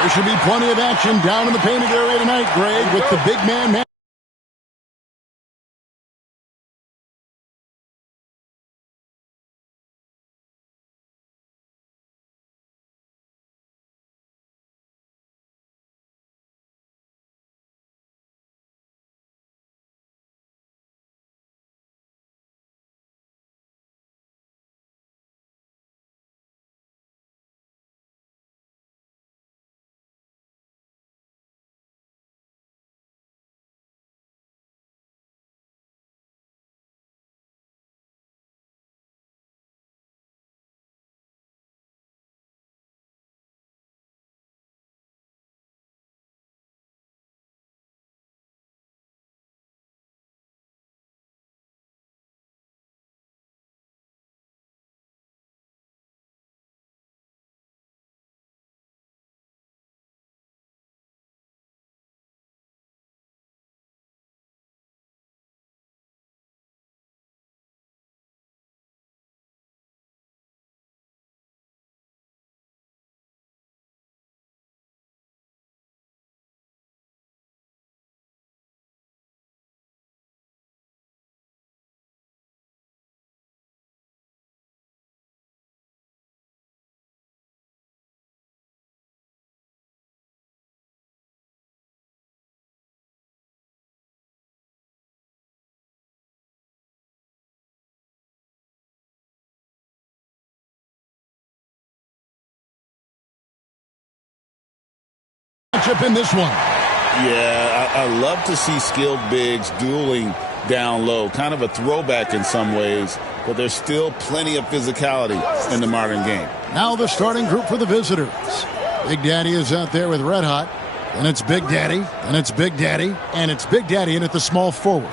There should be plenty of action down in the painted area tonight, Greg, with the big man. Matchup in this one. Yeah, I love to see skilled bigs dueling down low. Kind of a throwback in some ways, but there's still plenty of physicality in the modern game. Now the starting group for the visitors. Big Daddy is out there with Red Hot. And it's Big Daddy. And it's Big Daddy. And it's Big Daddy in at the small forward.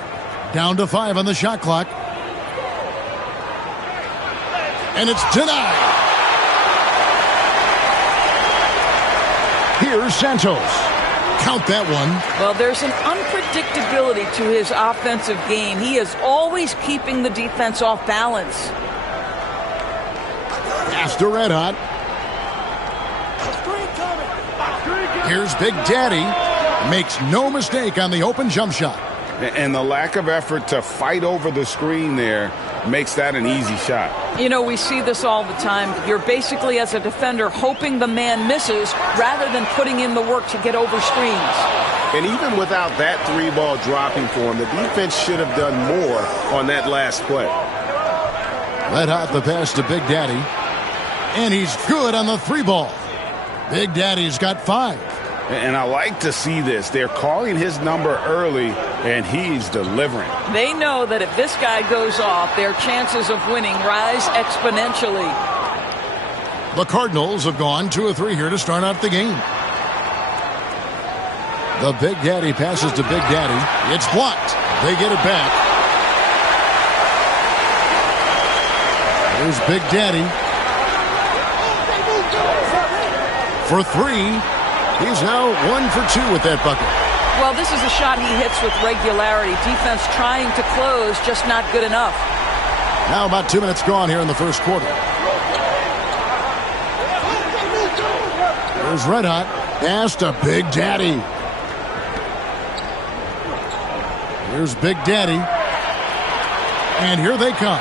Down to 5 on the shot clock. And it's denied. Here's Santos. Count that one. Well, there's an unpredictability to his offensive game. He is always keeping the defense off balance. Pass to Red Hot. Here's Big Daddy. Makes no mistake on the open jump shot. And the lack of effort to fight over the screen there makes that an easy shot. You know, we see this all the time. You're basically, as a defender, hoping the man misses rather than putting in the work to get over screens. And even without that 3-ball dropping for him, the defense should have done more on that last play. Red Hot the pass to Big Daddy. And he's good on the 3-ball. Big Daddy's got 5. And I like to see this. They're calling his number early, and he's delivering. They know that if this guy goes off, their chances of winning rise exponentially. The Cardinals have gone 2 of 3 here to start out the game. The Big Daddy passes to Big Daddy. It's blocked. They get it back. Here's Big Daddy. For 3. He's now 1 for 2 with that bucket. Well, this is a shot he hits with regularity. Defense trying to close, just not good enough. Now about 2 minutes gone here in the first quarter. Here's Red Hot. Pass to Big Daddy. Here's Big Daddy. And here they come.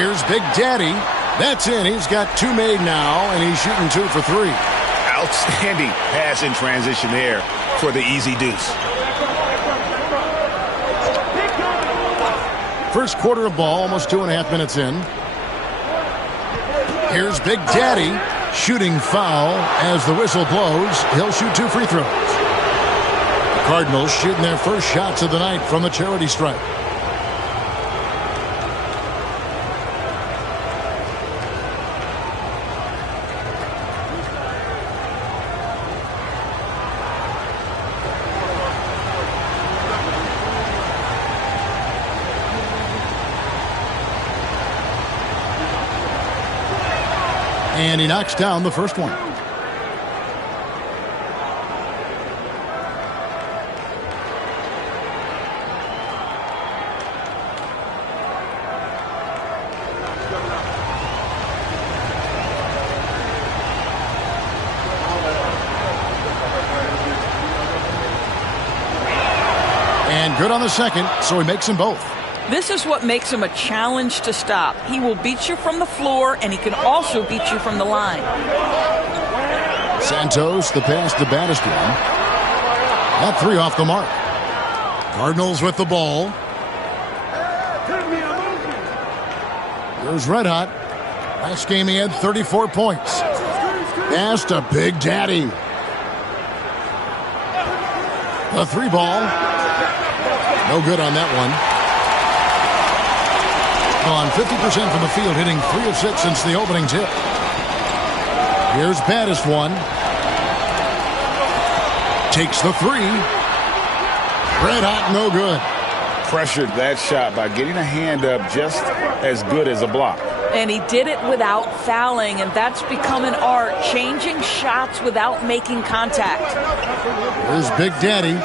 Here's Big Daddy. That's in. He's got 2 made now, and he's shooting 2 for 3. Outstanding pass in transition there for the easy deuce. First quarter of ball, almost 2.5 minutes in. Here's Big Daddy shooting foul as the whistle blows. He'll shoot 2 free throws. The Cardinals shooting their first shots of the night from the charity stripe. And he knocks down the first one. good on the second, so he makes them both. This is what makes him a challenge to stop. He will beat you from the floor, and he can also beat you from the line. Santos, the pass, the baddest one. That three off the mark. Cardinals with the ball. Here's Red Hot. Last game he had 34 points. Pass to Big Daddy. The three ball. No good on that one. On 50% from the field, hitting 3 of 6 since the opening tip. Here's baddest one. Takes the three. Red Hot, no good. Pressured that shot by getting a hand up just as good as a block. And he did it without fouling, and that's become an art, changing shots without making contact. Here's Big Daddy.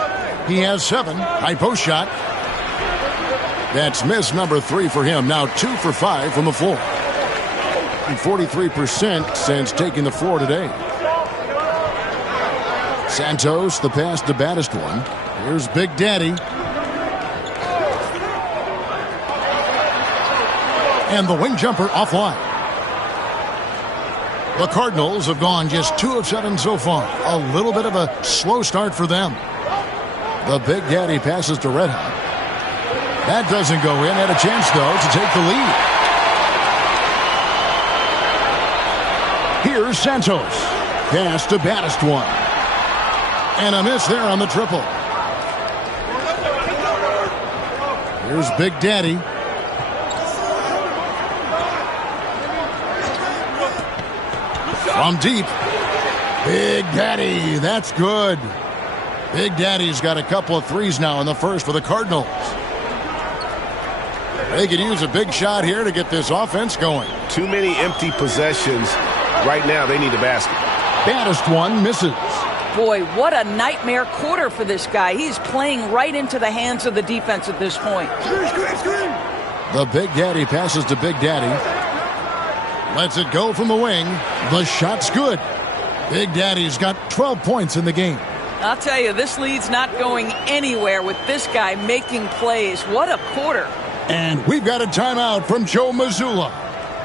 He has 7. High post shot. That's miss number 3 for him. Now 2 for 5 from the floor. And 43% since taking the floor today. Santos, the pass, the baddest one. Here's Big Daddy. And the wing jumper offline. The Cardinals have gone just 2 of 7 so far. A little bit of a slow start for them. The Big Daddy passes to Red Hot. That doesn't go in. Had a chance, though, to take the lead. Here's Santos. Pass to baddest one. And a miss there on the triple. Here's Big Daddy. From deep. Big Daddy. That's good. Big Daddy's got a couple of threes now in the first for the Cardinals. They could use a big shot here to get this offense going. Too many empty possessions. Right now, they need a basket. Baddest one misses. Boy, what a nightmare quarter for this guy. He's playing right into the hands of the defense at this point. The Big Daddy passes to Big Daddy. Lets it go from the wing. The shot's good. Big Daddy's got 12 points in the game. I'll tell you, this lead's not going anywhere with this guy making plays. What a quarter. And we've got a timeout from Joe Mazzulla.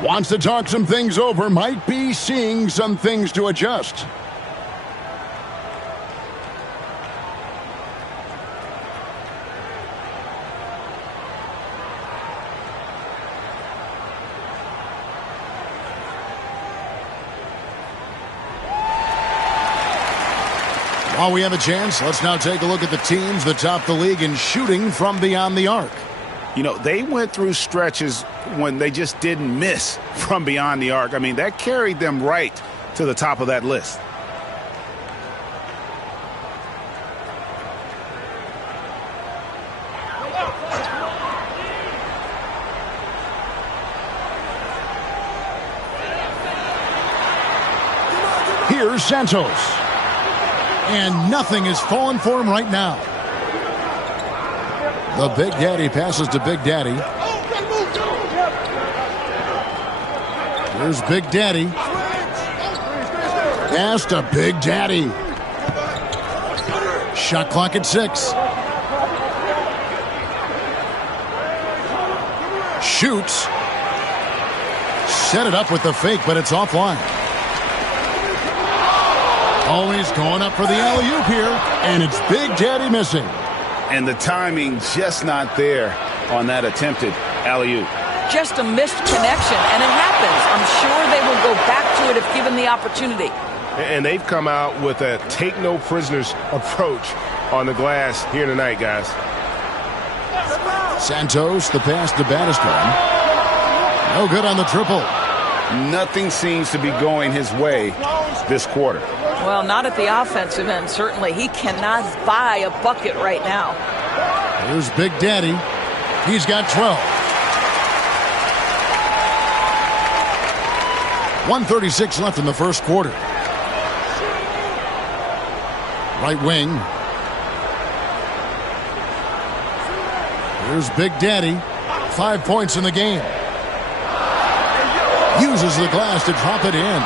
Wants to talk some things over. Might be seeing some things to adjust. While we have a chance, let's now take a look at the teams that top the league in shooting from beyond the arc. You know, they went through stretches when they just didn't miss from beyond the arc. I mean, that carried them right to the top of that list. Here's Santos. And nothing is falling for him right now. The Big Daddy passes to Big Daddy. Here's Big Daddy. Pass to Big Daddy. Shot clock at 6. Shoots. Set it up with the fake, but it's offline. Always going up for the alley-oop here, and it's Big Daddy missing. And the timing just not there on that attempted alley-oop. Just a missed connection, and it happens. I'm sure they will go back to it if given the opportunity. And they've come out with a take-no-prisoners approach on the glass here tonight, guys. Santos, the pass, the baddest one. No good on the triple. Nothing seems to be going his way this quarter. Well, not at the offensive end, certainly. He cannot buy a bucket right now. Here's Big Daddy. He's got 12. 1:36 left in the first quarter. Right wing. Here's Big Daddy. 5 points in the game. Uses the glass to drop it in.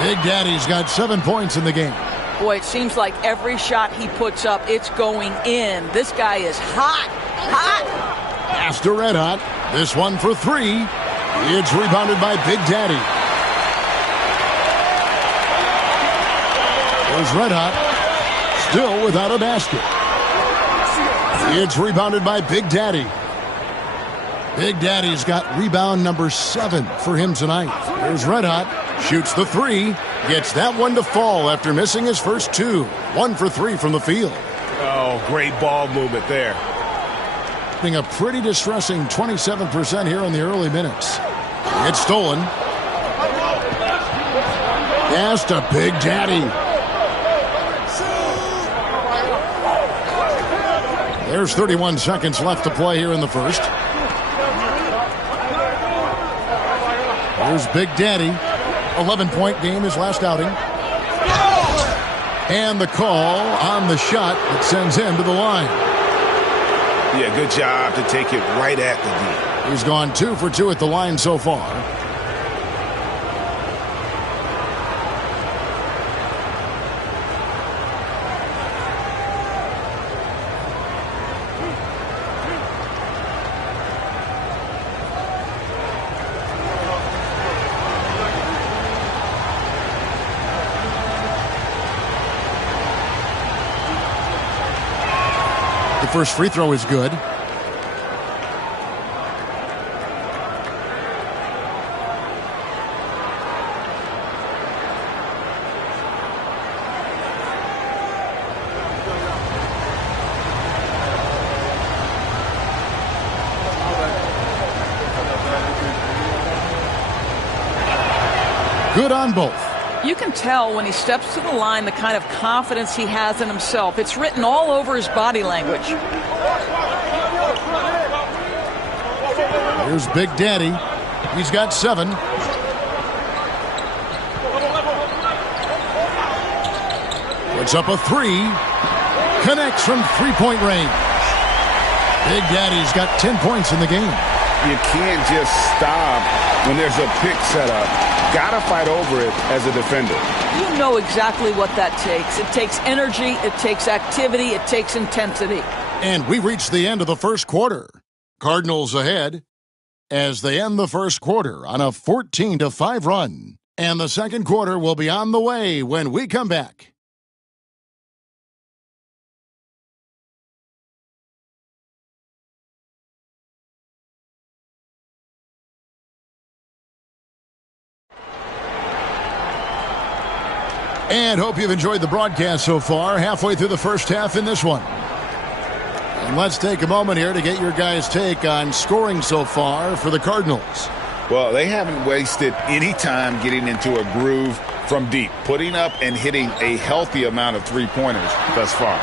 Big Daddy's got 7 points in the game. Boy, it seems like every shot he puts up, it's going in. This guy is hot. Hot. Pass to Red Hot. This one for three. It's rebounded by Big Daddy. There's Red Hot. Still without a basket. It's rebounded by Big Daddy. Big Daddy's got rebound number 7 for him tonight. There's Red Hot. Shoots the three. Gets that one to fall after missing his first 2. 1 for 3 from the field. Oh, great ball movement there. Being a pretty distressing 27% here in the early minutes. It's stolen. Pass to Big Daddy. There's 31 seconds left to play here in the first. There's Big Daddy. 11-point game his last outing. And the call on the shot that sends him to the line. Yeah, good job to take it right at the D. He's gone 2 for 2 at the line so far. The first free throw is good. Good on both. You can tell when he steps to the line the kind of confidence he has in himself. It's written all over his body language. Here's Big Daddy. He's got 7. Puts up a 3. Connects from three-point range. Big Daddy's got 10 points in the game. You can't just stop when there's a pick set up. Gotta fight over it as a defender. You know exactly what that takes. It takes energy, it takes activity, it takes intensity. And we reached the end of the first quarter. Cardinals ahead as they end the first quarter on a 14-5 run. And the second quarter will be on the way when we come back. And hope you've enjoyed the broadcast so far. Halfway through the first half in this one. And let's take a moment here to get your guys' take on scoring so far for the Cardinals. Well, they haven't wasted any time getting into a groove from deep, putting up and hitting a healthy amount of three-pointers thus far.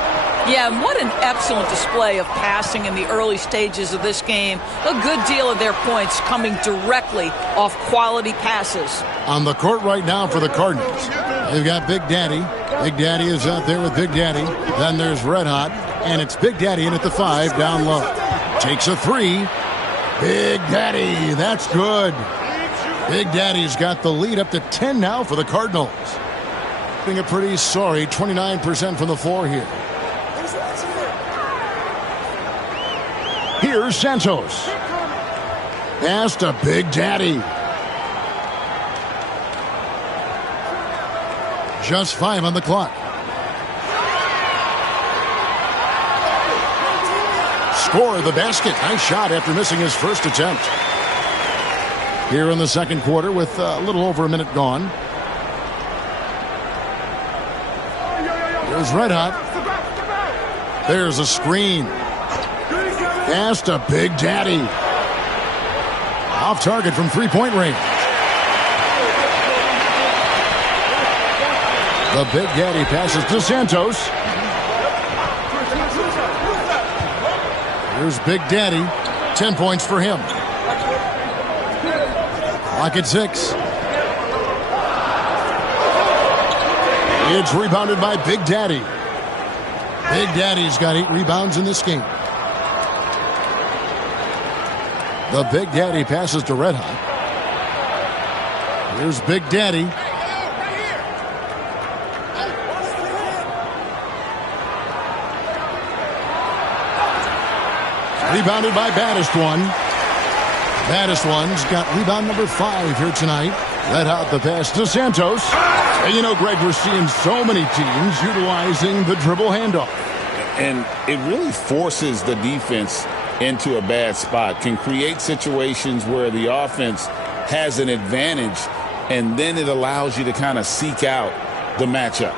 Yeah, and what an excellent display of passing in the early stages of this game. A good deal of their points coming directly off quality passes. On the court right now for the Cardinals, they've got Big Daddy. Big Daddy is out there with Big Daddy. Then there's Red Hot, and it's Big Daddy in at the 5 down low. Takes a 3. Big Daddy, that's good. Big Daddy's got the lead up to 10 now for the Cardinals. Being a pretty sorry 29% from the floor here. Here's Santos. Pass to Big Daddy. Just 5 on the clock. Score the basket. Nice shot after missing his first attempt. Here in the second quarter with a little over a minute gone. Here's Red Hot. There's a screen. Pass to Big Daddy. Off target from three-point range. The Big Daddy passes to Santos. Here's Big Daddy. 10 points for him. Clock at 6. It's rebounded by Big Daddy. Big Daddy's got 8 rebounds in this game. The Big Daddy passes to Red Hot. Here's Big Daddy. Rebounded by Baddest One. Baddest One's got rebound number 5 here tonight. Red hot the pass to Santos. And you know, Greg, we're seeing so many teams utilizing the dribble handoff. And it really forces the defense into a bad spot. Can create situations where the offense has an advantage, and then it allows you to kind of seek out the matchup.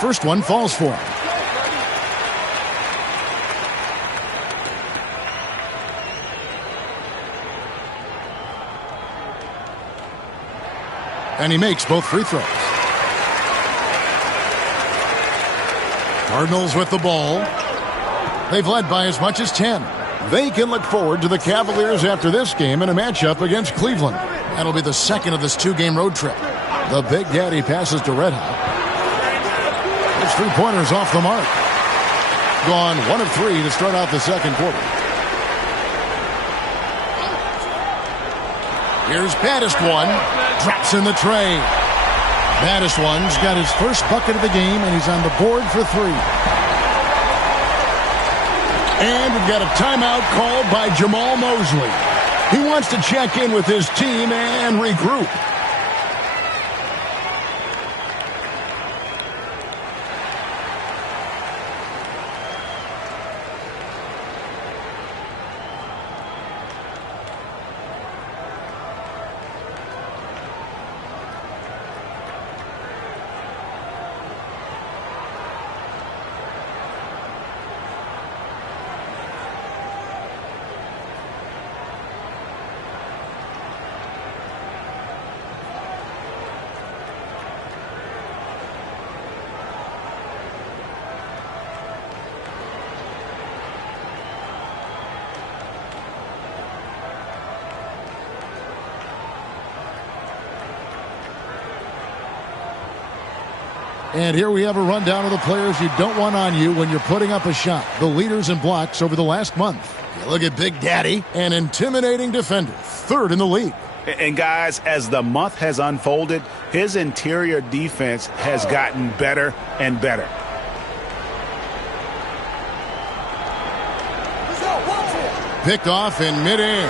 First one falls for him. And he makes both free throws. Cardinals with the ball. They've led by as much as 10. They can look forward to the Cavaliers after this game in a matchup against Cleveland. That'll be the second of this 2-game road trip. The Big Daddy passes to Red Hot. His three-pointers off the mark. Gone 1 of 3 to start out the second quarter. Here's Baddest One. Drops in the tray. Baddest One's got his first bucket of the game, and he's on the board for 3. And we've got a timeout called by Jamal Mosley. He wants to check in with his team and regroup. And here we have a rundown of the players you don't want on you when you're putting up a shot. The leaders in blocks over the last month. You look at Big Daddy, an intimidating defender, 3rd in the league. And guys, as the month has unfolded, his interior defense has gotten better and better. Picked off in midair.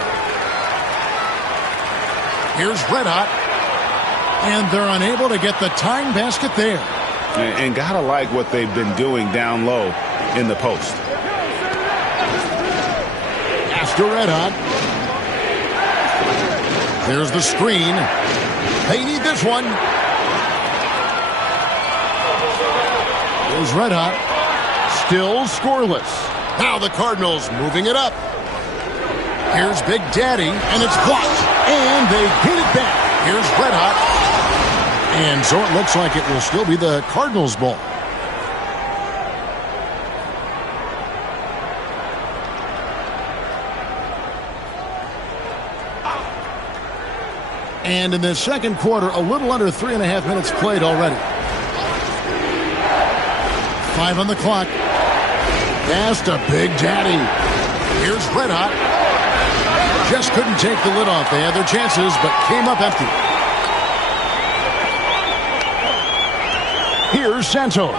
Here's Red Hot. And they're unable to get the tying basket there. And gotta like what they've been doing down low in the post. Pass to Red Hot. There's the screen. They need this one. There's Red Hot. Still scoreless. Now the Cardinals moving it up. Here's Big Daddy, and it's blocked. And they get it back. Here's Red Hot. And so it looks like it will still be the Cardinals' ball. And in the second quarter, a little under 3.5 minutes played already. 5 on the clock. Pass to Big Daddy. Here's Red Hot. Just couldn't take the lid off. They had their chances, but came up empty. Here's Santos.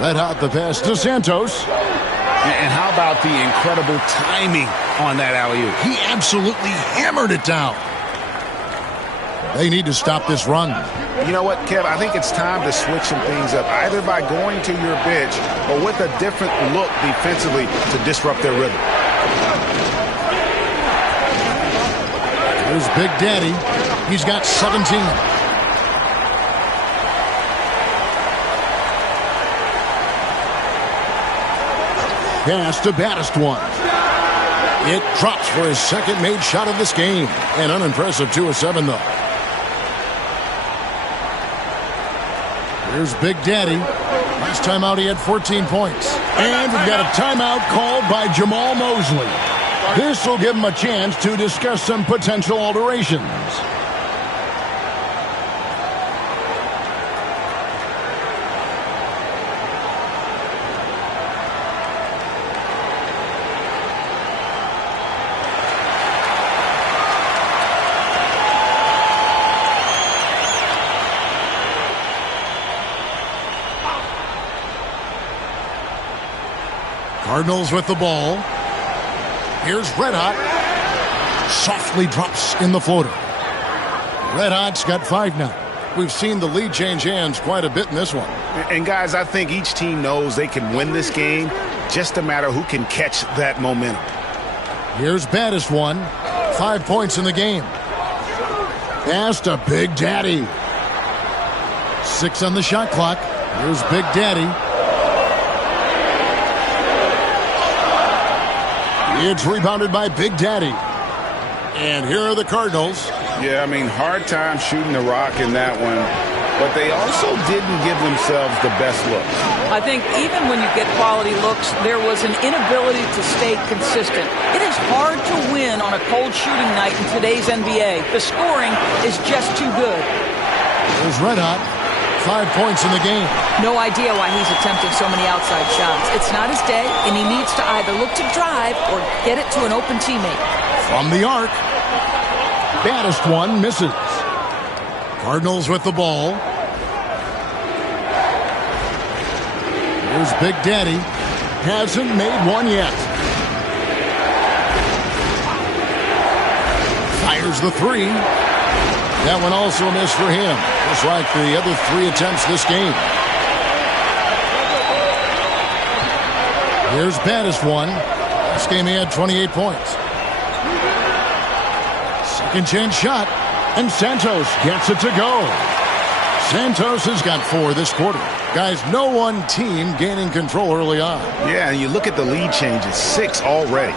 Red Hot the pass to Santos. And how about the incredible timing on that alley-oop? He absolutely hammered it down. They need to stop this run. You know what, Kev? I think it's time to switch some things up, either by going to your bench or with a different look defensively to disrupt their rhythm. There's Big Daddy. He's got 17. Pass to Baddest One. It drops for his second made shot of this game. An unimpressive 2 of 7, though. Here's Big Daddy. Last time out, he had 14 points. And we've got a timeout called by Jamal Mosley. This will give him a chance to discuss some potential alterations. Cardinals with the ball. Here's Red Hot. Softly drops in the floater. Red Hot's got 5 now. We've seen the lead change hands quite a bit in this one. And, guys, I think each team knows they can win this game. Just a matter who can catch that momentum. Here's baddest one. 5 points in the game. Pass to Big Daddy. 6 on the shot clock. Here's Big Daddy. It's rebounded by Big Daddy. And here are the Cardinals. Yeah, I mean, hard time shooting the rock in that one. But they also didn't give themselves the best look. I think even when you get quality looks, there was an inability to stay consistent. It is hard to win on a cold shooting night in today's NBA. The scoring is just too good. There's Red Hot. 5 points in the game. No idea why he's attempting so many outside shots. It's not his day, and he needs to either look to drive or get it to an open teammate. From the arc. Baddest one misses. Cardinals with the ball. Here's Big Daddy. Hasn't made one yet. Fires the 3. That one also missed for him, just like the other 3 attempts this game. Here's baddest one. This game he had 28 points. Second chance shot, and Santos gets it to go. Santos has got 4 this quarter. Guys, no one team gaining control early on. Yeah, and you look at the lead changes, 6 already.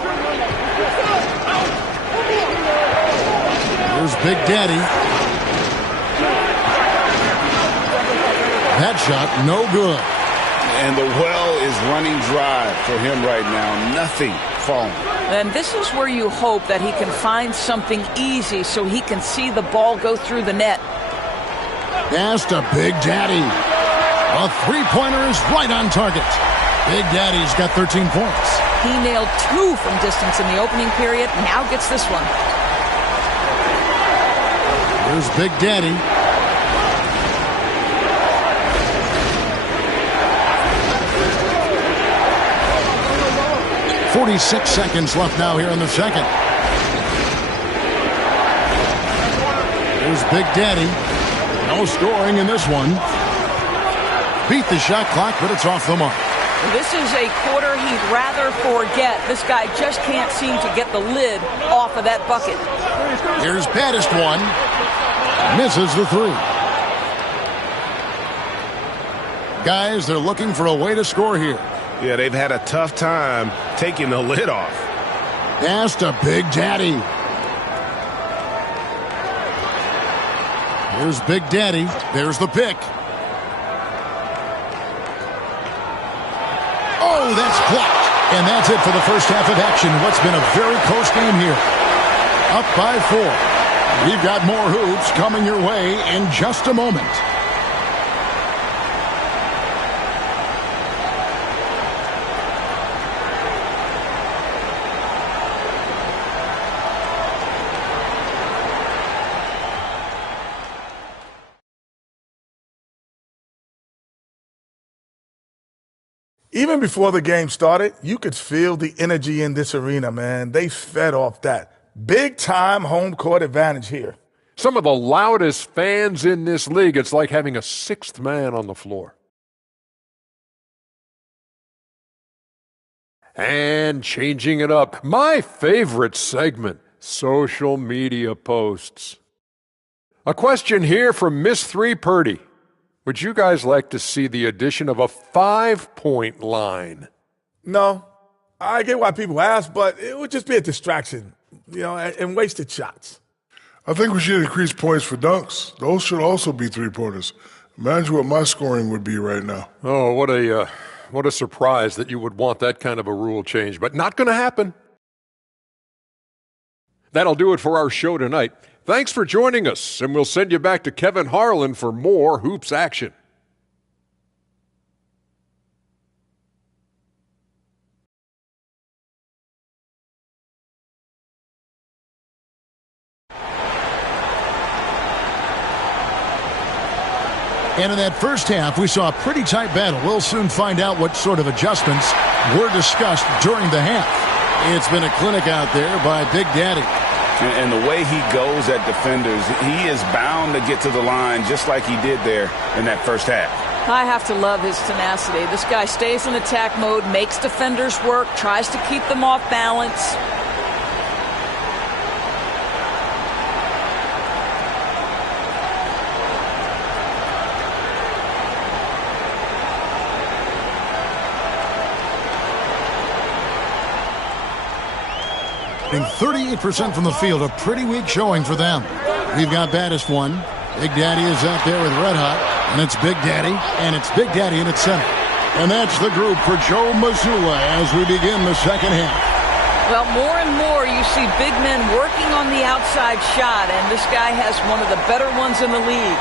Here's Big Daddy. That shot, no good. And the well is running dry for him right now. Nothing falling. And this is where you hope that he can find something easy so he can see the ball go through the net. Pass to Big Daddy. A 3-pointer is right on target. Big Daddy's got 13 points. He nailed 2 from distance in the opening period. Now gets this one. Here's Big Daddy. .46 seconds left now here in the second. Here's Big Daddy. No scoring in this one. Beat the shot clock, but it's off the mark. This is a quarter he'd rather forget. This guy just can't seem to get the lid off of that bucket. Here's baddest one. Misses the 3. Guys, they're looking for a way to score here. Yeah, they've had a tough time taking the lid off. Pass to Big Daddy. Here's Big Daddy. There's the pick. Oh, that's blocked. And that's it for the first half of action. What's been a very close game here. Up by 4. We've got more hoops coming your way in just a moment. Even before the game started, you could feel the energy in this arena, man. They fed off that. Big-time home court advantage here. Some of the loudest fans in this league. It's like having a 6th man on the floor. And changing it up, my favorite segment, social media posts. A question here from Miss 3 Purdy. Would you guys like to see the addition of a 5-point line? No, I get why people ask, but it would just be a distraction, and wasted shots. I think we should increase points for dunks. Those should also be 3-pointers. Imagine what my scoring would be right now. Oh, what a surprise that you would want that kind of a rule change, but not going to happen. That'll do it for our show tonight. Thanks for joining us, and we'll send you back to Kevin Harlan for more Hoops action. And in that first half, we saw a pretty tight battle. We'll soon find out what sort of adjustments were discussed during the half. It's been a clinic out there by Big Daddy. And the way he goes at defenders, he is bound to get to the line just like he did there in that first half. I have to love his tenacity. This guy stays in attack mode, makes defenders work, tries to keep them off balance. And 38% from the field, a pretty weak showing for them. We've got baddest one. Big Daddy is out there with Red Hot, and it's Big Daddy, and it's Big Daddy in its center. And that's the group for Joe Mazzulla as we begin the second half. Well, more and more you see big men working on the outside shot, and this guy has one of the better ones in the league.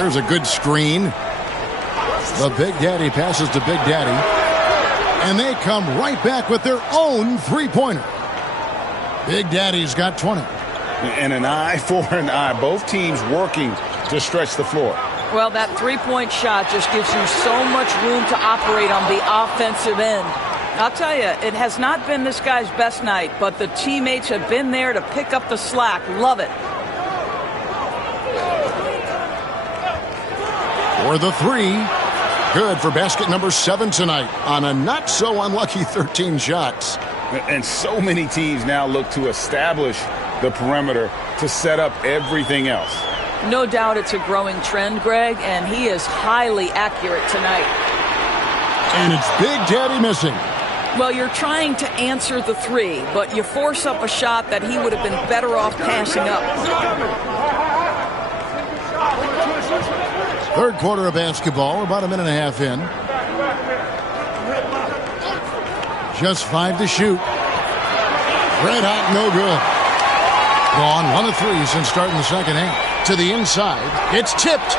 There's a good screen. The Big Daddy passes to Big Daddy. And they come right back with their own three-pointer. Big Daddy's got 20. And an eye for an eye. Both teams working to stretch the floor. Well, that three-point shot just gives you so much room to operate on the offensive end. I'll tell you, it has not been this guy's best night, but the teammates have been there to pick up the slack. Love it. For the three. Good for basket number 7 tonight on a not-so-unlucky 13 shots. And so many teams now look to establish the perimeter to set up everything else. No doubt it's a growing trend, Greg, and he is highly accurate tonight. And it's Big Daddy missing. Well, you're trying to answer the three, but you force up a shot that he would have been better off passing up. Third quarter of basketball, about a minute and a half in. Just 5 to shoot. Red Hot, no good. Gone 1 of 3 since starting the second half. To the inside, it's tipped.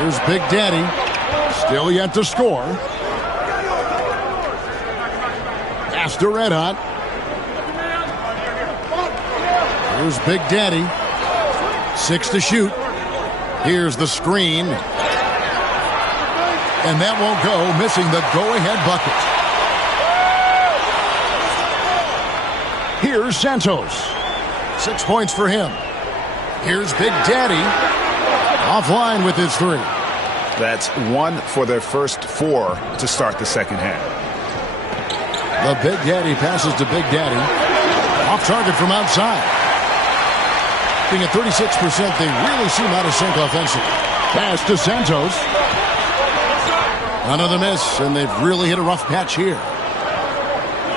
Here's Big Daddy, still yet to score. Pass to Red Hot. Here's Big Daddy. 6 to shoot. Here's the screen. And that won't go, missing the go-ahead bucket. Here's Santos. 6 points for him. Here's Big Daddy. Offline with his 3. That's 1 for their first 4 to start the second half. The Big Daddy passes to Big Daddy. Off target from outside. Being at 36%, they really seem out of sync offensively. Pass to Santos. Another miss, and they've really hit a rough patch here.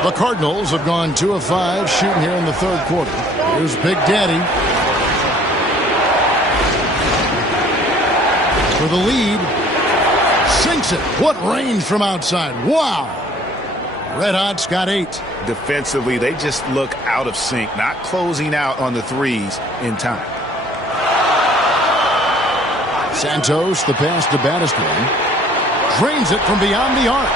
The Cardinals have gone 2 of 5 shooting here in the third quarter. Here's Big Daddy. For the lead. Sinks it. What range from outside. Wow. Red Hot's got 8. Defensively, they just look out of sync, not closing out on the threes in time. Santos, the pass to baddest one. Drains it from beyond the arc.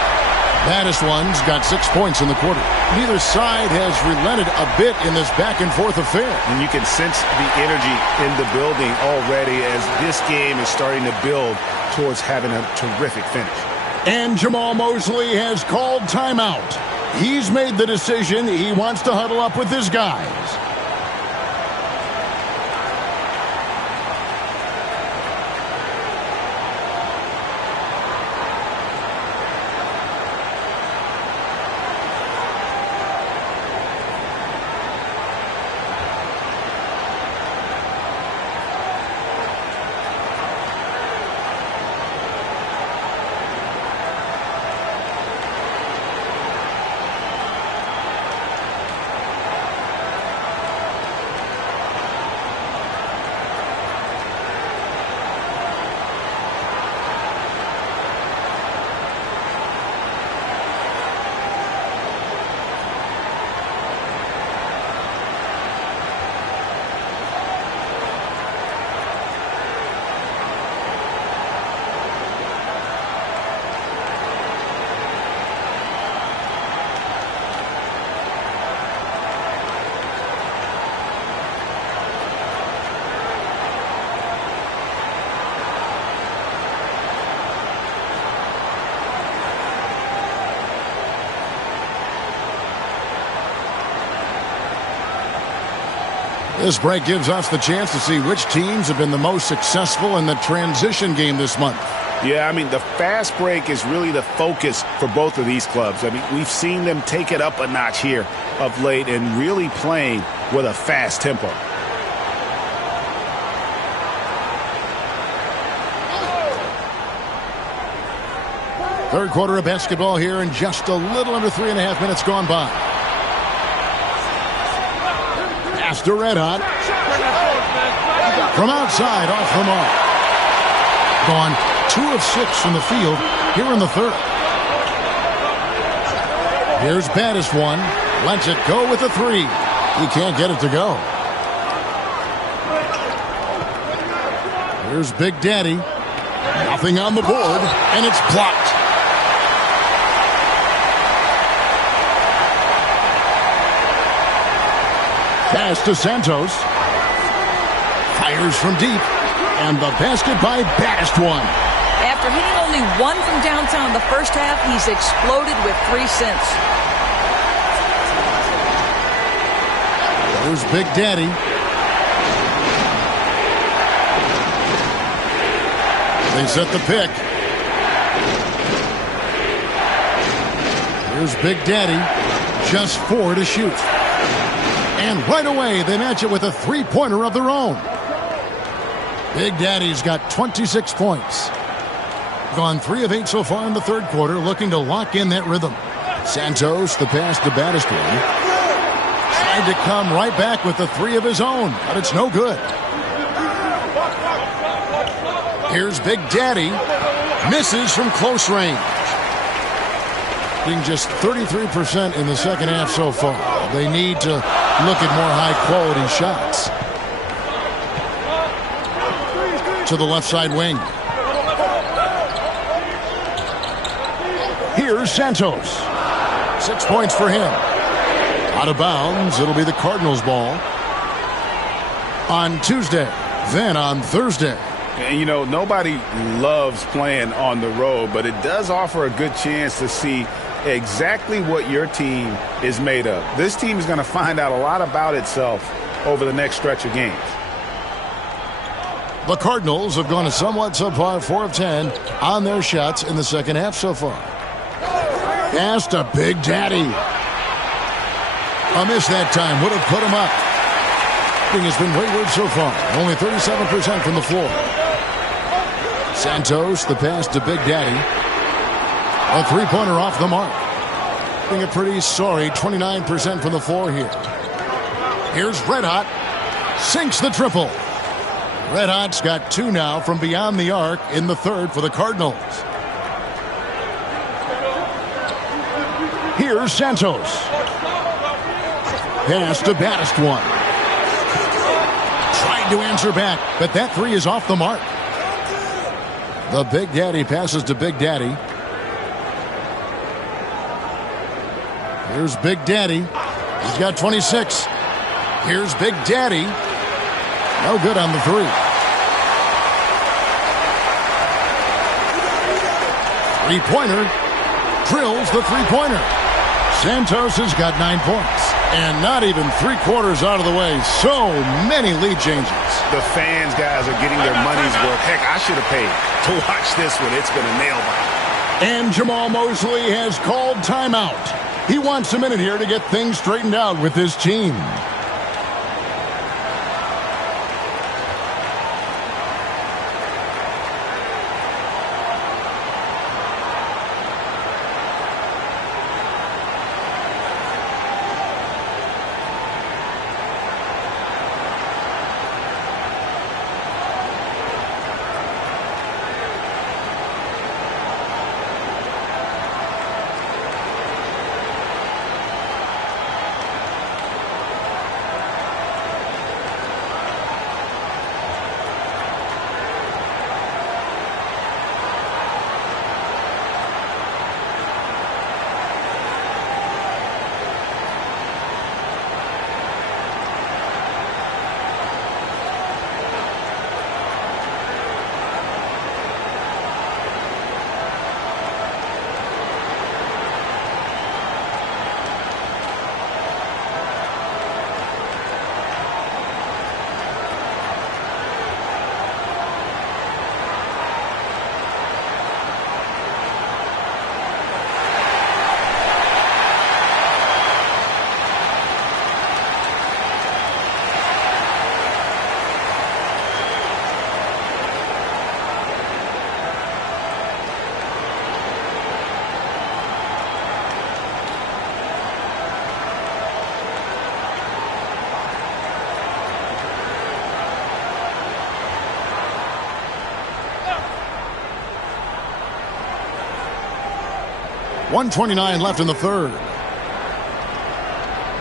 Baddest one's got 6 points in the quarter. Neither side has relented a bit in this back-and-forth affair. And you can sense the energy in the building already as this game is starting to build towards having a terrific finish. And Jamal Mosley has called timeout. He's made the decision. He wants to huddle up with his guys. This break gives us the chance to see which teams have been the most successful in the transition game this month. Yeah, I mean, the fast break is really the focus for both of these clubs. I mean, we've seen them take it up a notch here of late and really playing with a fast tempo. Third quarter of basketball here, and just a little under 3.5 minutes gone by. Pass to Red Hot. From outside, off the mark. Gone 2 of 6 from the field here in the third. Here's Baddest one. Lets it go with a 3. He can't get it to go. Here's Big Daddy. Nothing on the board, and it's blocked. Pass to Santos. Fires from deep. And the basket by Baddest one. After hitting only 1 from downtown in the first half, he's exploded with 3 since. There's Big Daddy. They set the pick. Here's Big Daddy. Just 4 to shoot. And right away, they match it with a 3-pointer of their own. Big Daddy's got 26 points. Gone 3 of 8 so far in the third quarter, looking to lock in that rhythm. Santos, the pass to Baddest one. Tried to come right back with the 3 of his own, but it's no good. Here's Big Daddy. Misses from close range. Being just 33% in the second half so far. They need to look at more high-quality shots. To the left side wing. Here's Santos. 6 points for him. Out of bounds. It'll be the Cardinals' ball. On Tuesday, then on Thursday. And, you know, nobody loves playing on the road, but it does offer a good chance to see exactly what your team is made of. This team is going to find out a lot about itself over the next stretch of games. The Cardinals have gone a somewhat subpar 4 of 10 on their shots in the second half so far. Pass to Big Daddy. A miss that time would have put him up. Thing has been wayward so far. Only 37% from the floor. Santos, the pass to Big Daddy. A 3-pointer off the mark. Being a pretty sorry 29% from the floor here. Here's Red Hot. Sinks the triple. Red Hot's got 2 now from beyond the arc in the third for the Cardinals. Here's Santos. Pass to Baddest one. Tried to answer back, but that 3 is off the mark. The Big Daddy passes to Big Daddy. Here's Big Daddy. He's got 26. Here's Big Daddy. No good on the 3. 3-pointer. Drills the 3-pointer. Santos has got 9 points. And not even 3/4 out of the way. So many lead changes. The fans, guys, are getting their money's worth. Heck, I should have paid to watch this one. It's been a nail biter. And Jamal Mosley has called timeout. He wants a minute here to get things straightened out with his team. 1:29 left in the third.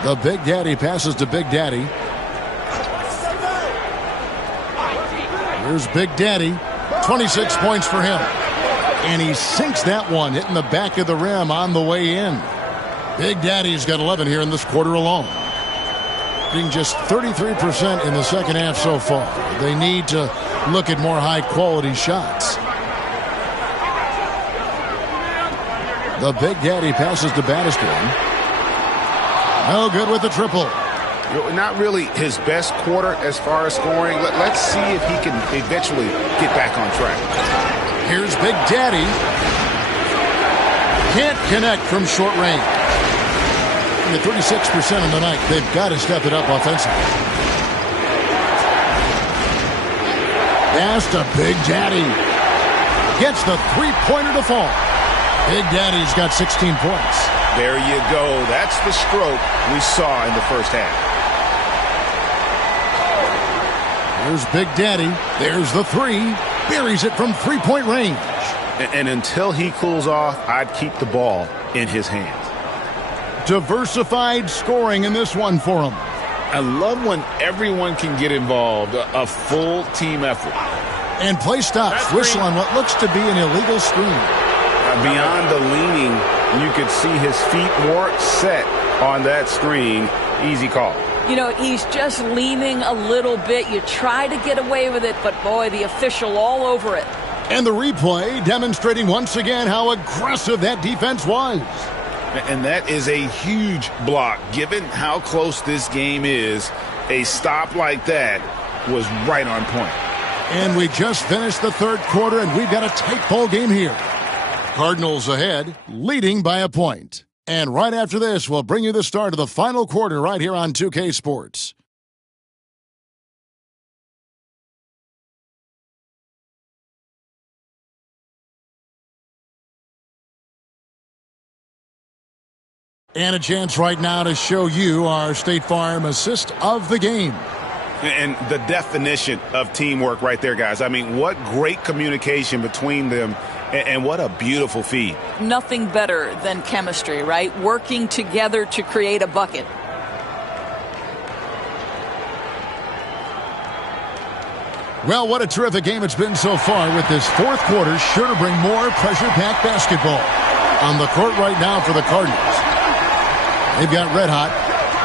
The Big Daddy passes to Big Daddy. Here's Big Daddy. 26 points for him. And he sinks that one, hitting the back of the rim on the way in. Big Daddy's got 11 here in this quarter alone. Being just 33% in the second half so far. They need to look at more high-quality shots. The Big Daddy passes to Battiston. No good with the triple. Not really his best quarter as far as scoring. Let's see if he can eventually get back on track. Here's Big Daddy. Can't connect from short range. And at 36% of the night, they've got to step it up offensively. Pass to Big Daddy. Gets the three-pointer to fall. Big Daddy's got 16 points. There you go. That's the stroke we saw in the first half. There's Big Daddy. There's the three. Buries it from three-point range. And until he cools off, I'd keep the ball in his hands. Diversified scoring in this one for him. I love when everyone can get involved, a full team effort. And play stops. Whistle on what looks to be an illegal screen. Beyond the leaning, you could see his feet more set on that screen. Easy call. You know, he's just leaning a little bit. You try to get away with it, but boy, the official all over it. And the replay demonstrating once again how aggressive that defense was. And that is a huge block. Given how close this game is, a stop like that was right on point. And we just finished the third quarter, and we've got a tight ball game here. Cardinals ahead, leading by a point. And right after this, we'll bring you the start of the final quarter right here on 2K Sports. And a chance right now to show you our State Farm assist of the game. And the definition of teamwork right there, guys. I mean, what great communication between them, and what a beautiful feed. Nothing better than chemistry, right? Working together to create a bucket. Well, what a terrific game it's been so far, with this fourth quarter sure to bring more pressure-packed basketball. On the court right now for the Cardinals. They've got red hot.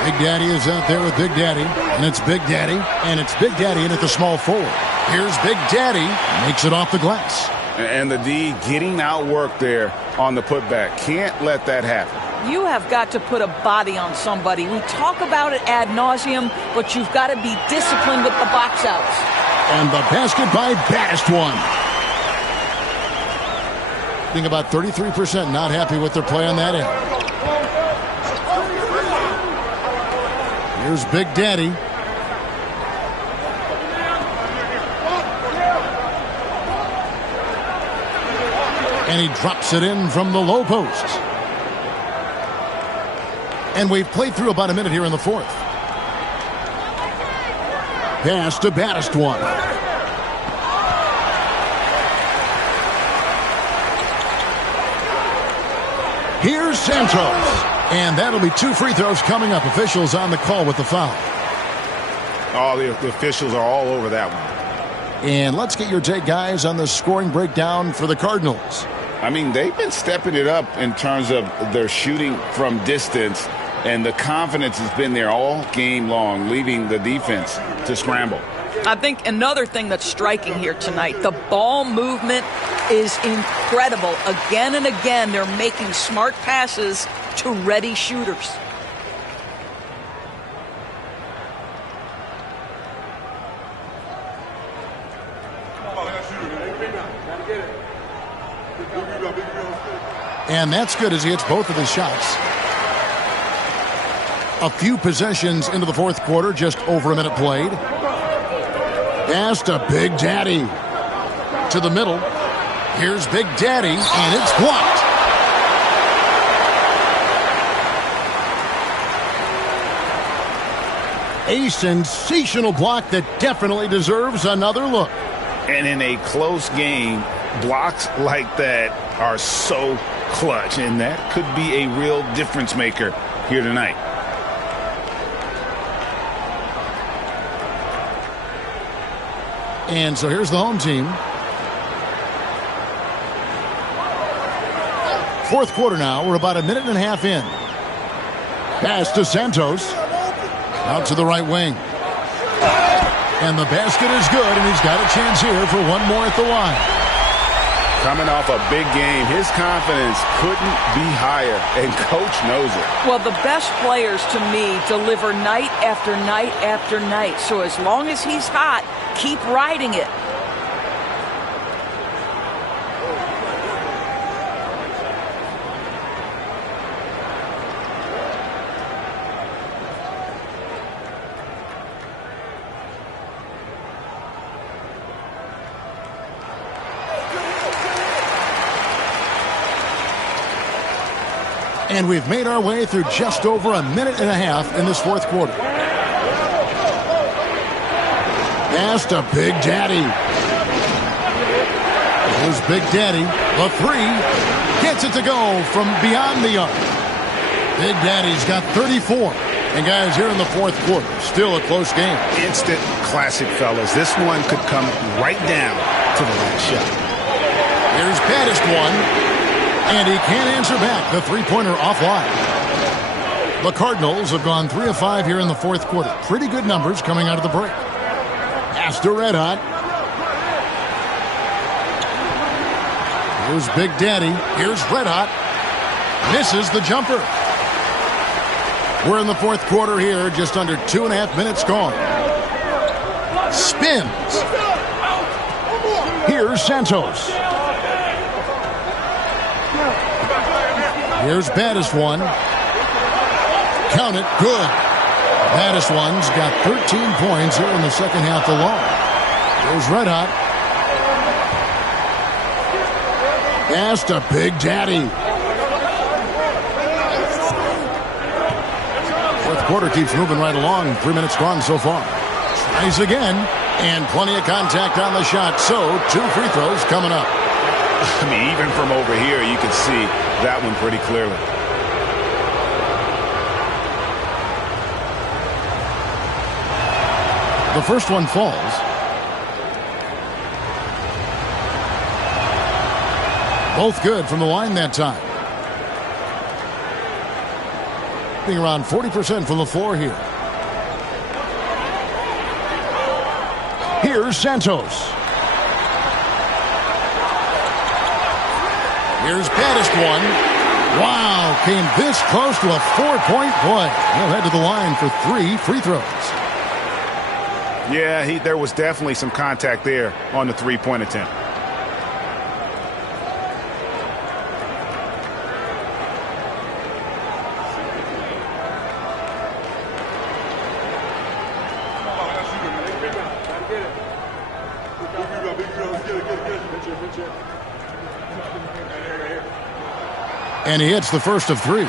Big Daddy is out there with Big Daddy. And it's Big Daddy. And it's Big Daddy in at the small forward. Here's Big Daddy. Makes it off the glass. And the D getting outworked there on the putback. Can't let that happen. You have got to put a body on somebody. We talk about it ad nauseum, but you've got to be disciplined with the box outs. And the basket by Battiston. I think about 33% not happy with their play on that end. Here's Big Daddy. And he drops it in from the low post. And we've played through about a minute here in the fourth. Pass to Battiston. Here's Santos. And that'll be 2 free throws coming up. Officials on the call with the foul. Oh, the officials are all over that one. And let's get your take, guys, on the scoring breakdown for the Cardinals. I mean, they've been stepping it up in terms of their shooting from distance, and the confidence has been there all game long, leaving the defense to scramble. I think another thing that's striking here tonight, the ball movement is incredible. Again and again, they're making smart passes to ready shooters. And that's good as he hits both of his shots. A few possessions into the fourth quarter, just over a minute played. Pass to Big Daddy. To the middle. Here's Big Daddy, and it's blocked. A sensational block that definitely deserves another look. And in a close game, blocks like that are so clutch, and that could be a real difference maker here tonight. And so here's the home team. Fourth quarter now. We're about a minute and a half in. Pass to Santos. Out to the right wing. And the basket is good, and he's got a chance here for one more at the line. Coming off a big game, his confidence couldn't be higher, and Coach knows it. Well, the best players, to me, deliver night after night after night. So as long as he's hot, keep riding it. And we've made our way through just over a minute and a half in this fourth quarter. Pass to Big Daddy. Here's Big Daddy. The three. Gets it to go from beyond the arc. Big Daddy's got 34. And guys, here in the fourth quarter, still a close game. Instant classic, fellas. This one could come right down to the last shot. Here's baddest one. And he can't answer back. The three-pointer offline. The Cardinals have gone 3 of 5 here in the fourth quarter. Pretty good numbers coming out of the break. Pass to Red Hot. Here's Big Daddy. Here's Red Hot. Misses the jumper. We're in the fourth quarter here. Just under 2.5 minutes gone. Spins. Here's Santos. Here's baddest one. Count it. Good. Baddest one's got 13 points here in the second half alone. Here's Red Hot. Pass to Big Daddy. Fourth quarter keeps moving right along. 3 minutes gone so far. Tries again. And plenty of contact on the shot. So 2 free throws coming up. I mean, even from over here, you can see that one pretty clearly. The first one falls. Both good from the line that time. Being around 40% from the floor here. Here's Santos. Here's baddest one. Wow, came this close to a 4-point play. He'll head to the line for 3 free throws. Yeah, there was definitely some contact there on the three-point attempt. And he hits the first of 3.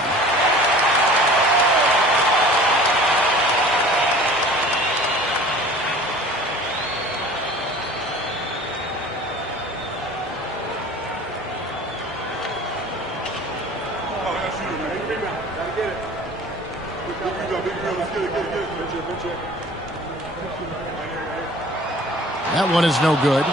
That one is no good.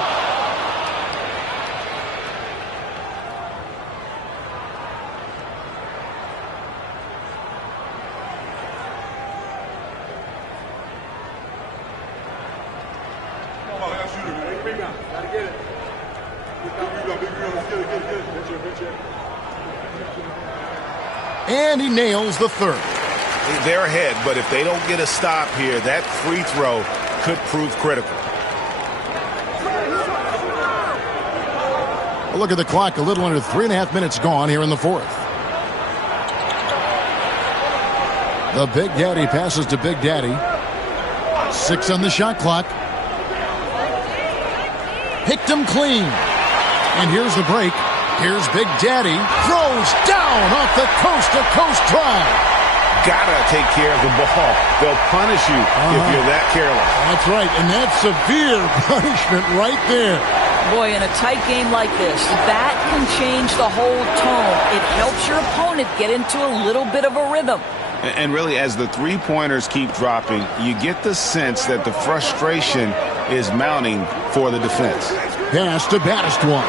And he nails the third. They're ahead, but if they don't get a stop here, that free throw could prove critical. Well, look at the clock. A little under 3.5 minutes gone here in the fourth. The Big Daddy passes to Big Daddy. 6 on the shot clock. Picked him clean. And here's the break. Here's Big Daddy. Throws down off the coast-to-coast drive. Gotta take care of the ball. They'll punish you if you're that careless. That's right, and that's severe punishment right there. Boy, in a tight game like this, that can change the whole tone. It helps your opponent get into a little bit of a rhythm. And really, as the three-pointers keep dropping, you get the sense that the frustration is mounting for the defense. Pass to Baddest one.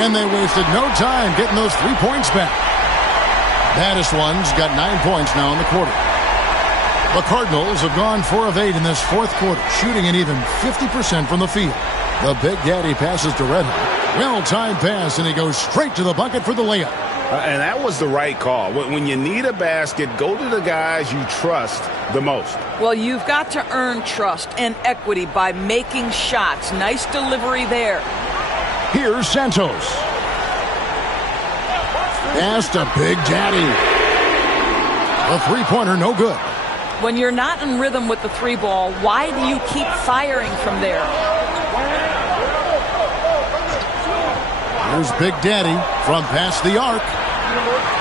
And they wasted no time getting those 3 points back. Baddest one's got 9 points now in the quarter. The Cardinals have gone 4 of 8 in this fourth quarter, shooting an even 50% from the field. The Big Daddy passes to Red Hot. Well-timed pass, and he goes straight to the bucket for the layup. And that was the right call. When you need a basket, go to the guys you trust the most. Well, you've got to earn trust and equity by making shots. Nice delivery there. Here's Santos. Pass to Big Daddy. A three-pointer, no good. When you're not in rhythm with the three ball, why do you keep firing from there? Here's Big Daddy from past the arc.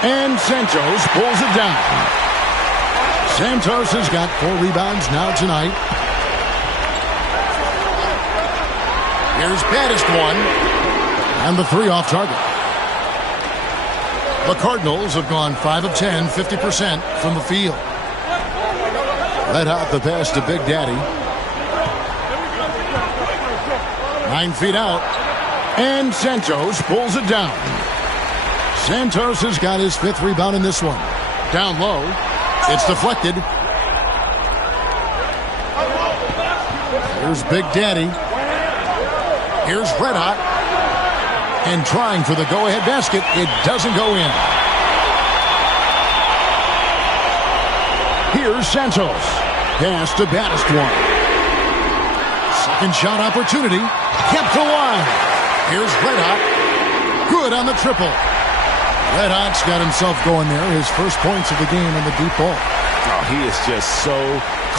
And Santos pulls it down. Santos has got 4 rebounds now tonight. Here's Baddest one. And the 3 off target. The Cardinals have gone 5 of 10, 50% from the field. Red Hot the pass to Big Daddy. 9 feet out. And Santos pulls it down. Santos has got his 5th rebound in this one. Down low. It's deflected. Here's Big Daddy. Here's Red Hot. And trying for the go-ahead basket. It doesn't go in. Here's Santos. Pass to Baddest one. Second shot opportunity. Kept alive. Here's Red Hot. Good on the triple. Red Hot's got himself going there. His first points of the game in the deep ball. Oh, he is just so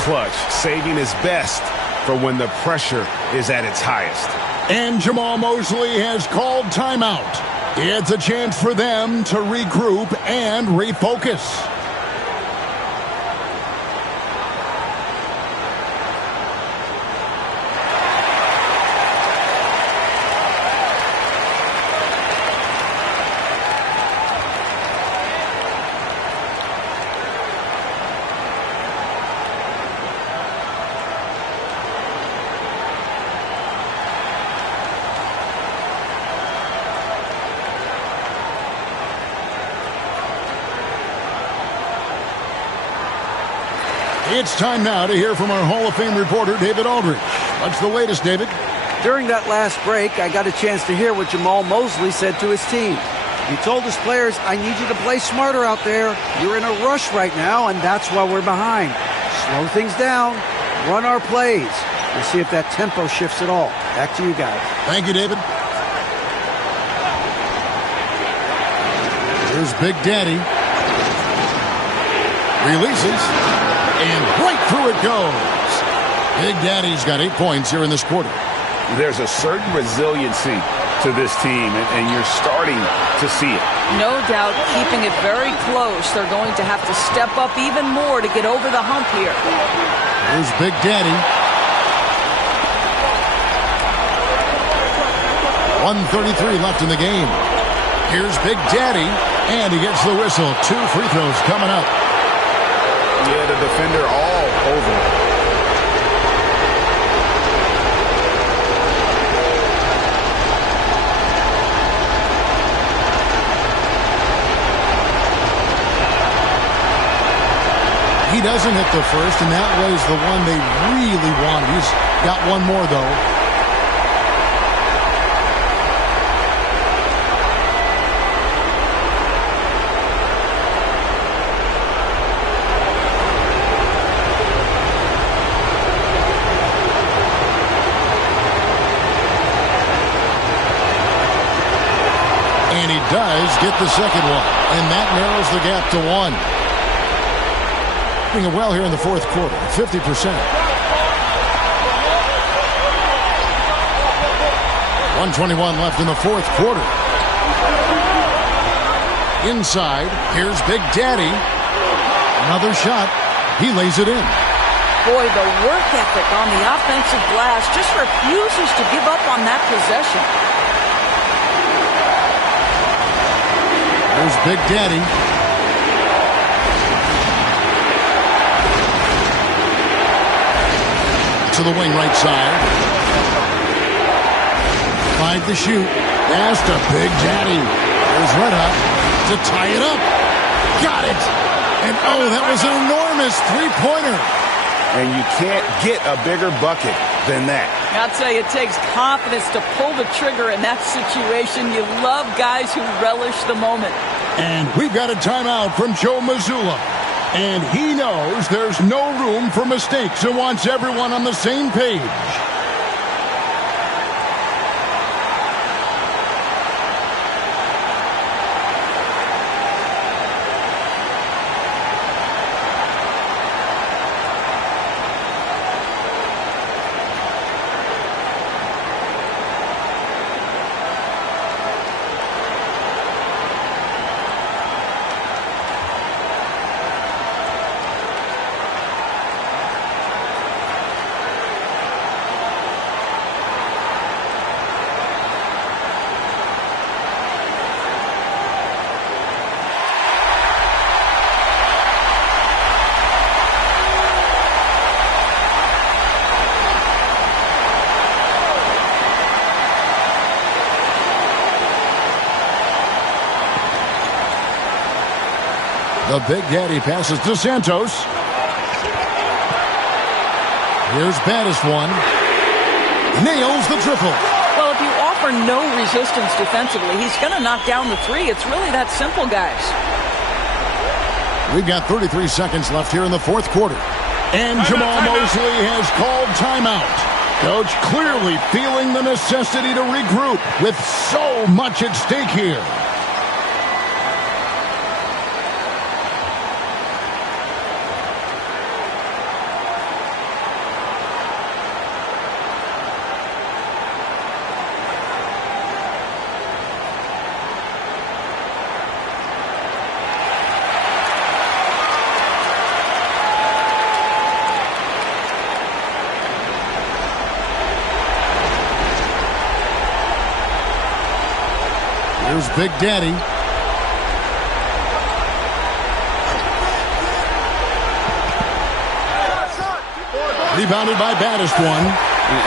clutch, saving his best for when the pressure is at its highest. And Jamal Mosley has called timeout. It's a chance for them to regroup and refocus. It's time now to hear from our Hall of Fame reporter, David Aldridge. What's the latest, David? During that last break, I got a chance to hear what Jamal Mosley said to his team. He told his players, I need you to play smarter out there. You're in a rush right now, and that's why we're behind. Slow things down. Run our plays. We'll see if that tempo shifts at all. Back to you guys. Thank you, David. Here's Big Daddy. Releases. And right through it goes. Big Daddy's got 8 points here in this quarter. There's a certain resiliency to this team, and you're starting to see it. No doubt, keeping it very close. They're going to have to step up even more to get over the hump here. Here's Big Daddy. 1:33 left in the game. Here's Big Daddy, and he gets the whistle. 2 free throws coming up. Yeah, the defender all over. He doesn't hit the first, and that was the one they really wanted. He's got one more, though. And he does get the second one, and that narrows the gap to 1. Doing it well here in the fourth quarter, 50%. 1:21 left in the fourth quarter. Inside, here's Big Daddy. Another shot. He lays it in. Boy, the work ethic on the offensive glass just refuses to give up on that possession. There's Big Daddy. To the wing right side. 5 to shoot. Pass to Big Daddy. There's Red Hot to tie it up. Got it. And oh, that was an enormous three-pointer. And you can't get a bigger bucket than that. I'll tell you, it takes confidence to pull the trigger in that situation. You love guys who relish the moment. And we've got a timeout from Joe Mazzulla. And he knows there's no room for mistakes and wants everyone on the same page. The Big Daddy passes to Santos. Here's baddest one. Nails the triple. Well, if you offer no resistance defensively, he's going to knock down the three. It's really that simple, guys. We've got 33 seconds left here in the fourth quarter. And Jamal Mosley has called timeout. Coach clearly feeling the necessity to regroup with so much at stake here. Here's Big Daddy. Rebounded by baddest one.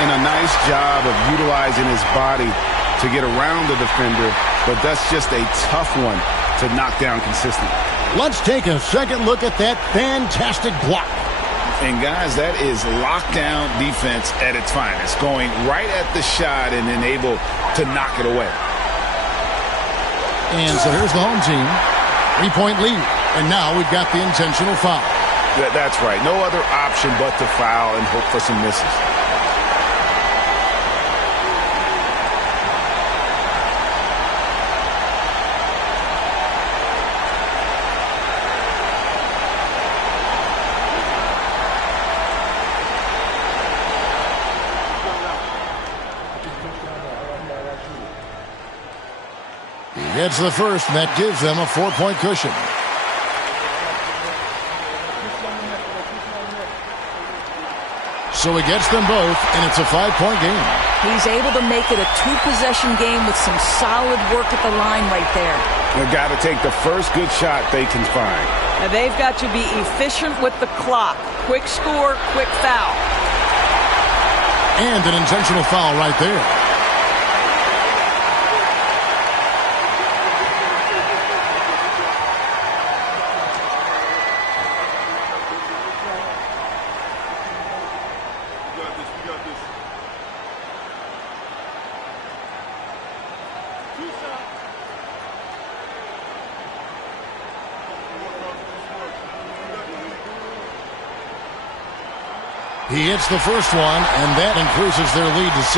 And a nice job of utilizing his body to get around the defender, but that's just a tough one to knock down consistently. Let's take a second look at that fantastic block. And guys, that is lockdown defense at its finest, going right at the shot and then able to knock it away. And so here's the home team. 3-point lead. And now we've got the intentional foul. That's right. No other option but to foul and hope for some misses. He gets the first, and that gives them a 4-point cushion. So he gets them both, and it's a 5-point game. He's able to make it a 2-possession game with some solid work at the line right there. They've got to take the first good shot they can find. Now they've got to be efficient with the clock. Quick score, quick foul. And an intentional foul right there. He hits the first one, and that increases their lead to 6.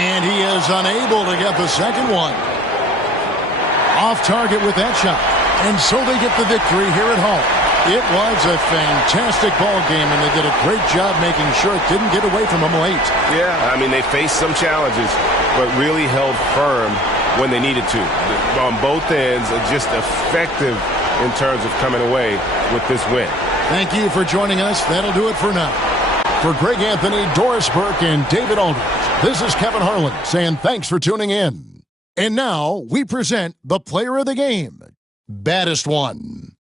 And he is unable to get the second one. Off target with that shot. And so they get the victory here at home. It was a fantastic ball game, and they did a great job making sure it didn't get away from them late. Yeah, I mean, they faced some challenges, but really held firm when they needed to. On both ends, just effective in terms of coming away with this win. Thank you for joining us. That'll do it for now. For Greg Anthony, Doris Burke, and David Aldridge, this is Kevin Harlan saying thanks for tuning in. And now we present the player of the game, Baddest One.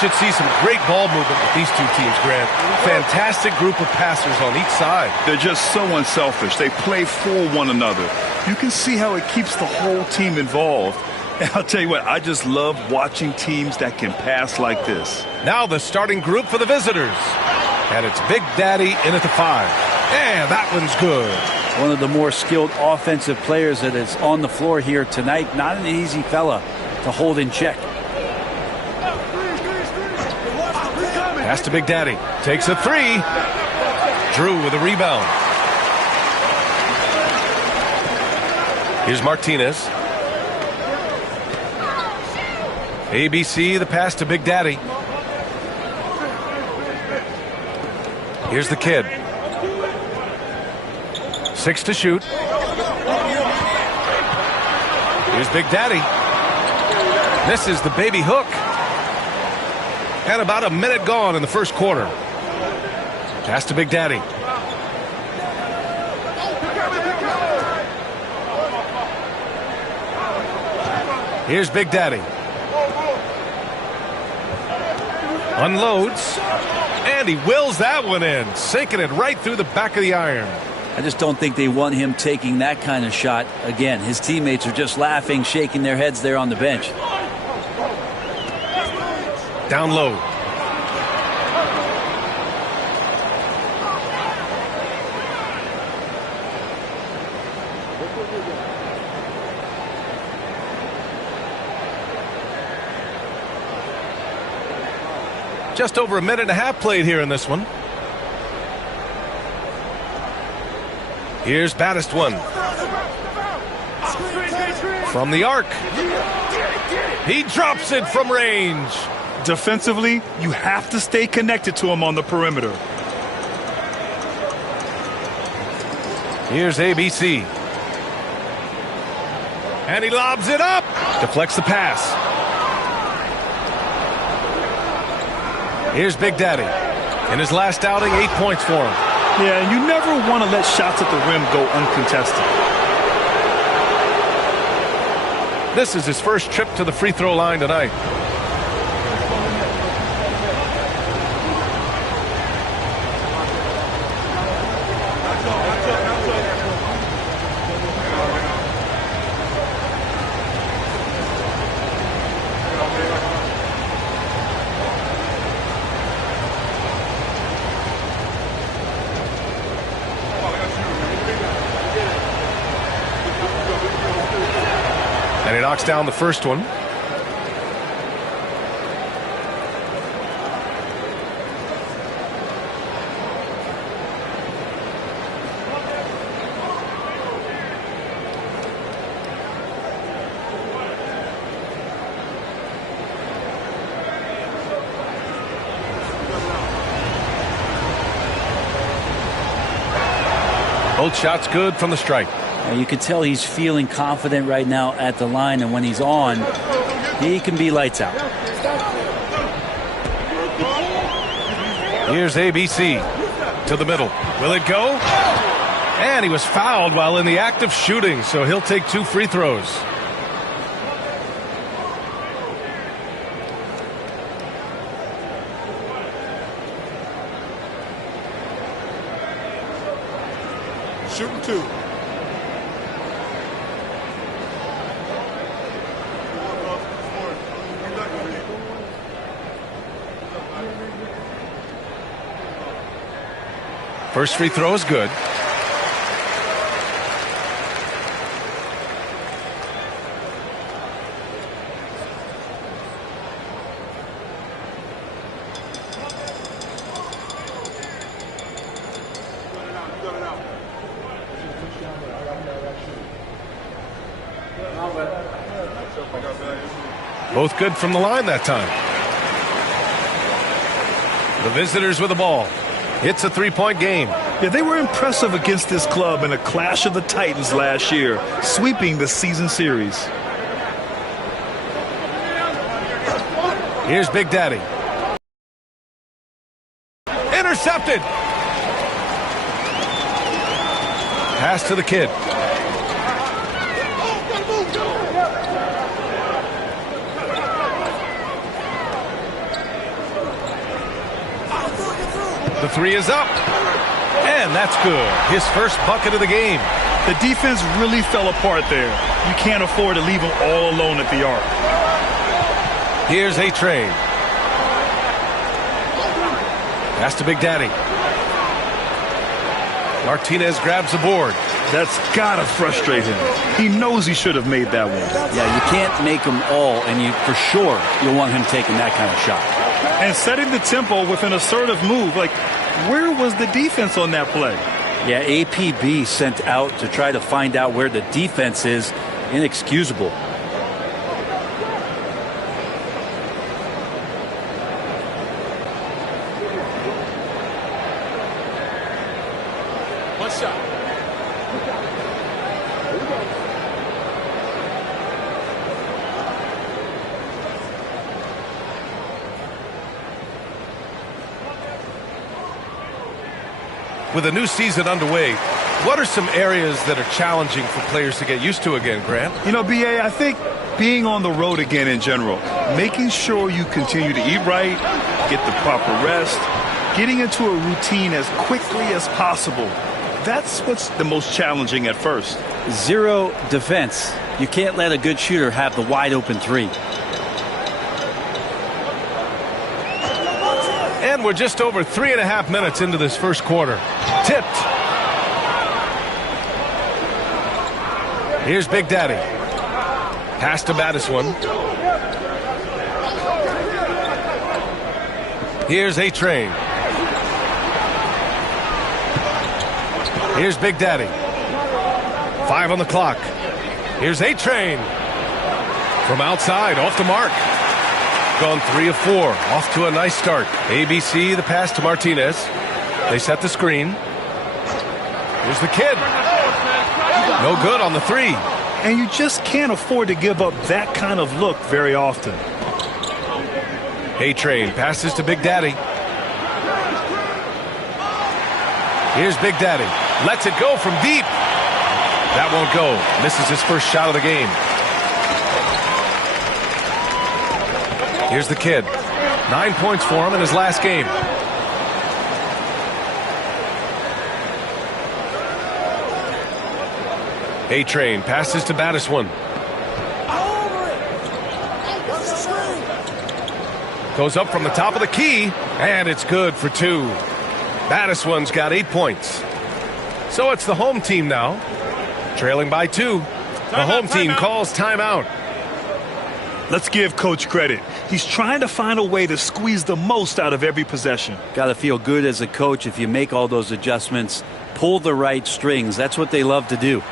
should see some great ball movement with these two teams, Grant. Fantastic group of passers on each side. They're just so unselfish. They play for one another. You can see how it keeps the whole team involved. And I'll tell you what, I just love watching teams that can pass like this. Now the starting group for the visitors. And it's Big Daddy in at the 5. And that one's good. One of the more skilled offensive players that is on the floor here tonight. Not an easy fella to hold in check. Pass to Big Daddy. Takes a 3. Drew with a rebound. Here's Martinez. ABC, the pass to Big Daddy. Here's the kid. 6 to shoot. Here's Big Daddy. Misses the baby hook. And about a minute gone in the first quarter. Pass to Big Daddy. Here's Big Daddy. Unloads. And he wills that one in, sinking it right through the back of the iron. I just don't think they want him taking that kind of shot again. His teammates are just laughing, shaking their heads there on the bench. Down low. Just over a minute and a half played here in this one. Here's Baddest one. From the arc. He drops it from range. Defensively, you have to stay connected to him on the perimeter. Here's ABC. And he lobs it up. Deflects the pass. Here's Big Daddy. In his last outing, 8 points for him. Yeah, and you never want to let shots at the rim go uncontested. This is his first trip to the free throw line tonight. And he knocks down the first one. Both shots good from the stripe. You can tell he's feeling confident right now at the line, and when he's on, he can be lights out. Here's ABC to the middle. Will it go? And he was fouled while in the act of shooting, so he'll take 2 free throws. Shooting 2. First free throw is good. Both good from the line that time. The visitors with the ball. It's a 3-point game. Yeah, they were impressive against this club in a clash of the Titans last year, sweeping the season series. Here's Big Daddy. Intercepted. Pass to the kid. The three is up. And that's good. His first bucket of the game. The defense really fell apart there. You can't afford to leave them all alone at the arc. Here's A-Train. Pass to Big Daddy. Martinez grabs the board. That's got to frustrate him. He knows he should have made that one. Yeah, you can't make them all, and for sure you'll want him taking that kind of shot. And setting the tempo with an assertive move. Like, where was the defense on that play? Yeah, APB sent out to try to find out where the defense is. Inexcusable. One shot. With a new season underway, what are some areas that are challenging for players to get used to again, Grant? You know, B.A., I think being on the road again in general, making sure you continue to eat right, get the proper rest, getting into a routine as quickly as possible. That's what's the most challenging at first. Zero defense. You can't let a good shooter have the wide open three. And we're just over 3.5 minutes into this first quarter. Tipped. Here's Big Daddy. Pass to Madison. Here's A-Train. Here's Big Daddy. 5 on the clock. Here's A-Train. From outside, off the mark. Gone 3 of 4. Off to a nice start. ABC, the pass to Martinez. They set the screen. Here's the kid. No good on the 3. And you just can't afford to give up that kind of look very often. A-Train passes to Big Daddy. Here's Big Daddy. Lets it go from deep. That won't go. Misses his first shot of the game. Here's the kid. 9 points for him in his last game. A-Train passes to Madison. Goes up from the top of the key, and it's good for 2. Madison's got 8 points. So it's the home team now, trailing by 2. The home team calls timeout. Let's give Coach credit. He's trying to find a way to squeeze the most out of every possession. Got to feel good as a coach if you make all those adjustments, pull the right strings. That's what they love to do.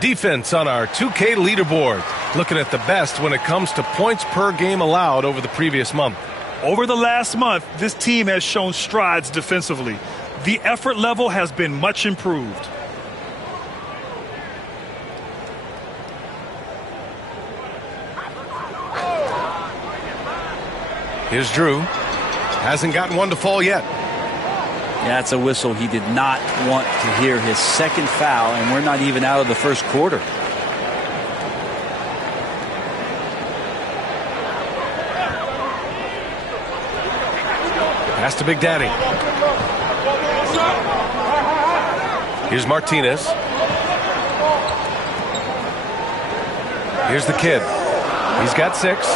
Defense on our 2K leaderboard. Looking at the best when it comes to points per game allowed over the previous month. Over the last month, this team has shown strides defensively. The effort level has been much improved. Here's Drew. Hasn't gotten one to fall yet. Yeah, that's a whistle. He did not want to hear his second foul, and we're not even out of the first quarter. Pass to Big Daddy. Here's Martinez. Here's the kid. He's got 6.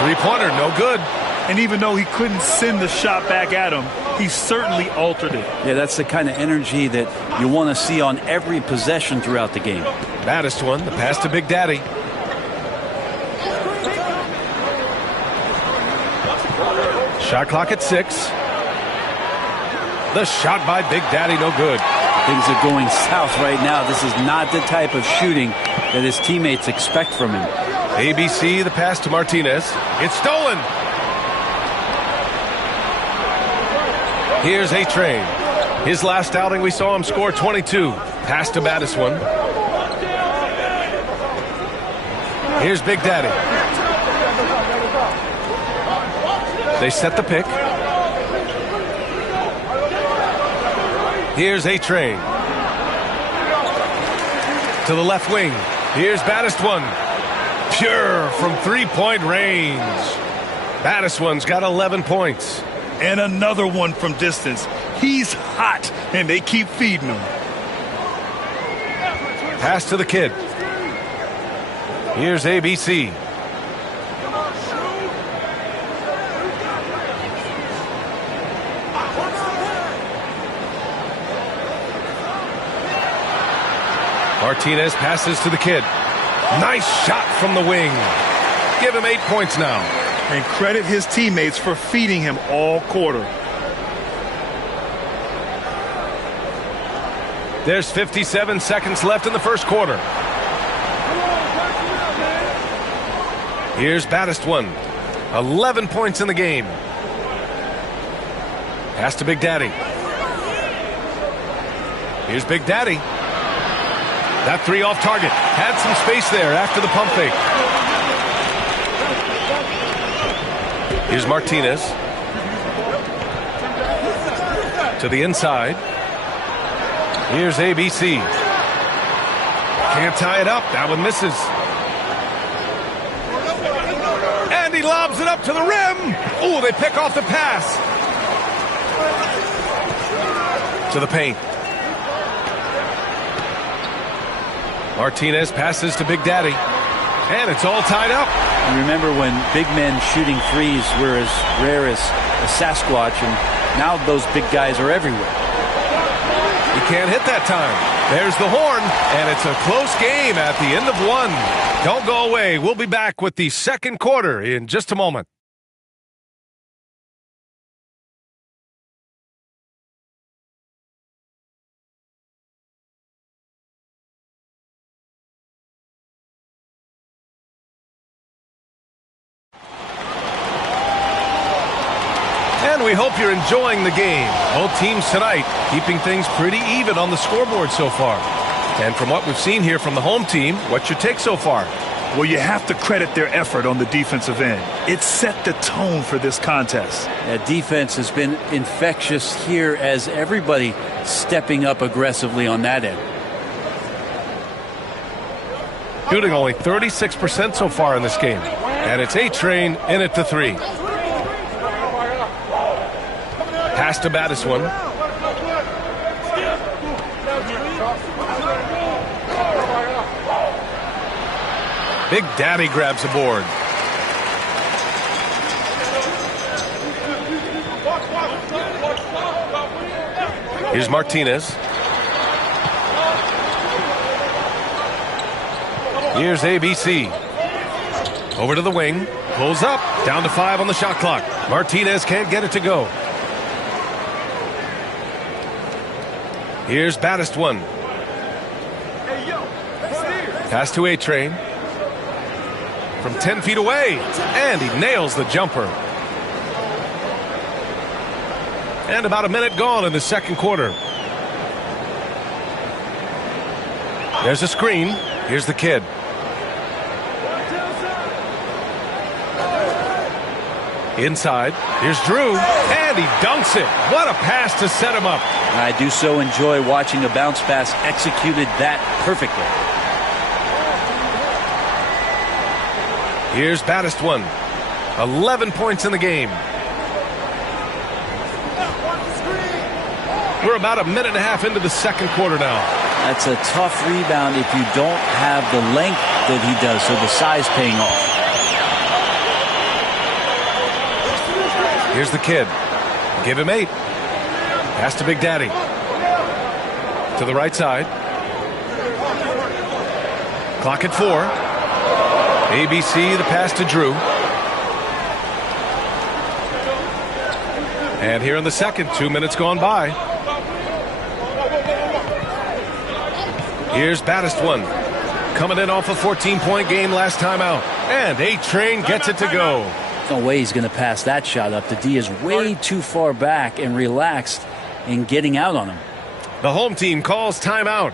Three-pointer, no good. And even though he couldn't send the shot back at him, he certainly altered it. Yeah, that's the kind of energy that you want to see on every possession throughout the game. Baddest one, the pass to Big Daddy. Shot clock at 6. The shot by Big Daddy, no good. Things are going south right now. This is not the type of shooting that his teammates expect from him. ABC, the pass to Martinez. It's stolen. Here's A-Train. His last outing, we saw him score 22. Pass to Baddest one. Here's Big Daddy. They set the pick. Here's A-Train. To the left wing. Here's Baddest one. Pure from three-point range. Baddest one's got 11 points. And another one from distance. He's hot, and they keep feeding him. Pass to the kid. Here's ABC. Martinez passes to the kid. Nice shot from the wing. Give him 8 points now. And credit his teammates for feeding him all quarter. There's 57 seconds left in the first quarter. Here's Baddest one. 11 points in the game. Pass to Big Daddy. Here's Big Daddy. That three off target. Had some space there after the pump fake. Here's Martinez. To the inside. Here's ABC. Can't tie it up. That one misses. And he lobs it up to the rim. Oh, they pick off the pass. To the paint. Martinez passes to Big Daddy. And it's all tied up. And remember when big men shooting threes were as rare as a Sasquatch, and now those big guys are everywhere. He can't hit that time. There's the horn, and it's a close game at the end of one. Don't go away. We'll be back with the second quarter in just a moment. And we hope you're enjoying the game. Both teams tonight keeping things pretty even on the scoreboard so far. And from what we've seen here from the home team, what's your take so far? Well, you have to credit their effort on the defensive end. It set the tone for this contest. That defense has been infectious here as everybody stepping up aggressively on that end. Shooting only 36% so far in this game. And it's A-Train in at the three. Pass to Baddest one. Big Daddy grabs the board. Here's Martinez. Here's ABC. Over to the wing. Pulls up. Down to 5 on the shot clock. Martinez can't get it to go. Here's Baddest one. Pass to A-Train. From 10 feet away. And he nails the jumper. And about a minute gone in the second quarter. There's a screen. Here's the kid. Inside. Here's Drew. And he dunks it. What a pass to set him up. I do so enjoy watching a bounce pass executed that perfectly. Here's Baddest one. 11 points in the game. We're about a minute and a half into the second quarter now. That's a tough rebound if you don't have the length that he does, so the size paying off. Here's the kid. Give him 8. Pass to Big Daddy. To the right side. Clock at 4. ABC, the pass to Drew. And here in the second, 2 minutes gone by. Here's Baddest one. Coming in off a 14-point game last time out. And A-Train gets it to go. No way he's going to pass that shot up. The D is way too far back and relaxed in getting out on him. The home team calls timeout.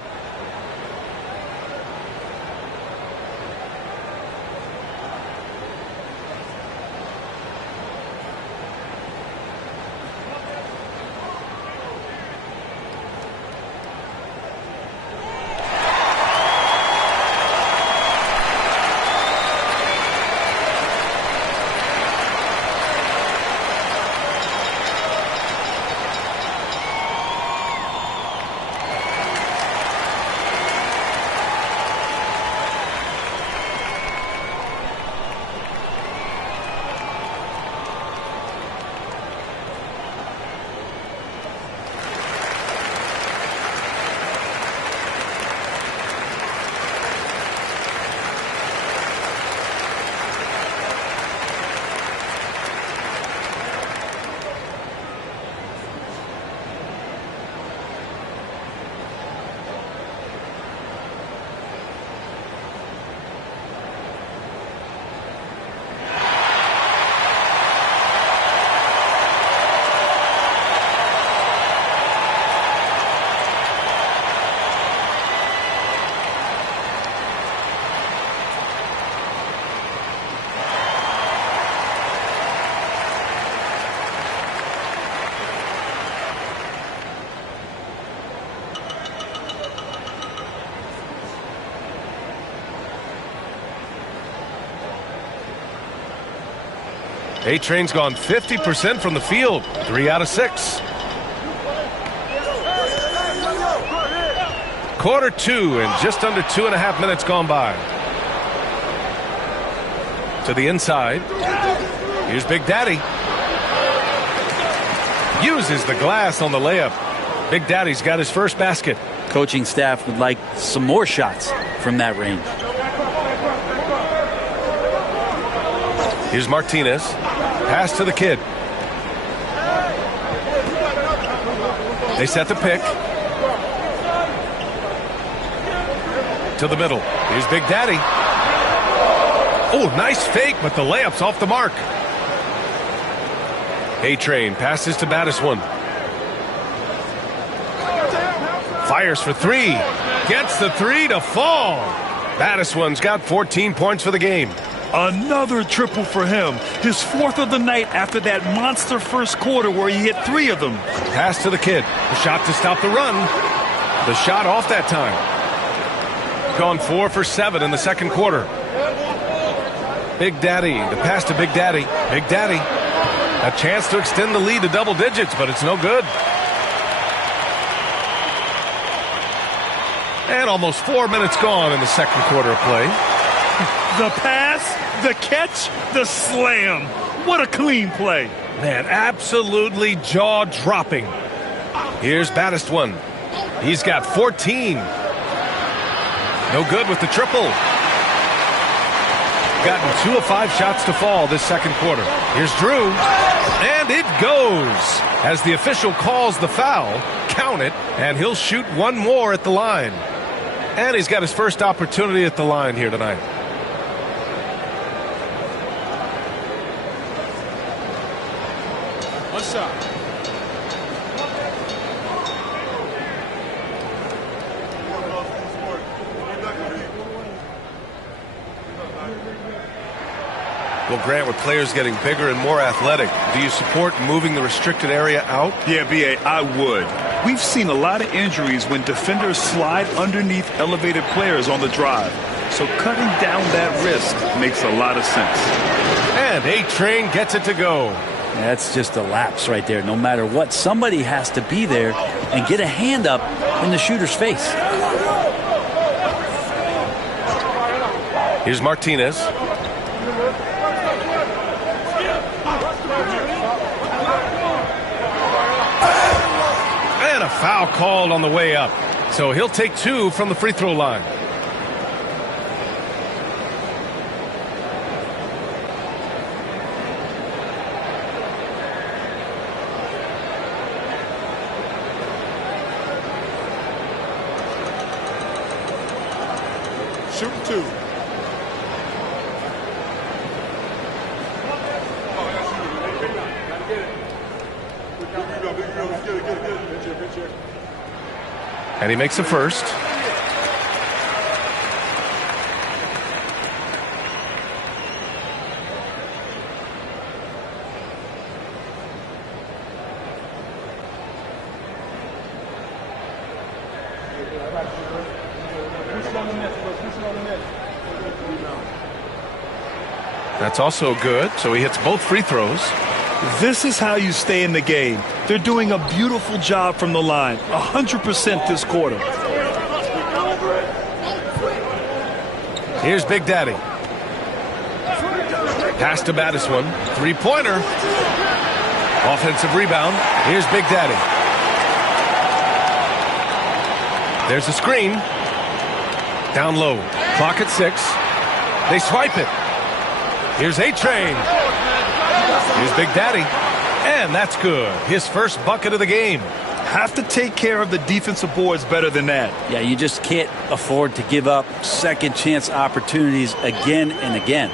A-Train's gone 50% from the field. 3 out of 6. Quarter 2 and just under 2.5 minutes gone by. To the inside. Here's Big Daddy. Uses the glass on the layup. Big Daddy's got his first basket. Coaching staff would like some more shots from that range. Here's Martinez. Pass to the kid. They set the pick. To the middle. Here's Big Daddy. Oh, nice fake, but the layup's off the mark. A-Train passes to Baddest one. Fires for 3. Gets the 3 to fall. Baddest one's got 14 points for the game. Another triple for him. His 4th of the night after that monster first quarter where he hit 3 of them. Pass to the kid. The shot to stop the run. The shot off that time. Gone 4 for 7 in the second quarter. Big Daddy. The pass to Big Daddy. Big Daddy. A chance to extend the lead to double digits, but it's no good. And almost 4 minutes gone in the second quarter of play. The pass, the catch, the slam. What a clean play. Man, absolutely jaw-dropping. Here's Baddest one. He's got 14. No good with the triple. Gotten 2 of 5 shots to fall this second quarter. Here's Drew. And it goes. As the official calls the foul, count it, and he'll shoot 1 more at the line. And he's got his first opportunity at the line here tonight. What's up? Well, Grant, with players getting bigger and more athletic, do you support moving the restricted area out? Yeah, B.A., I would. We've seen a lot of injuries when defenders slide underneath elevated players on the drive. So cutting down that risk makes a lot of sense. And A-Train gets it to go. That's just a lapse right there. No matter what, somebody has to be there and get a hand up in the shooter's face. Here's Martinez. And a foul called on the way up. So he'll take 2 from the free throw line. Shoot 2. And he makes the first. That's also good. So he hits both free throws. This is how you stay in the game. They're doing a beautiful job from the line. 100% this quarter. Here's Big Daddy. Pass to Battiswan. Three-pointer. Offensive rebound. Here's Big Daddy. There's a screen. Down low. Clock at 6. They swipe it. Here's A-Train. Here's Big Daddy. And that's good. His first bucket of the game. Have to take care of the defensive boards better than that. Yeah, you just can't afford to give up second chance opportunities again and again.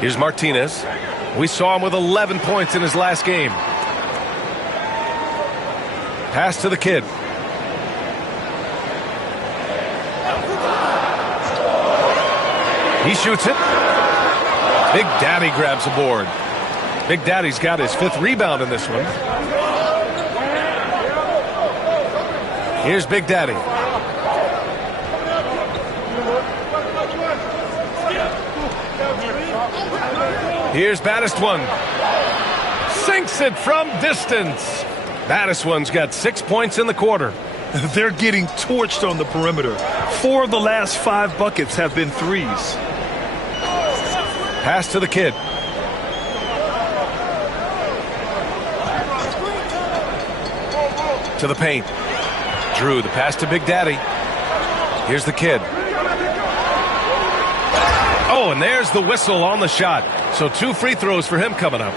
Here's Martinez. We saw him with 11 points in his last game. Pass to the kid. He shoots it. Big Daddy grabs a board. Big Daddy's got his 5th rebound in this one. Here's Big Daddy. Here's Battiswan. Sinks it from distance. Battiswan's got 6 points in the quarter. They're getting torched on the perimeter. 4 of the last 5 buckets have been threes. Pass to the kid. To the paint. Drew the pass to Big Daddy. Here's the kid. Oh, and there's the whistle on the shot. So 2 free throws for him coming up.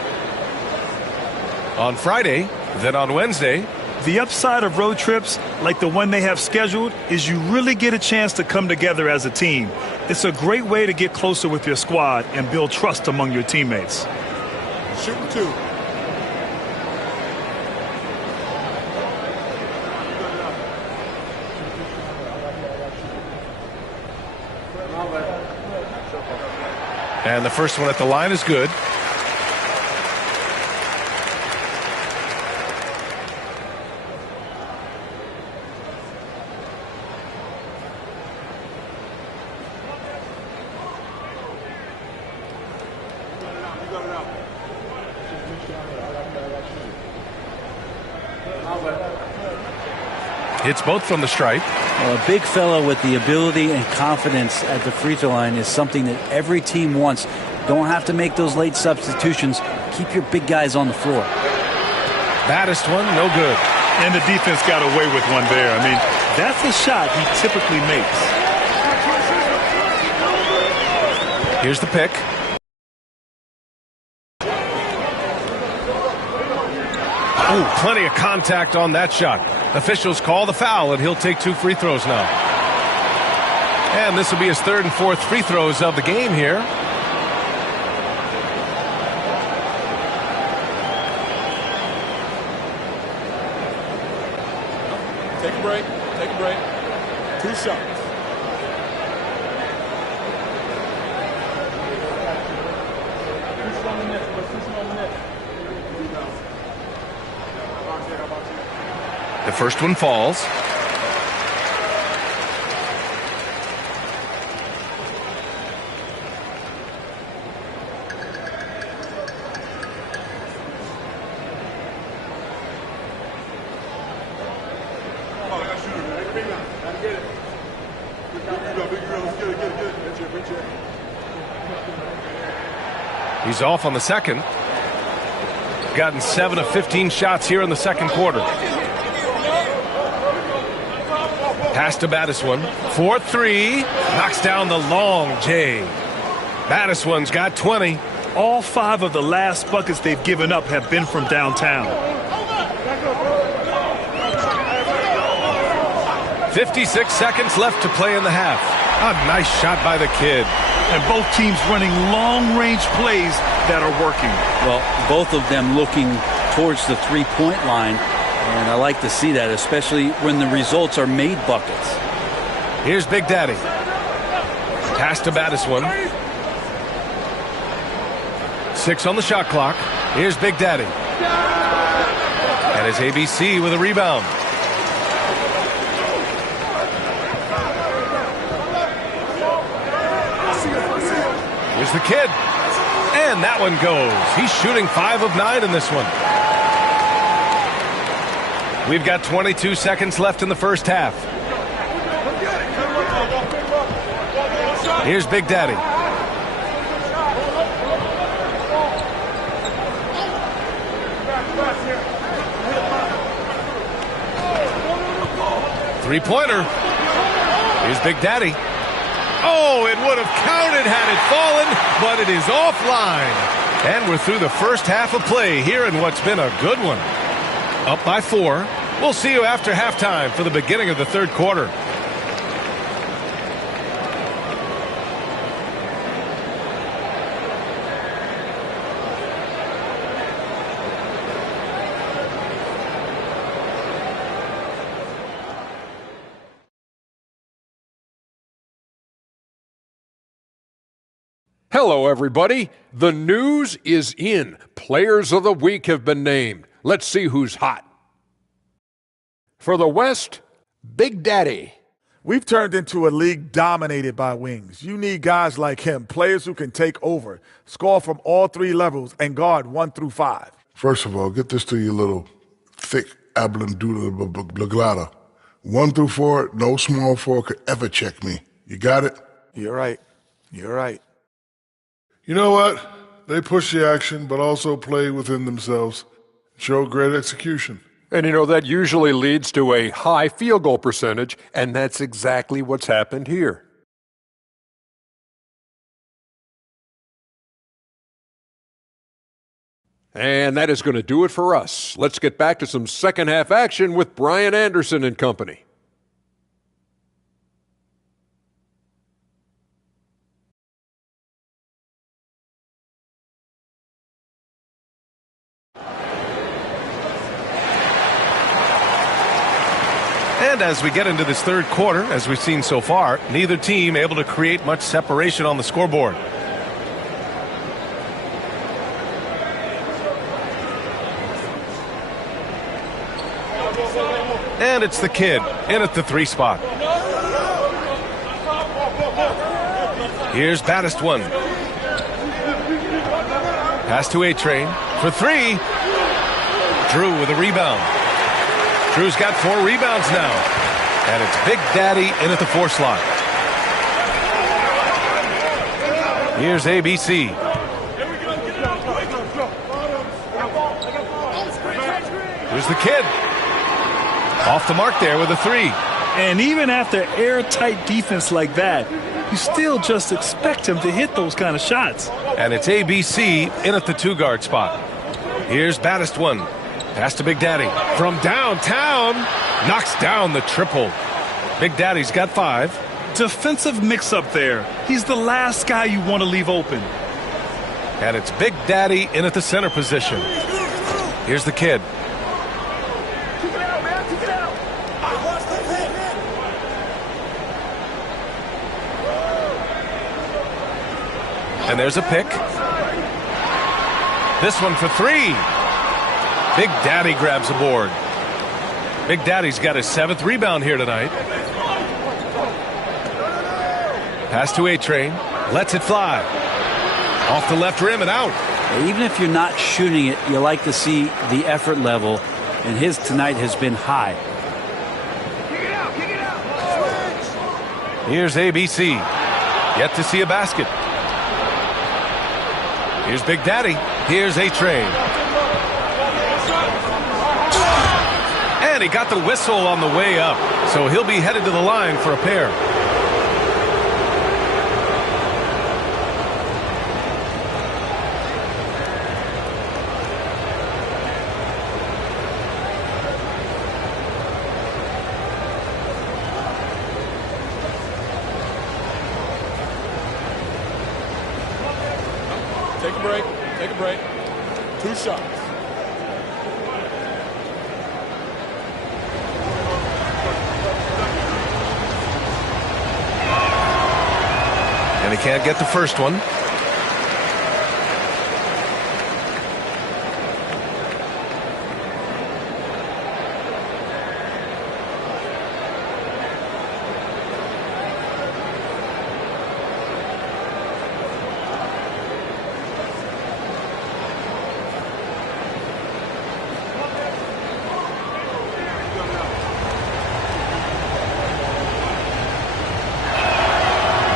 On Friday, then on Wednesday. The upside of road trips, like the one they have scheduled, is you really get a chance to come together as a team. It's a great way to get closer with your squad and build trust among your teammates. Shooting 2. And the first one at the line is good. Hits both from the stripe. Well, a big fella with the ability and confidence at the free throw line is something that every team wants. Don't have to make those late substitutions. Keep your big guys on the floor. Baddest one, no good. And the defense got away with one there. I mean, that's a shot he typically makes. Here's the pick. Oh, plenty of contact on that shot. Officials call the foul, and he'll take 2 free throws now. And this will be his 3rd and 4th free throws of the game here. Take a break. Take a break. 2 shots. The first one falls. He's off on the second. Gotten 7 of 15 shots here in the second quarter. Pass to Battiswan. 4-3. Knocks down the long J. Battiswan's got 20. All 5 of the last buckets they've given up have been from downtown. 56 seconds left to play in the half. A nice shot by the kid. And both teams running long-range plays that are working. Well, both of them looking towards the three-point line, and I like to see that, especially when the results are made buckets. Here's Big Daddy. Pass to Battiswan. 6 on the shot clock. Here's Big Daddy. And it's ABC with a rebound. Here's the kid. And that one goes. He's shooting 5 of 9 in this one. We've got 22 seconds left in the first half. Here's Big Daddy. Three-pointer. Here's Big Daddy. Oh, it would have counted had it fallen, but it is offline. And we're through the first half of play here in what's been a good one. Up by 4. We'll see you after halftime for the beginning of the third quarter. Hello, everybody. The news is in. Players of the Week have been named. Let's see who's hot. For the West, Big Daddy. We've turned into a league dominated by wings. You need guys like him, players who can take over, score from all 3 levels, and guard 1 through 5. First of all, get this to your little thick ablanduda. 1 through 4, no small 4 could ever check me. You got it? You're right. You're right. You know what? They push the action, but also play within themselves. Show great execution. And you know, that usually leads to a high field goal percentage, and that's exactly what's happened here. And that is going to do it for us. Let's get back to some second half action with Brian Anderson and company. And as we get into this third quarter, as we've seen so far, neither team able to create much separation on the scoreboard. And it's the kid in at the 3 spot. Here's Battiswan. Pass to A-Train for 3. Drew with a rebound. Drew's got 4 rebounds now. And it's Big Daddy in at the 4 slot. Here's ABC. Here's the kid. Off the mark there with a 3. And even after airtight defense like that, you still just expect him to hit those kind of shots. And it's ABC in at the 2-guard spot. Here's Battiswan. Pass to Big Daddy. From downtown, knocks down the triple. Big Daddy's got 5. Defensive mix-up there. He's the last guy you want to leave open. And it's Big Daddy in at the center position. Here's the kid. And there's a pick. This one for 3. Big Daddy grabs a board. Big Daddy's got his 7th rebound here tonight. Pass to A-Train. Lets it fly. Off the left rim and out. Even if you're not shooting it, you like to see the effort level, and his tonight has been high. Here's ABC. Yet to see a basket. Here's Big Daddy. Here's A-Train. And he got the whistle on the way up, so he'll be headed to the line for a pair. Take a break. Take a break. 2 shots. And he can't get the first one.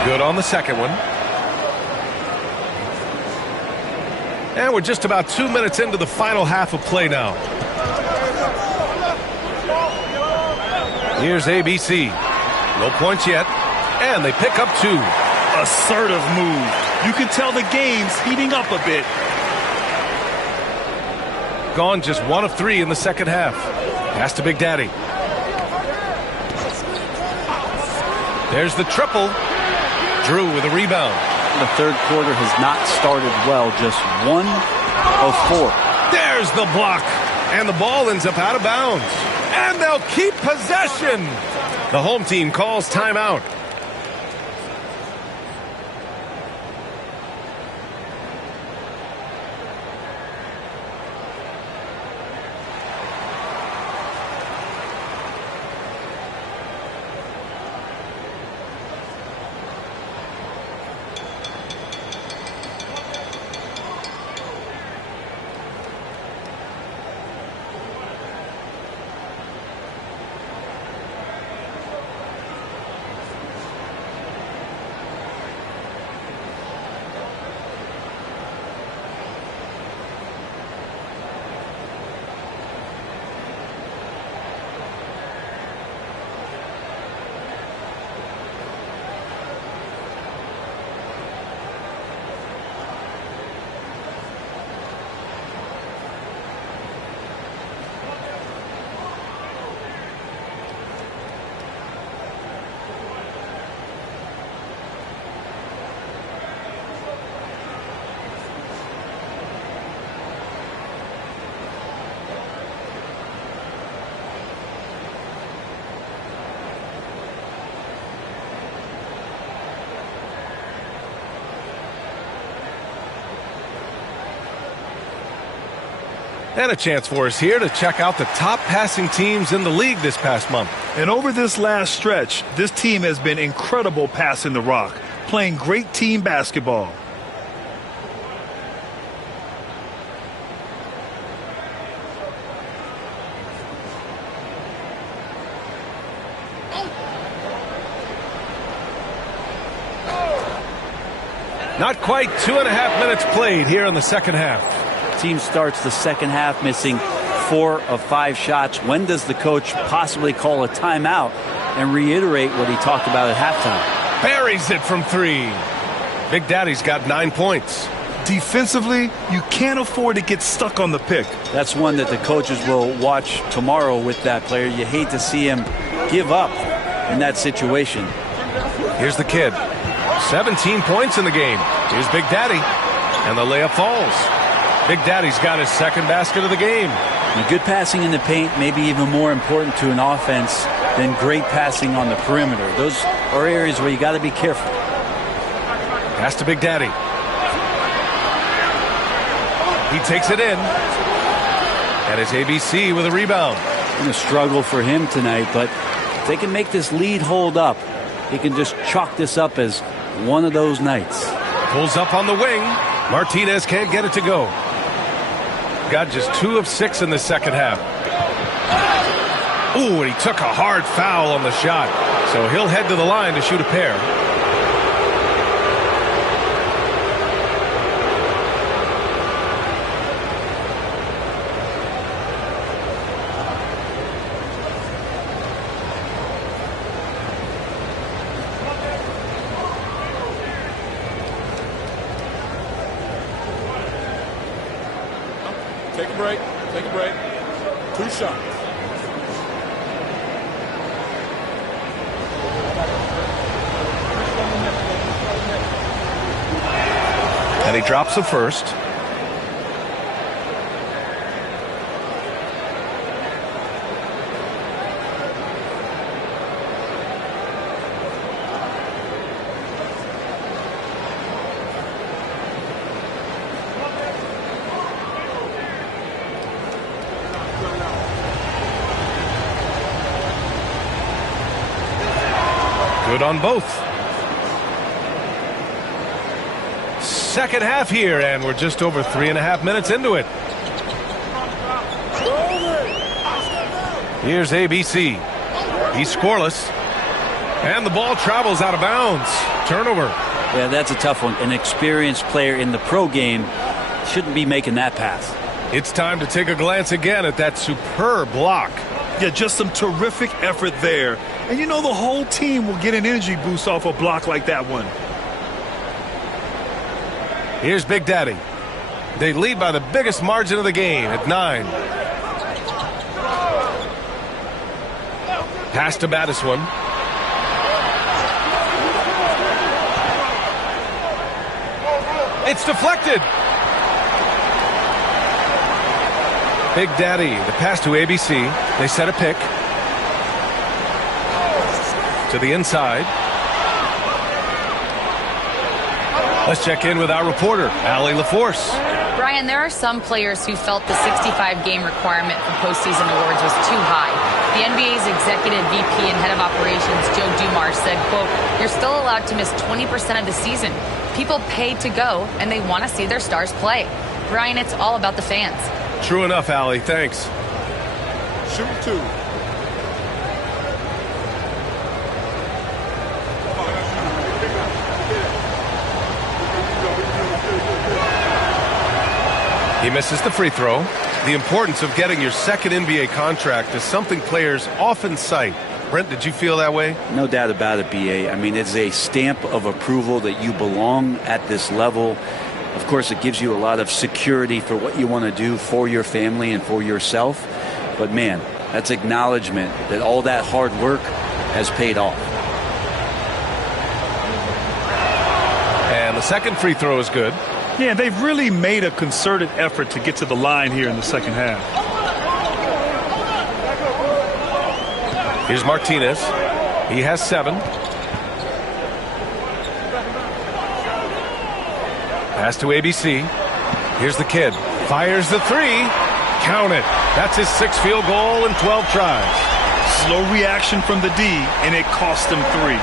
Good on the second one. And we're just about 2 minutes into the final half of play now. Here's ABC. No points yet. And they pick up 2. Assertive move. You can tell the game's heating up a bit. Gone just 1 of 3 in the second half. Pass to Big Daddy. There's the triple. Drew with a rebound. The third quarter has not started well. Just 1 of 4. There's the block. And the ball ends up out of bounds. And they'll keep possession. The home team calls timeout. And a chance for us here to check out the top passing teams in the league this past month. And over this last stretch, this team has been incredible passing the rock, playing great team basketball. Not quite 2.5 minutes played here in the second half. Team starts the second half missing 4 of 5 shots. When does the coach possibly call a timeout and reiterate what he talked about at halftime? Buries it from 3. Big Daddy's got 9 points. Defensively, you can't afford to get stuck on the pick. That's one that the coaches will watch tomorrow with that player. You hate to see him give up in that situation. Here's the kid. 17 points in the game. Here's Big Daddy. And the layup falls. Big Daddy's got his second basket of the game. And good passing in the paint may be even more important to an offense than great passing on the perimeter. Those are areas where you got to be careful. Pass to Big Daddy. He takes it in. And it's ABC with a rebound. It's been a struggle for him tonight, but if they can make this lead hold up, he can just chalk this up as one of those nights. Pulls up on the wing. Martinez can't get it to go. Got just 2 of 6 in the second half. Ooh, and he took a hard foul on the shot. So he'll head to the line to shoot a pair. break. Take a break. 2 shots. And he drops the first. Good on both. Second half here, and we're just over 3.5 minutes into it. Here's ABC. He's scoreless. And the ball travels out of bounds. Turnover. Yeah, that's a tough one. An experienced player in the pro game shouldn't be making that pass. It's time to take a glance again at that superb block. Yeah, just some terrific effort there. And you know the whole team will get an energy boost off a block like that one. Here's Big Daddy. They lead by the biggest margin of the game at 9. Pass to Battiswan. It's deflected. Big Daddy, the pass to ABC. They set a pick. To the inside. Let's check in with our reporter, Allie LaForce. Brian, there are some players who felt the 65-game requirement for postseason awards was too high. The NBA's executive VP and head of operations, Joe Dumars, said, quote, "You're still allowed to miss 20% of the season. People pay to go, and they want to see their stars play." Brian, it's all about the fans. True enough, Allie. Thanks. Shoot 2. He misses the free throw. The importance of getting your second NBA contract is something players often cite. Brent, did you feel that way? No doubt about it, BA. I mean, it's a stamp of approval that you belong at this level. Of course, it gives you a lot of security for what you want to do for your family and for yourself. But, man, that's acknowledgement that all that hard work has paid off. And the second free throw is good. Yeah, they've really made a concerted effort to get to the line here in the second half. Here's Martinez. He has 7. Pass to ABC. Here's the kid. Fires the 3. Count it. That's his 6th field goal in 12 tries. Slow reaction from the D, and it cost him 3.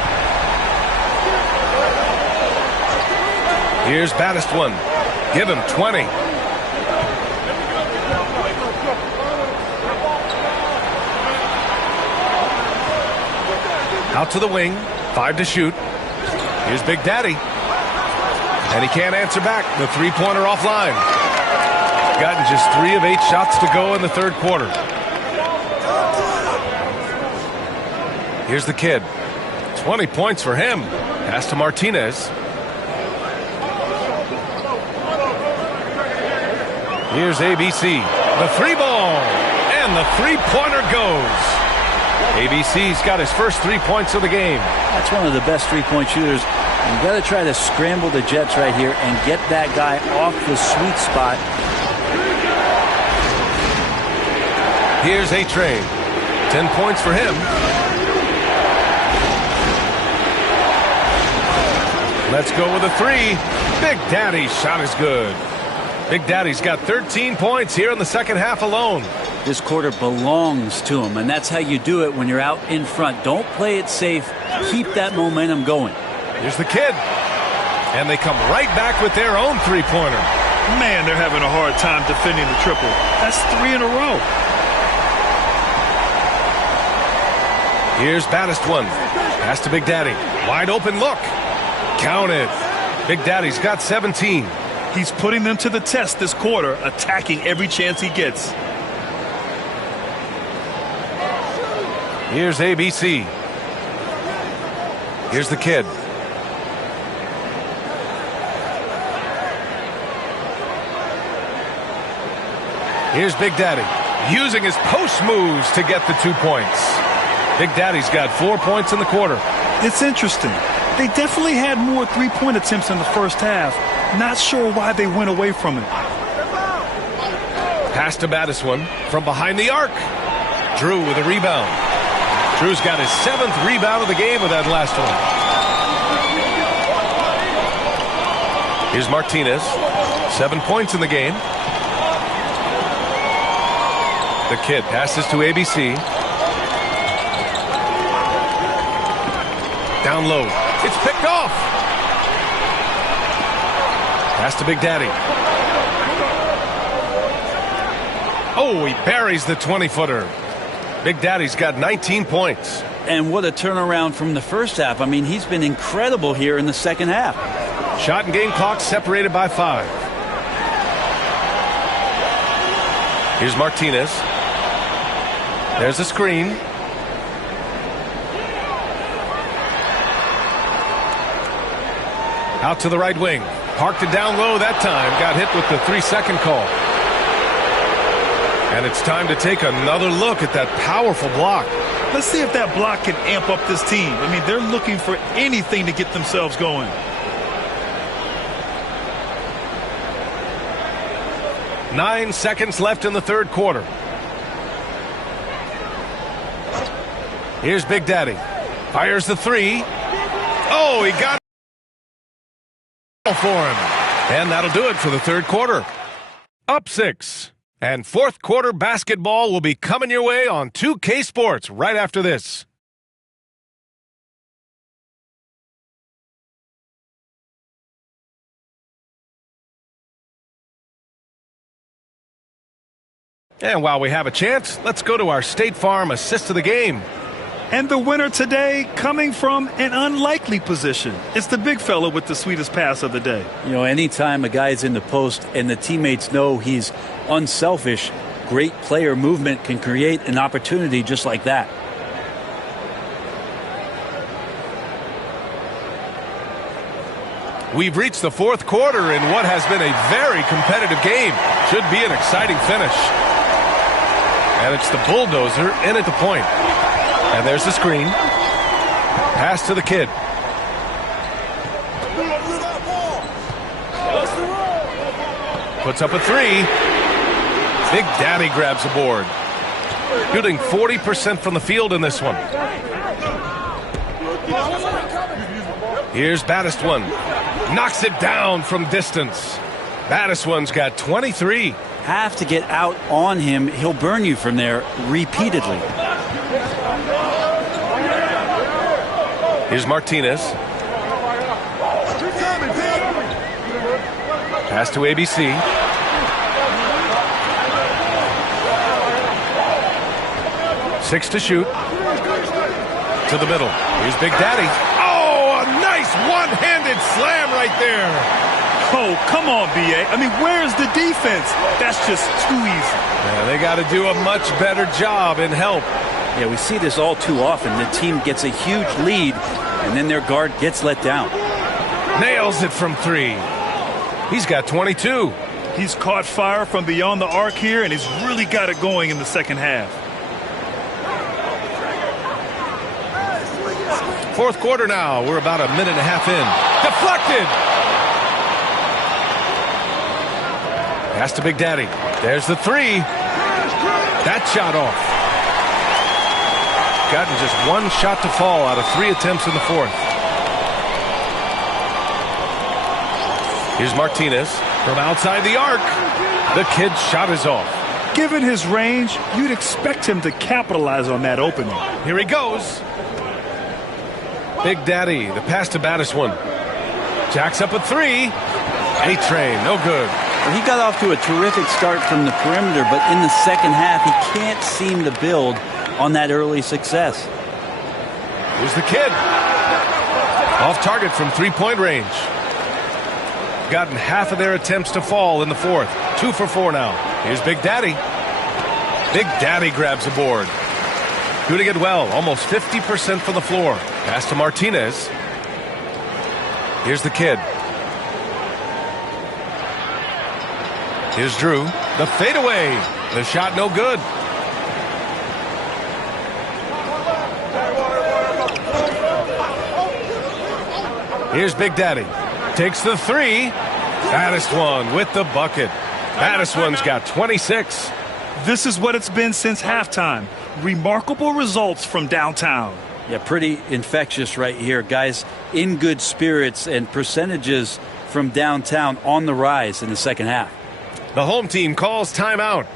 Here's Battiswan. Give him 20. Out to the wing. 5 to shoot. Here's Big Daddy. And he can't answer back. The three-pointer offline. Gotten just 3 of 8 shots to go in the third quarter. Here's the kid. 20 points for him. Pass to Martinez. Here's ABC. The 3-ball. And the 3-pointer goes. ABC's got his first 3 points of the game. That's one of the best 3-point shooters. You've got to try to scramble the Jets right here and get that guy off the sweet spot. Here's A-Train. 10 points for him. Let's go with a 3. Big Daddy's shot is good. Big Daddy's got 13 points here in the second half alone. This quarter belongs to him, and that's how you do it when you're out in front. Don't play it safe. Keep that momentum going. Here's the kid. And they come right back with their own 3-pointer. Man, they're having a hard time defending the triple. That's 3 in a row. Here's Battiswan. Pass to Big Daddy. Wide open look. Count it. Big Daddy's got 17. He's putting them to the test this quarter, attacking every chance he gets. Here's ABC. Here's the kid. Here's Big Daddy using his post moves to get the 2 points. Big Daddy's got 4 points in the quarter. It's interesting. They definitely had more three-point attempts in the first half. Not sure why they went away from it. Pass to Battiswan from behind the arc. Drew with a rebound. Drew's got his 7th rebound of the game with that last one. Here's Martinez. 7 points in the game. The kid passes to ABC. Down low. It's picked off. Pass to Big Daddy. Oh, he buries the 20-footer. Big Daddy's got 19 points. And what a turnaround from the first half. I mean, he's been incredible here in the second half. Shot and game clock separated by 5. Here's Martinez. There's a screen. Out to the right wing. Parked it down low that time. Got hit with the 3-second call. And it's time to take another look at that powerful block. Let's see if that block can amp up this team. I mean, they're looking for anything to get themselves going. Nine seconds left in the third quarter. Here's Big Daddy. Fires the 3. Oh, he got it for him. And that'll do it for the third quarter. Up 6. And fourth quarter basketball will be coming your way on 2K Sports right after this. And while we have a chance, let's go to our State Farm assist of the game. And the winner today coming from an unlikely position. It's the big fella with the sweetest pass of the day. You know, anytime a guy's in the post and the teammates know he's unselfish, great player movement can create an opportunity just like that. We've reached the fourth quarter in what has been a very competitive game. Should be an exciting finish. And it's the bulldozer in at the point. And there's the screen. Pass to the kid. Puts up a 3. Big Daddy grabs the board. Shooting 40% from the field in this one. Here's Battiswan. Knocks it down from distance. Battiswan's got 23. Have to get out on him. He'll burn you from there repeatedly. Here's Martinez. Pass to ABC. Six to shoot. To the middle. Here's Big Daddy. Oh, a nice one-handed slam right there. Oh, come on, B.A. I mean, where's the defense? That's just too easy. Yeah, they got to do a much better job in help. Yeah, we see this all too often. The team gets a huge lead, and then their guard gets let down. Nails it from 3. He's got 22. He's caught fire from beyond the arc here, and he's really got it going in the second half. Fourth quarter now. We're about a minute and a half in. Deflected. Pass to Big Daddy. There's the 3. That shot off. Gotten just one shot to fall out of 3 attempts in the fourth. Here's Martinez from outside the arc. The kid's shot is off. Given his range, you'd expect him to capitalize on that opening. Here he goes. Big Daddy, the pass to Battiswan. Jacks up a 3. A-Train, no good. He got off to a terrific start from the perimeter, but in the second half, he can't seem to build on that early success. Here's the kid. Off target from three-point range. Gotten half of their attempts to fall in the fourth. 2 for 4 now. Here's Big Daddy. Big Daddy grabs the board. Doing it well. Almost 50% from the floor. Pass to Martinez. Here's the kid. Here's Drew. The fadeaway. The shot no good. Here's Big Daddy. Takes the three. Baddest one with the bucket. Baddest one's got 26. This is what it's been since halftime. Remarkable results from downtown. Yeah, pretty infectious right here. Guys in good spirits, and percentages from downtown on the rise in the second half. The home team calls timeout.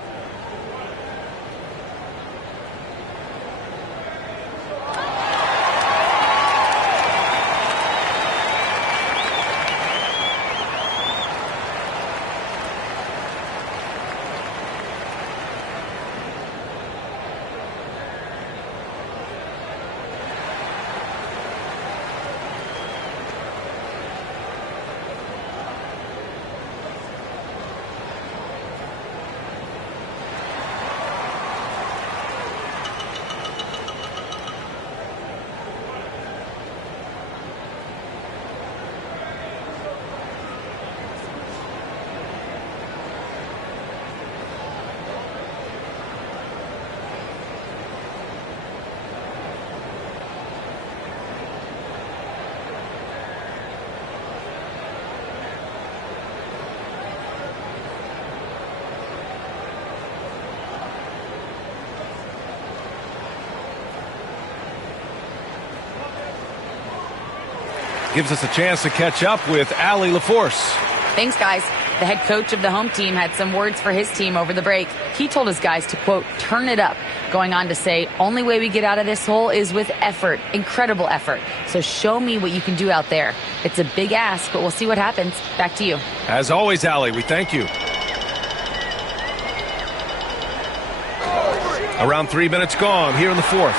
Gives us a chance to catch up with Allie LaForce. Thanks, guys. The head coach of the home team had some words for his team over the break. He told his guys to, quote, turn it up, going on to say, only way we get out of this hole is with effort, incredible effort. So show me what you can do out there. It's a big ask, but we'll see what happens. Back to you. As always, Allie, we thank you. Around 3 minutes gone here in the fourth.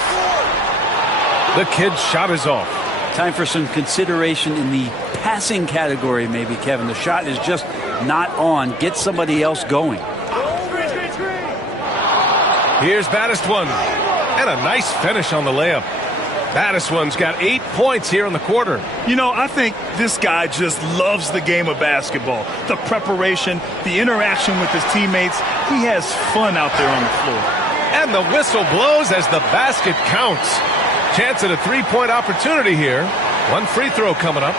The kid's shot is off. Time for some consideration in the passing category, maybe, Kevin. The shot is just not on. Get somebody else going. Here's Baddest One. And a nice finish on the layup. Baddest One's got 8 points here in the quarter. You know, I think this guy just loves the game of basketball. The preparation, the interaction with his teammates. He has fun out there on the floor. And the whistle blows as the basket counts. Chance at a three-point opportunity here. One free throw coming up.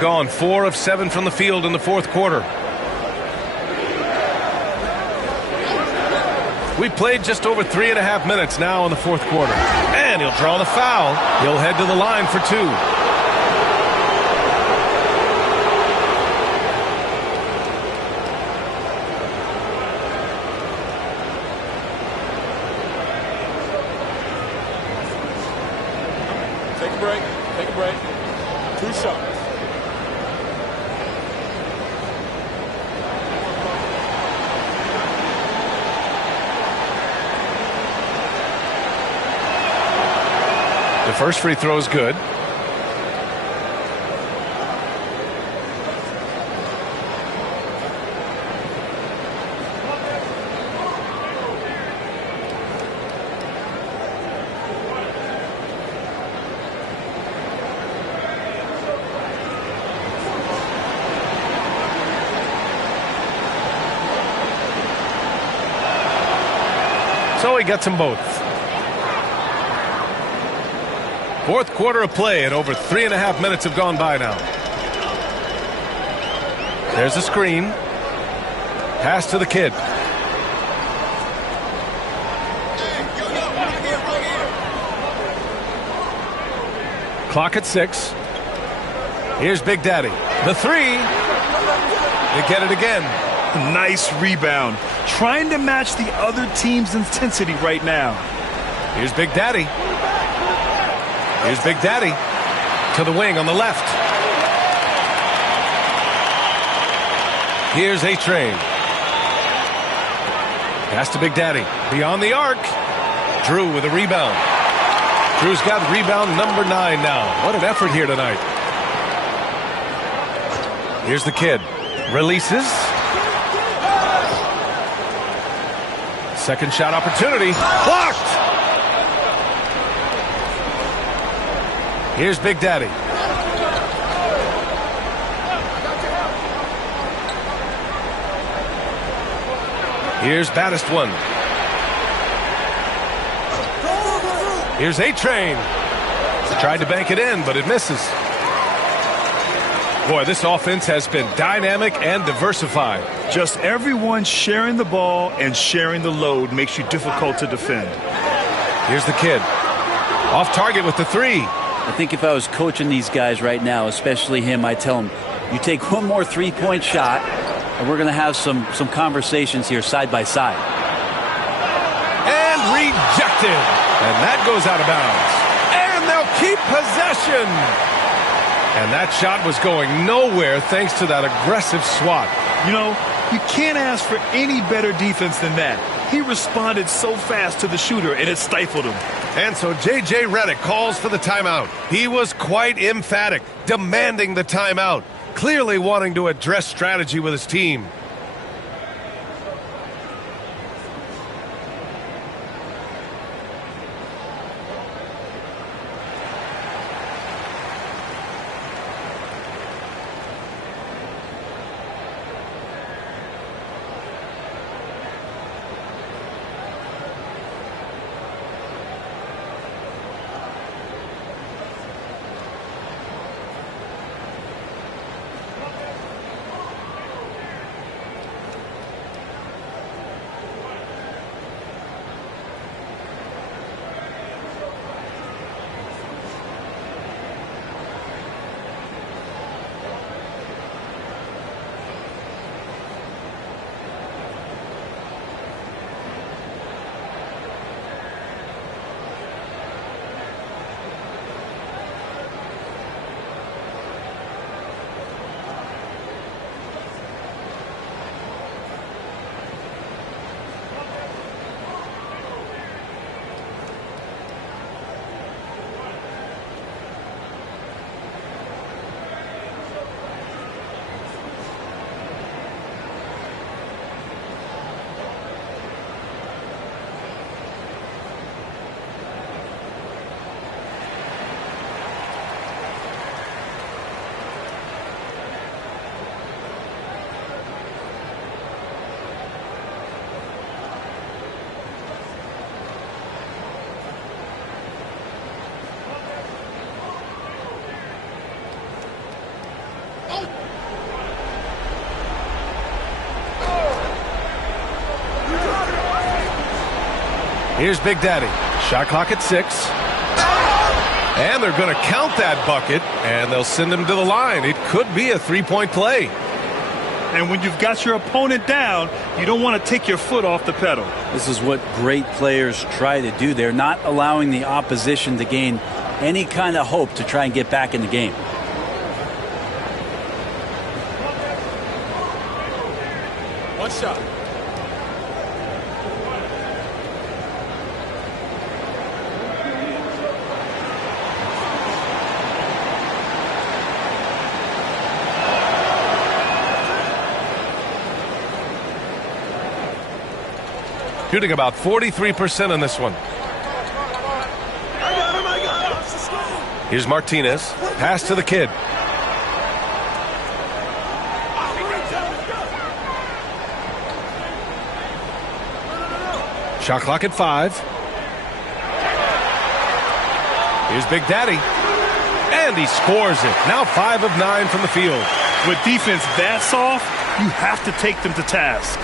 Gone 4 of 7 from the field in the fourth quarter. We played just over 3.5 minutes now in the fourth quarter. And he'll draw the foul. He'll head to the line for 2. Take a break. Take a break. 2 shots. The first free throw is good. So he gets them both. Fourth quarter of play, and over 3.5 minutes have gone by now. There's a screen. Pass to the kid. Clock at 6. Here's Big Daddy. The 3. They get it again. Nice rebound. Trying to match the other team's intensity right now. Here's Big Daddy. Here's Big Daddy to the wing on the left. Here's A-Train. Pass to Big Daddy. Beyond the arc. Drew with a rebound. Drew's got rebound number 9 now. What an effort here tonight. Here's the kid. Releases. Second shot opportunity. Blocked! Here's Big Daddy. Here's baddest one. Here's A-Train. Tried to bank it in, but it misses. Boy, this offense has been dynamic and diversified. Just everyone sharing the ball and sharing the load makes you difficult to defend. Here's the kid. Off target with the 3. I think if I was coaching these guys right now, especially him, I'd tell him, you take one more 3-point shot, and we're going to have some conversations here side by side. And rejected. And that goes out of bounds. And they'll keep possession. And that shot was going nowhere thanks to that aggressive swat. You know, you can't ask for any better defense than that. He responded so fast to the shooter, and it stifled him. And so J.J. Redick calls for the timeout. He was quite emphatic, demanding the timeout, clearly wanting to address strategy with his team. Here's Big Daddy. Shot clock at 6. And they're going to count that bucket, and they'll send him to the line. It could be a 3-point play. And when you've got your opponent down, you don't want to take your foot off the pedal. This is what great players try to do. They're not allowing the opposition to gain any kind of hope to try and get back in the game. One shot. Shooting about 43% on this one. Here's Martinez. Pass to the kid. Shot clock at 5. Here's Big Daddy. And he scores it. Now 5 of 9 from the field. With defense that soft, you have to take them to task.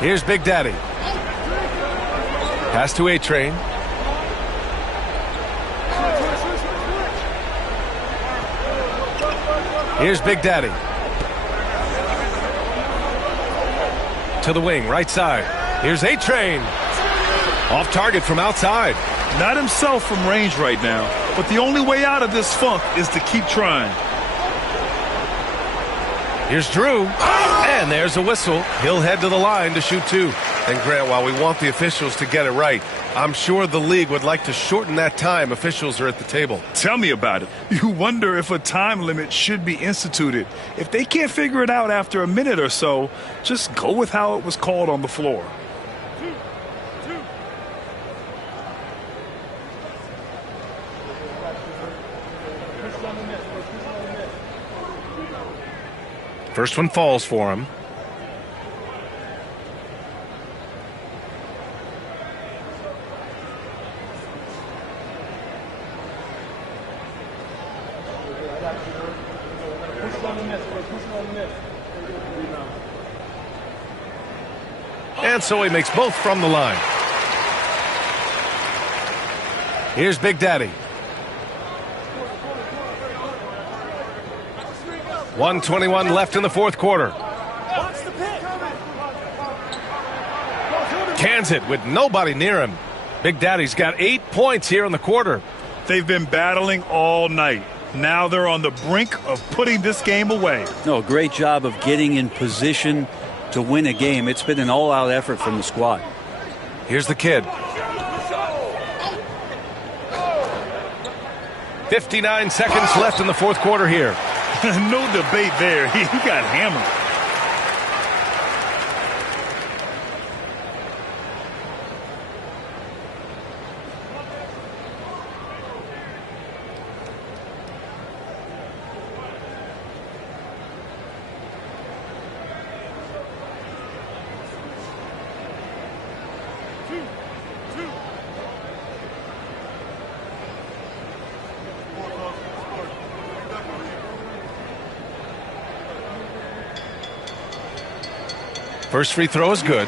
Here's Big Daddy. Pass to A-Train. Here's Big Daddy. To the wing, right side. Here's A-Train. Off target from outside. Not himself from range right now, but the only way out of this funk is to keep trying. Here's Drew. And there's a whistle. He'll head to the line to shoot 2. And Grant, while we want the officials to get it right, I'm sure the league would like to shorten that time officials are at the table. Tell me about it. You wonder if a time limit should be instituted. If they can't figure it out after a minute or so, just go with how it was called on the floor. First one falls for him. And so he makes both from the line. Here's Big Daddy. 1:21 left in the fourth quarter. Cans it with nobody near him. Big Daddy's got 8 points here in the quarter. They've been battling all night. Now they're on the brink of putting this game away. No, great job of getting in position to win a game. It's been an all-out effort from the squad. Here's the kid. 59 seconds left in the fourth quarter here. No debate there. He got hammered. First free throw is good.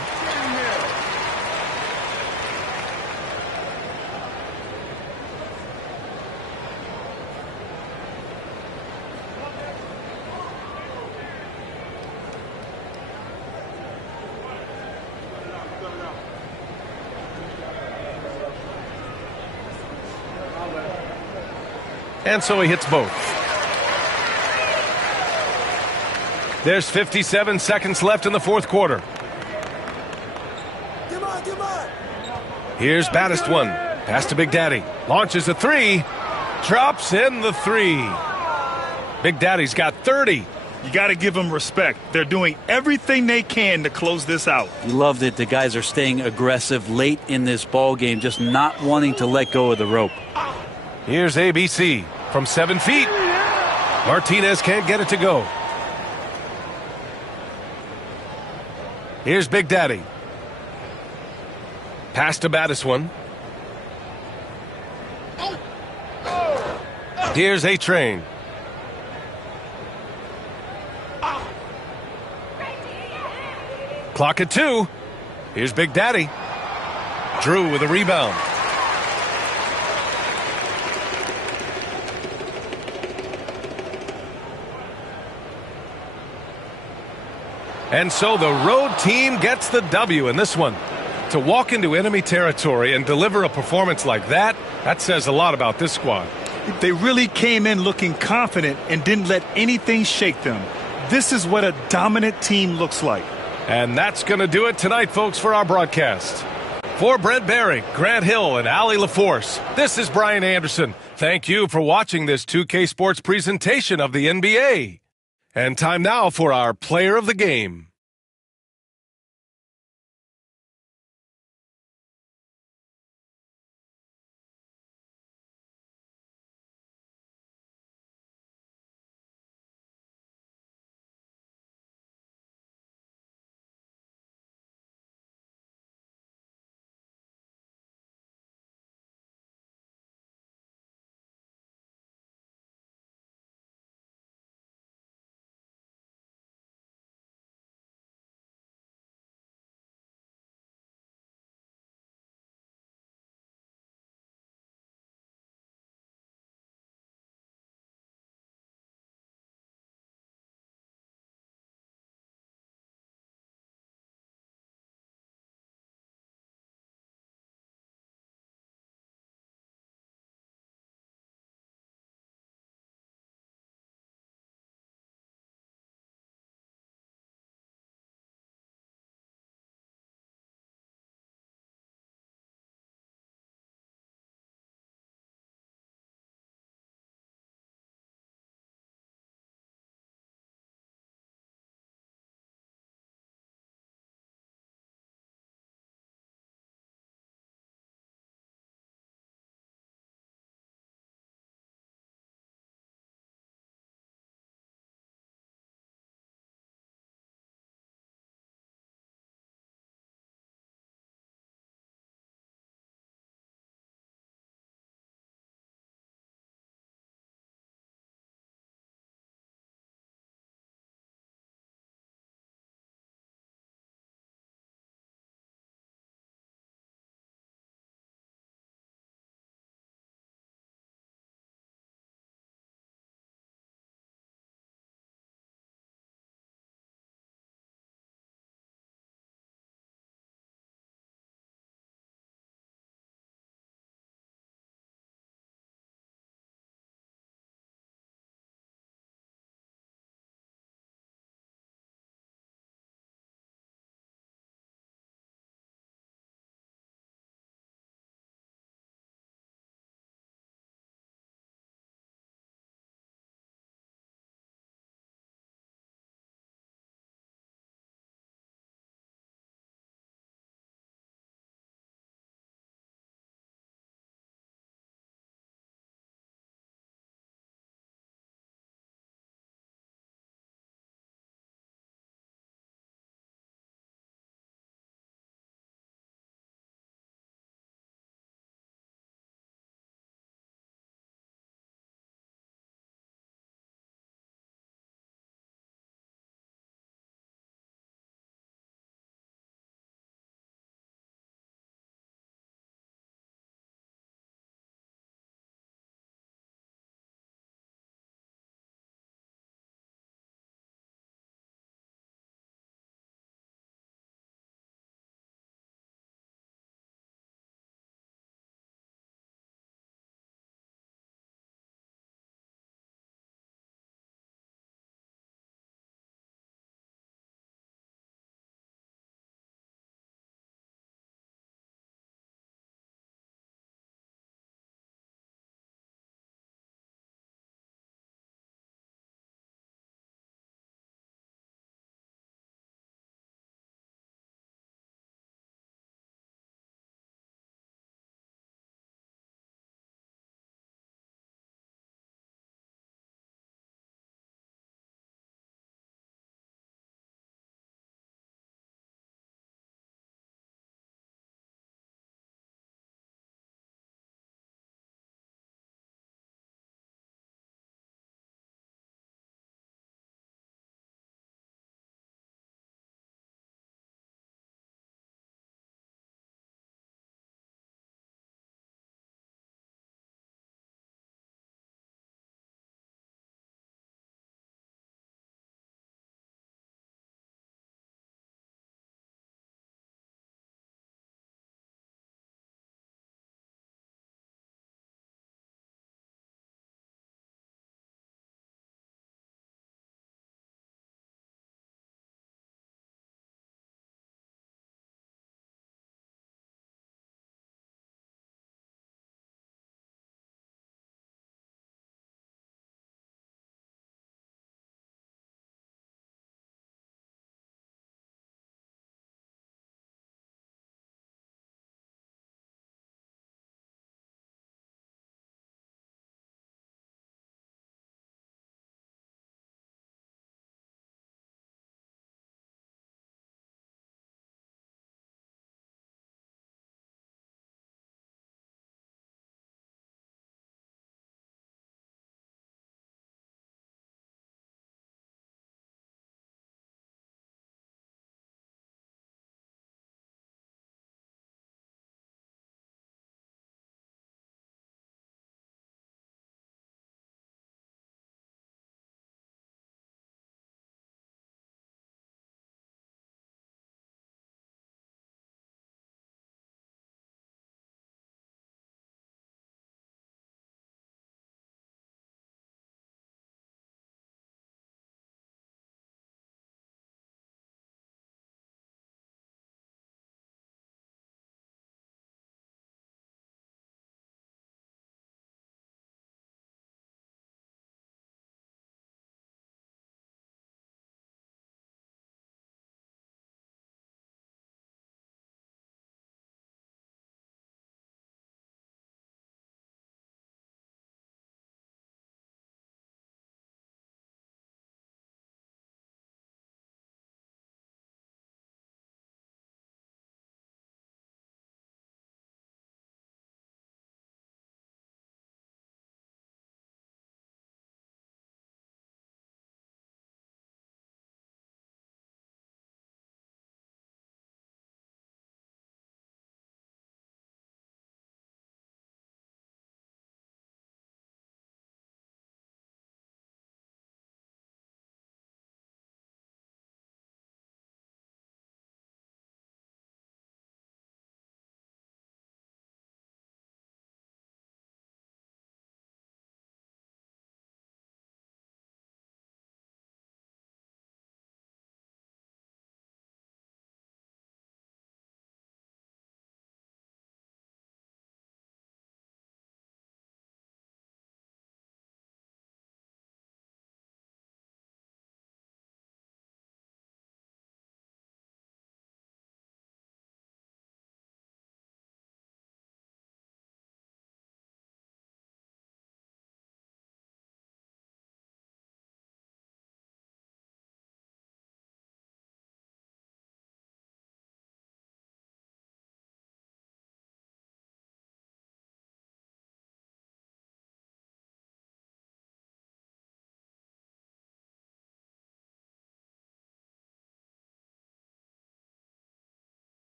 And so he hits both. There's 57 seconds left in the fourth quarter. Here's Baddest one. Pass to Big Daddy. Launches a three. Drops in the three. Big Daddy's got 30. You got to give them respect. They're doing everything they can to close this out. You loved it. The guys are staying aggressive late in this ball game, just not wanting to let go of the rope. Here's ABC from 7 feet. Martinez can't get it to go. Here's Big Daddy. Pass to Baddest one. Here's A-Train. Clock at 2. Here's Big Daddy. Drew with a rebound. And so the road team gets the W in this one. To walk into enemy territory and deliver a performance like that, that says a lot about this squad. They really came in looking confident and didn't let anything shake them. This is what a dominant team looks like. And that's going to do it tonight, folks, for our broadcast. For Brent Barry, Grant Hill, and Allie LaForce, this is Brian Anderson. Thank you for watching this 2K Sports presentation of the NBA. And time now for our player of the game.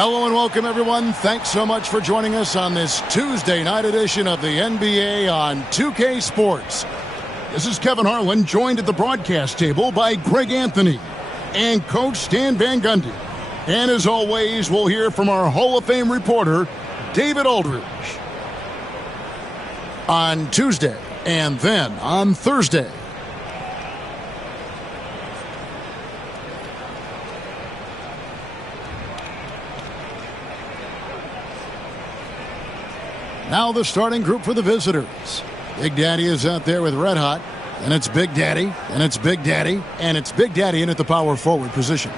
Hello and welcome, everyone. Thanks so much for joining us on this Tuesday night edition of the NBA on 2K Sports. This is Kevin Harlan, joined at the broadcast table by Greg Anthony and Coach Stan Van Gundy. And as always, we'll hear from our Hall of Fame reporter, David Aldridge. On Tuesday and then on Thursday. Now the starting group for the visitors. Big Daddy is out there with Red Hot. And it's Big Daddy. And it's Big Daddy. And it's Big Daddy in at the power forward position.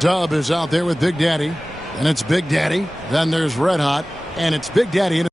Dub is out there with Big Daddy. And it's Big Daddy. Then there's Red Hot. And it's Big Daddy in.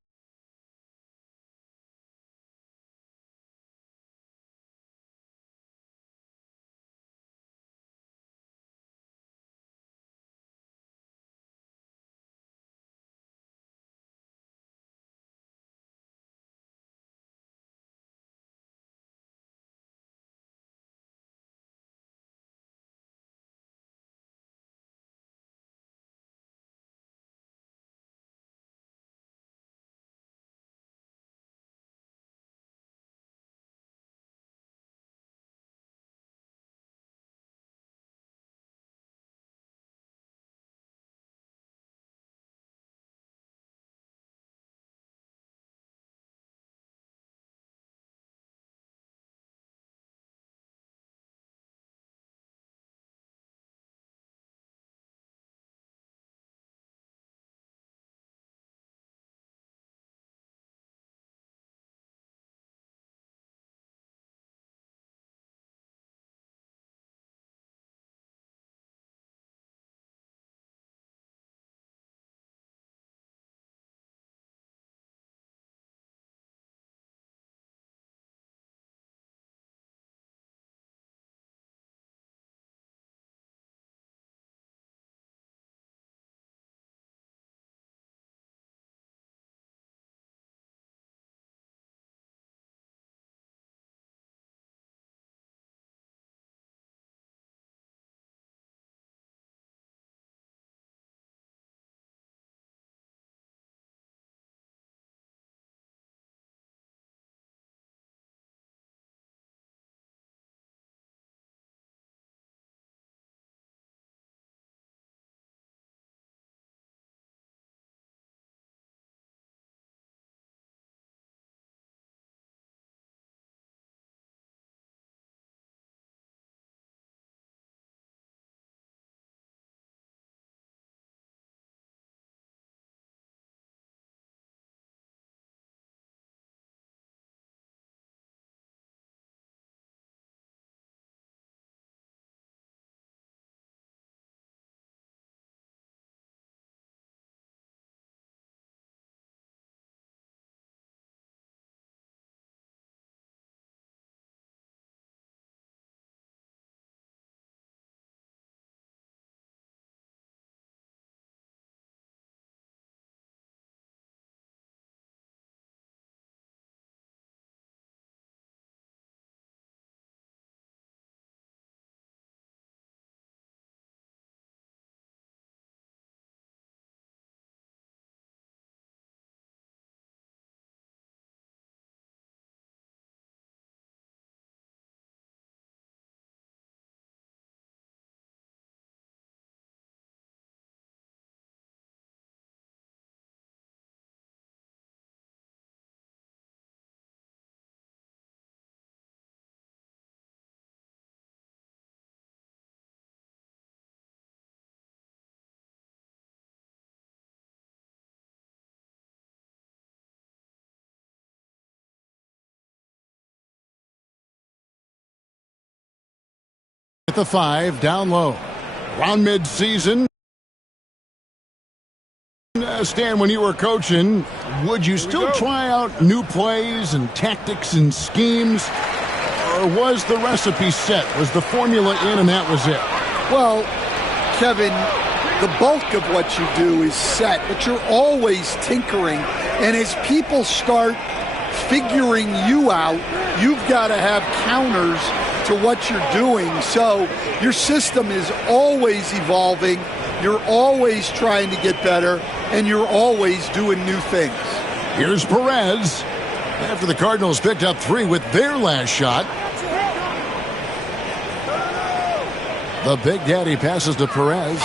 At the 5, down low. Around mid-season. Stan, when you were coaching, would you still try out new plays and tactics and schemes? Or was the recipe set? Was the formula in and that was it? Well, Kevin, the bulk of what you do is set, but you're always tinkering. And as people start figuring you out, you've got to have counters to what you're doing. So your system is always evolving. You're always trying to get better, and you're always doing new things. Here's Perez. After the Cardinals picked up 3 with their last shot. The Big Daddy passes to Perez.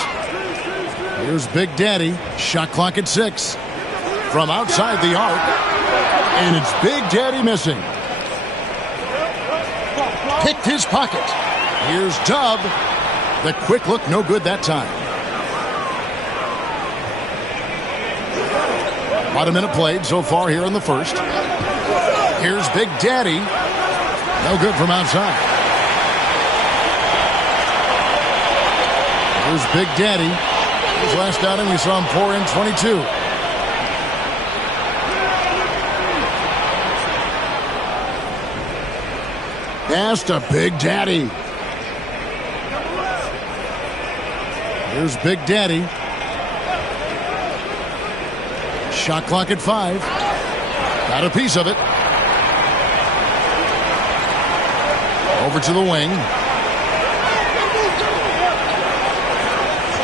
Here's Big Daddy. Shot clock at 6. From outside the arc. And it's Big Daddy missing. Picked his pocket. Here's Dub. The quick look, no good that time. About a minute played so far here in the first. Here's Big Daddy. No good from outside. Here's Big Daddy. His last outing, we saw him pour in 22. Pass to Big Daddy. Here's Big Daddy. Shot clock at 5. Got a piece of it. Over to the wing.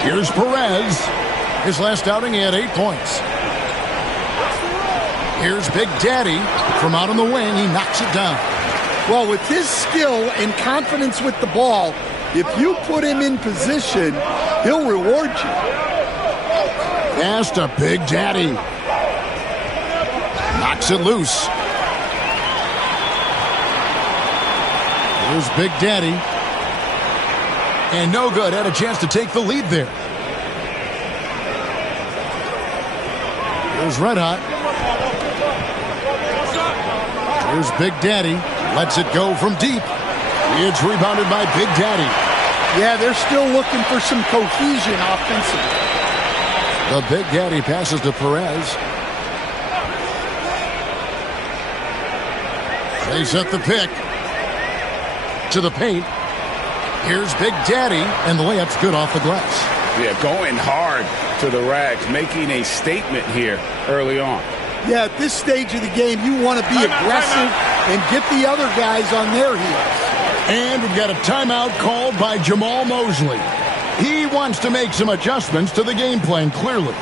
Here's Perez. His last outing, he had 8 points. Here's Big Daddy. From out on the wing, he knocks it down. Well, with his skill and confidence with the ball, if you put him in position, he'll reward you. Pass to Big Daddy. Knocks it loose. Here's Big Daddy. And no good. Had a chance to take the lead there. Here's Red Hot. Here's Big Daddy. Lets it go from deep. It's rebounded by Big Daddy. Yeah, they're still looking for some cohesion offensively. The Big Daddy passes to Perez. They set the pick. To the paint. Here's Big Daddy, and the layup's good off the glass. Yeah, going hard to the rack, making a statement here early on. Yeah, at this stage of the game, you want to be aggressive and get the other guys on their heels. And we've got a timeout called by Jamal Mosley. He wants to make some adjustments to the game plan, clearly.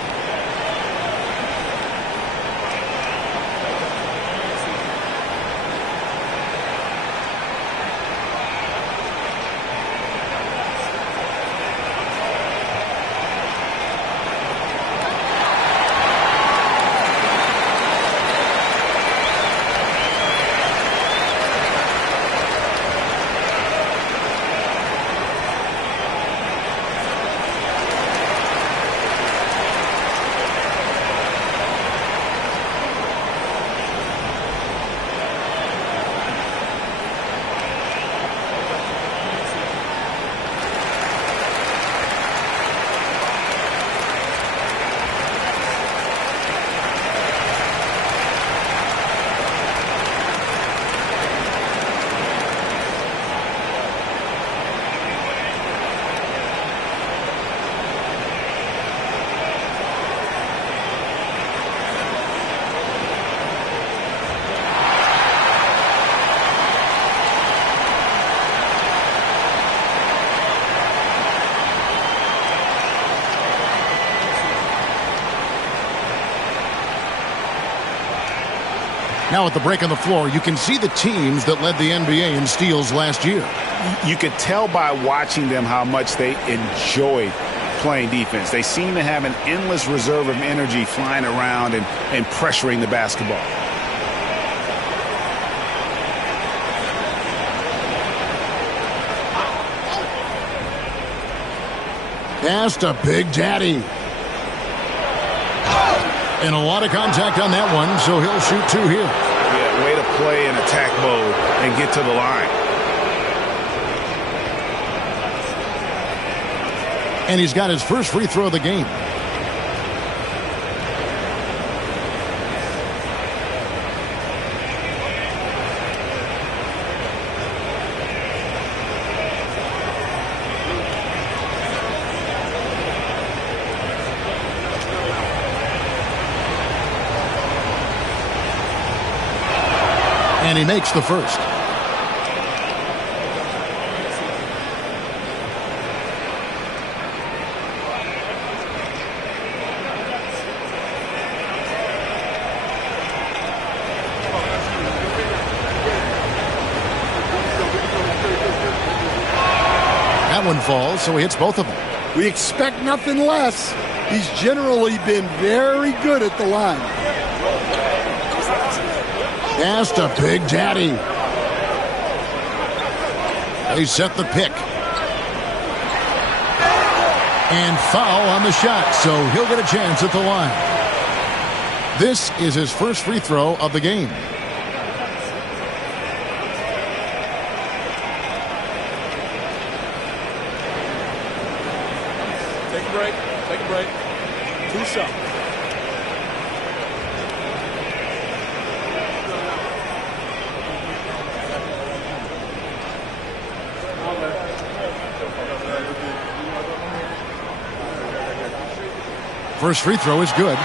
Now at the break on the floor, you can see the teams that led the NBA in steals last year. You could tell by watching them how much they enjoyed playing defense. They seem to have an endless reserve of energy flying around and pressuring the basketball. Pass to Big Daddy. And a lot of contact on that one, so he'll shoot 2 here. Yeah, way to play in attack mode and get to the line. And he's got his first free throw of the game. And he makes the first. That one falls, so he hits both of them. We expect nothing less. He's generally been very good at the line. Pass to Big Daddy. They set the pick. And foul on the shot, so he'll get a chance at the line. This is his first free throw of the game. Take a break. Take a break. 2 shots. First free throw is good.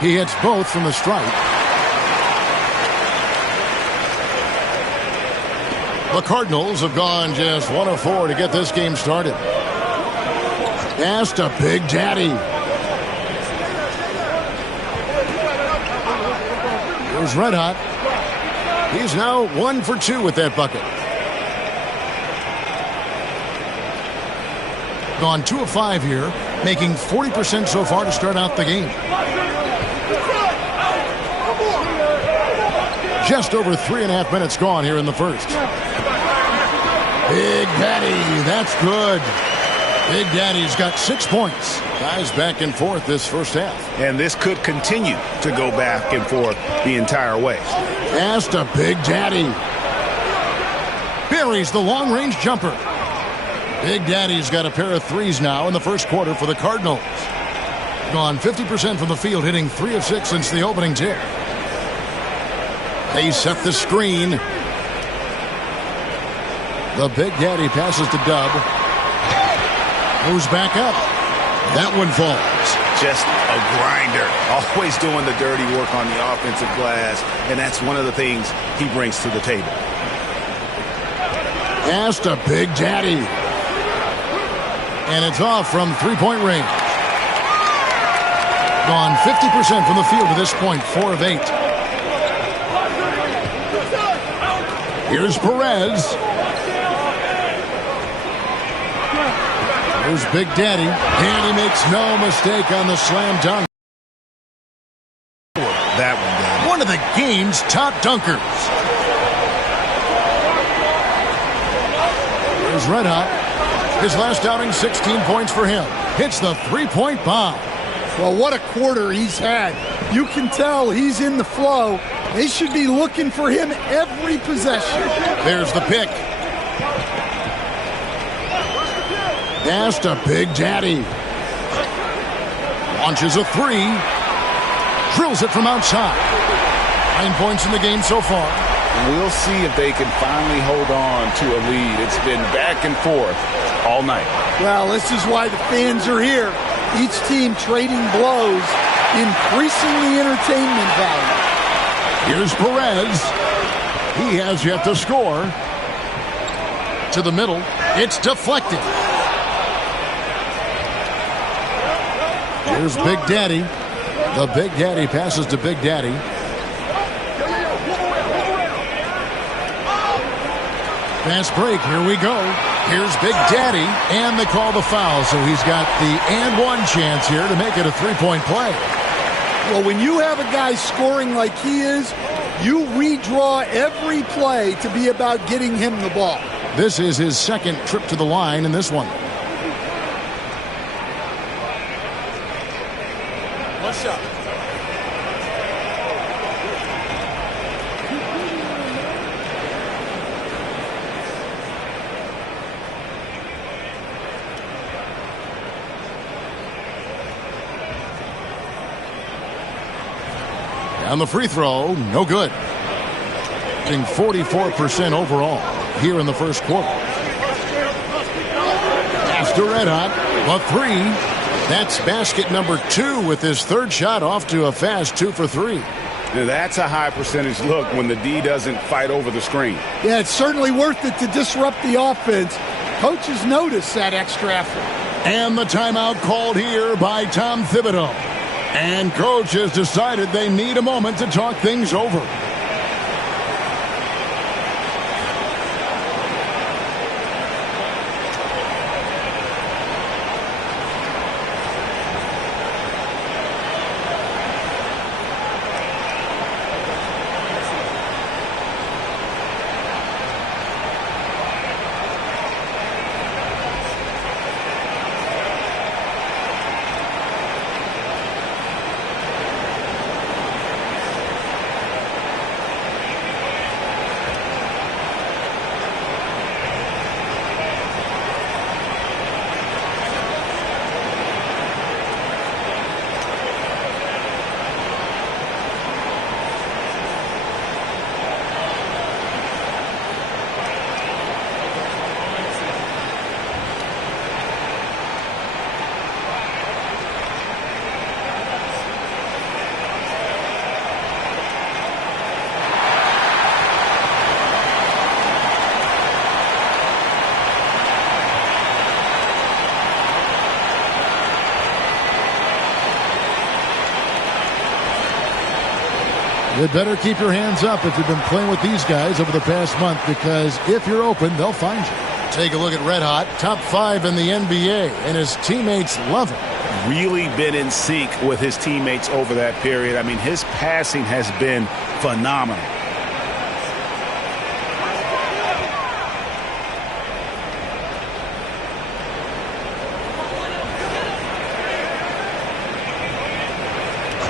He hits both from the stripe. The Cardinals have gone just 1 of 4 to get this game started. Pass to Big Daddy. Here's Red Hot. He's now 1 for 2 with that bucket. Gone 2 of 5 here, making 40% so far to start out the game. Just over 3.5 minutes gone here in the first. Big Daddy, that's good. Big Daddy's got 6 points. Guys back and forth this first half. And this could continue to go back and forth the entire way. Pass to Big Daddy. Buries the long-range jumper. Big Daddy's got a pair of threes now in the first quarter for the Cardinals. Gone 50% from the field, hitting 3 of 6 since the opening tip. They set the screen. The Big Daddy passes to Dub. Moves back up. That one falls. Just a grinder. Always doing the dirty work on the offensive glass, and that's one of the things he brings to the table. Pass to Big Daddy. And it's off from three-point range. Gone 50% from the field to this point, 4 of 8. Here's Perez. Here's Big Daddy. And he makes no mistake on the slam dunk. That one, Dan. One of the game's top dunkers. Here's Red Hot. His last outing, 16 points for him. Hits the three-point bomb. Well, what a quarter he's had. You can tell he's in the flow. They should be looking for him every possession. There's the pick. Pass to Big Daddy. Launches a 3. Drills it from outside. 9 points in the game so far. We'll see if they can finally hold on to a lead. It's been back and forth all night. Well, this is why the fans are here. Each team trading blows, increasing the entertainment value. Here's Perez. He has yet to score. To the middle. It's deflected. Here's Big Daddy. The Big Daddy passes to Big Daddy. Fast break. Here we go. Here's Big Daddy. And they call the foul. So he's got the and one chance here to make it a three-point play. Well, when you have a guy scoring like he is, you redraw every play to be about getting him the ball. This is his second trip to the line in this one. One shot. And the free throw, no good. Shooting 44% overall here in the first quarter. Pass to Red Hot, a 3. That's basket number 2 with his third shot off to a fast 2 for 3. Now that's a high percentage look when the D doesn't fight over the screen. Yeah, it's certainly worth it to disrupt the offense. Coaches notice that extra effort. And the timeout called here by Tom Thibodeau. And coach has decided they need a moment to talk things over. You better keep your hands up if you've been playing with these guys over the past month, because if you're open, they'll find you. Take a look at Red Hot, top 5 in the NBA, and his teammates love him. Really been in sync with his teammates over that period. I mean, his passing has been phenomenal.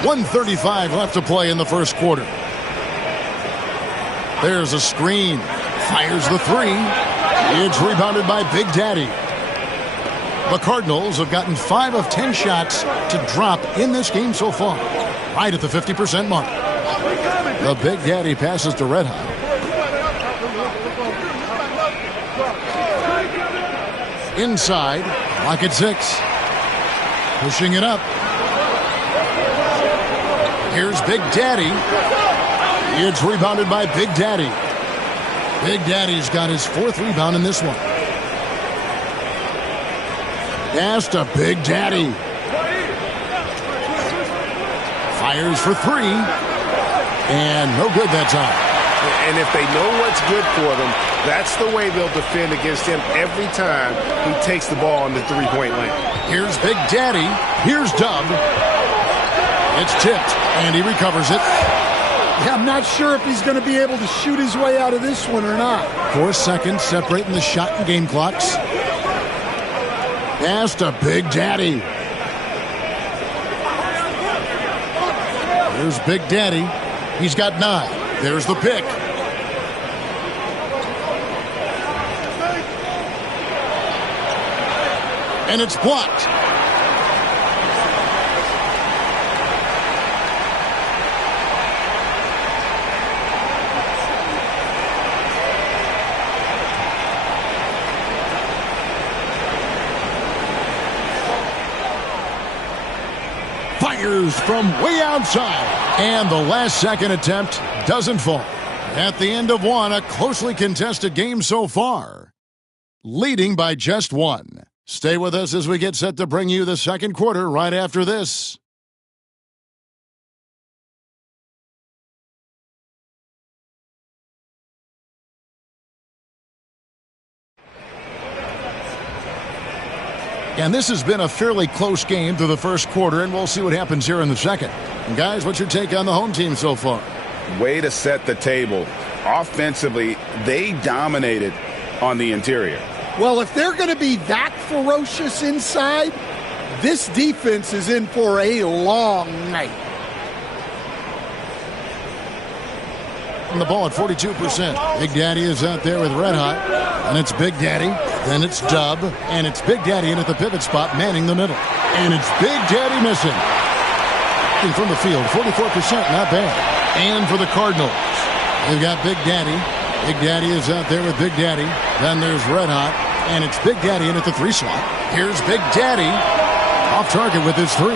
.135 left to play in the first quarter. There's a screen. Fires the 3. It's rebounded by Big Daddy. The Cardinals have gotten 5 of 10 shots to drop in this game so far. Right at the 50% mark. The Big Daddy passes to Red Hot. Inside. Lock at 6. Pushing it up. Here's Big Daddy. It's rebounded by Big Daddy. Big Daddy's got his 4th rebound in this one. Pass to Big Daddy. Fires for 3. And no good that time. And if they know what's good for them, that's the way they'll defend against him every time he takes the ball in the three-point lane. Here's Big Daddy. Here's Dub. It's tipped, and he recovers it. Yeah, I'm not sure if he's going to be able to shoot his way out of this one or not. 4 seconds separating the shot and game clocks. Pass to Big Daddy. Here's Big Daddy. He's got 9. There's the pick. And it's blocked. Fires from way outside. And the last second attempt doesn't fall. At the end of one, a closely contested game so far. Leading by just 1. Stay with us as we get set to bring you the second quarter right after this. And this has been a fairly close game through the first quarter, and we'll see what happens here in the second. And guys, what's your take on the home team so far? Way to set the table. Offensively, they dominated on the interior. Well, if they're going to be that ferocious inside, this defense is in for a long night. And the ball at 42%. Big Daddy is out there with Red Hot. And it's Big Daddy. Then it's Dub. And it's Big Daddy in at the pivot spot, manning the middle. And it's Big Daddy missing. From the field, 44%, not bad. And for the Cardinals, they've got Big Daddy. Big Daddy is out there with Big Daddy. Then there's Red Hot. And it's Big Daddy in at the 3 slot. Here's Big Daddy. Off target with his 3.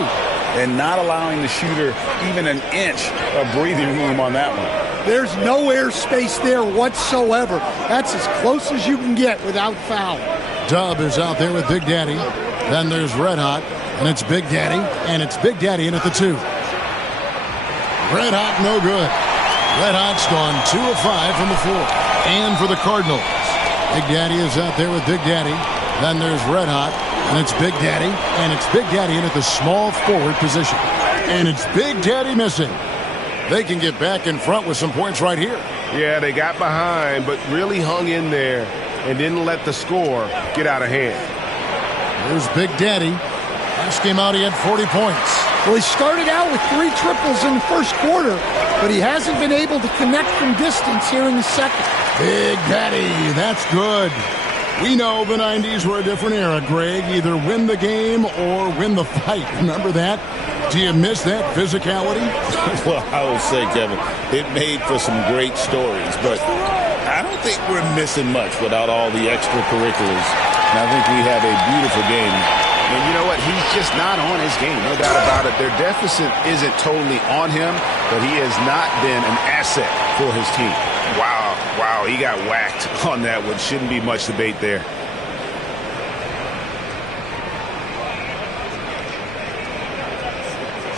And not allowing the shooter even an inch of breathing room on that one. There's no air space there whatsoever. That's as close as you can get without foul. Dub is out there with Big Daddy. Then there's Red Hot, and it's Big Daddy, and it's Big Daddy in at the 2. Red Hot, no good. Red Hot's gone 2 of 5 from the floor. And for the Cardinals, Big Daddy is out there with Big Daddy. Then there's Red Hot, and it's Big Daddy, and it's Big Daddy in at the small forward position. And it's Big Daddy missing. They can get back in front with some points right here. Yeah, they got behind, but really hung in there and didn't let the score get out of hand. Here's Big Daddy. Last game out, he had 40 points. Well, he started out with 3 triples in the first quarter, but he hasn't been able to connect from distance here in the second. Big Daddy, that's good. We know the 90s were a different era, Greg. Either win the game or win the fight. Remember that? Do you miss that physicality? Well, I will say, Kevin, it made for some great stories, but I don't think we're missing much without all the extracurriculars. And I think we have a beautiful game. And you know what? He's just not on his game, no doubt about it. Their deficit isn't totally on him, but he has not been an asset for his team. Wow, he got whacked on that one. Shouldn't be much debate there.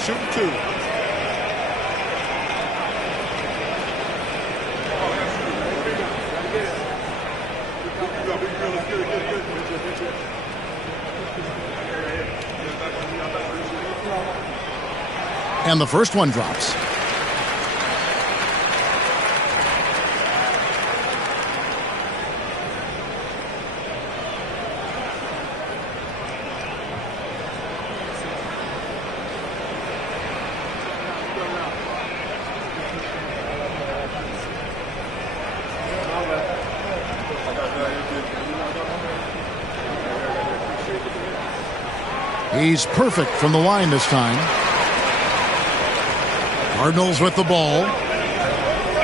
Shooting 2. And the first one drops. He's perfect from the line this time. Cardinals with the ball.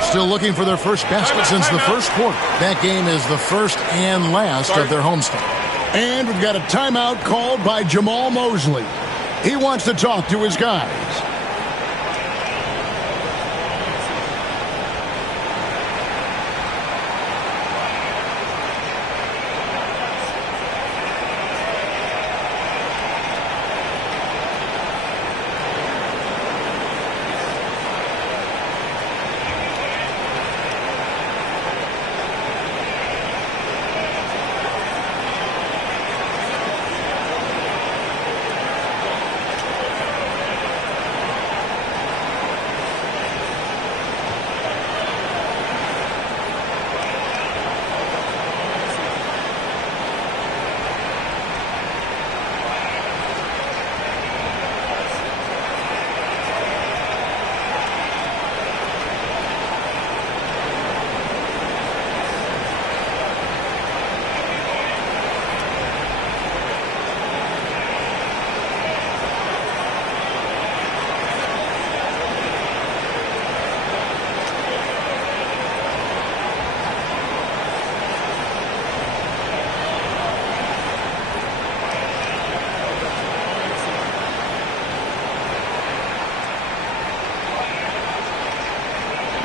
Still looking for their first basket since the first quarter. That game is the first and last of their homestand. And we've got a timeout called by Jamal Mosley. He wants to talk to his guys.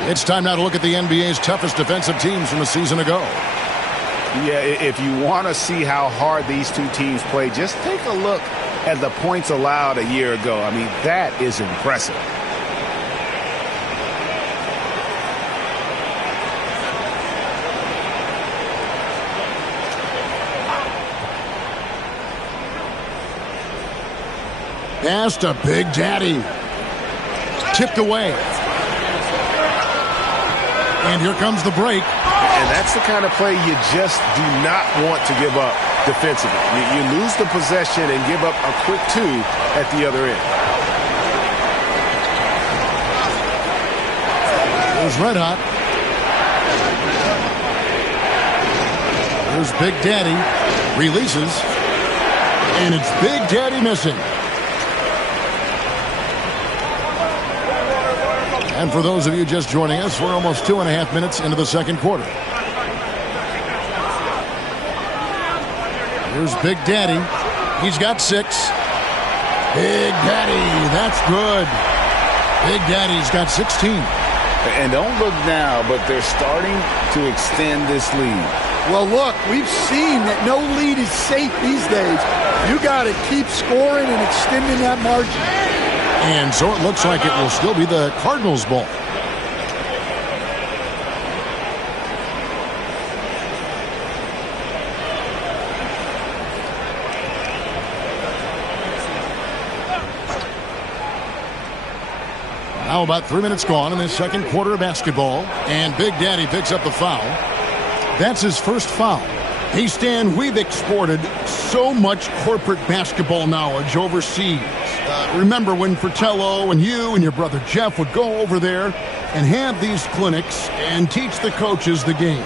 It's time now to look at the NBA's toughest defensive teams from a season ago. Yeah, if you want to see how hard these two teams play, just take a look at the points allowed a year ago. I mean, that is impressive. Pass to Big Daddy. Tipped away. And here comes the break. And that's the kind of play you just do not want to give up defensively. You lose the possession and give up a quick 2 at the other end. There's Red Hot. There's Big Daddy. Releases. And it's Big Daddy missing. And for those of you just joining us, we're almost 2.5 minutes into the second quarter. Here's Big Daddy. He's got 6. Big Daddy, that's good. Big Daddy's got 16. And don't look now, but they're starting to extend this lead. Well, look, we've seen that no lead is safe these days. You got to keep scoring and extending that margin. And so it looks like it will still be the Cardinals' ball. Now about 3 minutes gone in this second quarter of basketball. And Big Daddy picks up the foul. That's his first foul. Hey, Stan, we've exported so much corporate basketball knowledge overseas. Remember when Fratello and you and your brother Jeff would go over there and have these clinics and teach the coaches the game.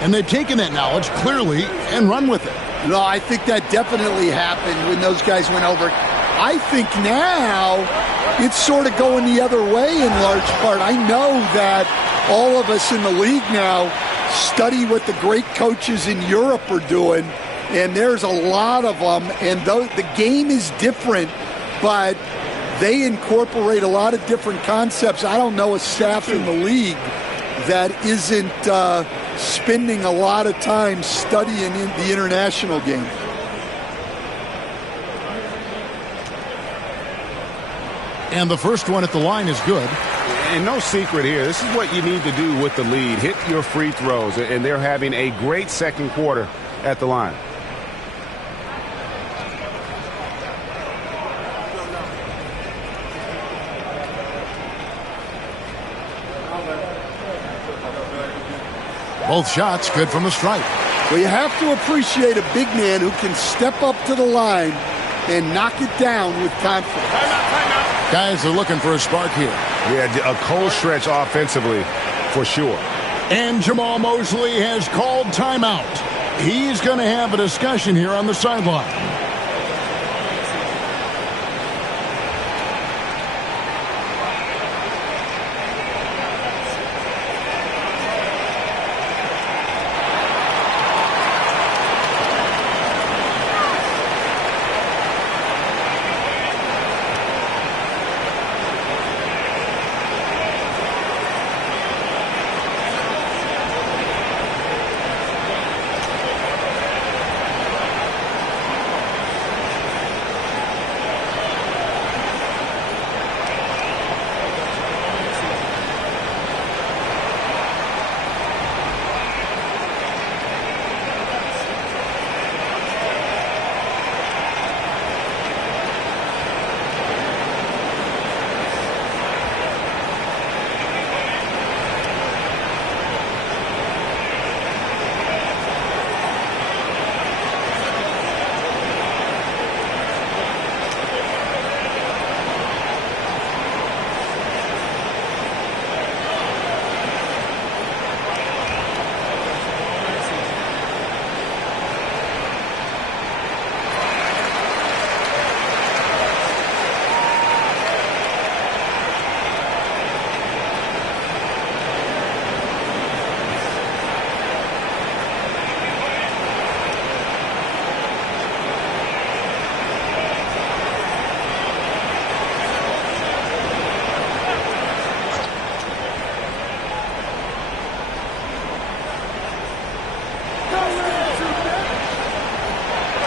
And they've taken that knowledge clearly and run with it. No, I think that definitely happened when those guys went over. I think now it's sort of going the other way in large part. I know that all of us in the league now study what the great coaches in Europe are doing, and there's a lot of them, and the game is different, but they incorporate a lot of different concepts. I don't know a staff in the league that isn't spending a lot of time studying the international game. And the first one at the line is good. And no secret here. This is what you need to do with the lead. Hit your free throws. And they're having a great second quarter at the line. Both shots good from the stripe. Well, you have to appreciate a big man who can step up to the line and knock it down with confidence. Guys are looking for a spark here. Yeah, a cold stretch offensively, for sure. And Jamal Mosley has called timeout. He's going to have a discussion here on the sideline.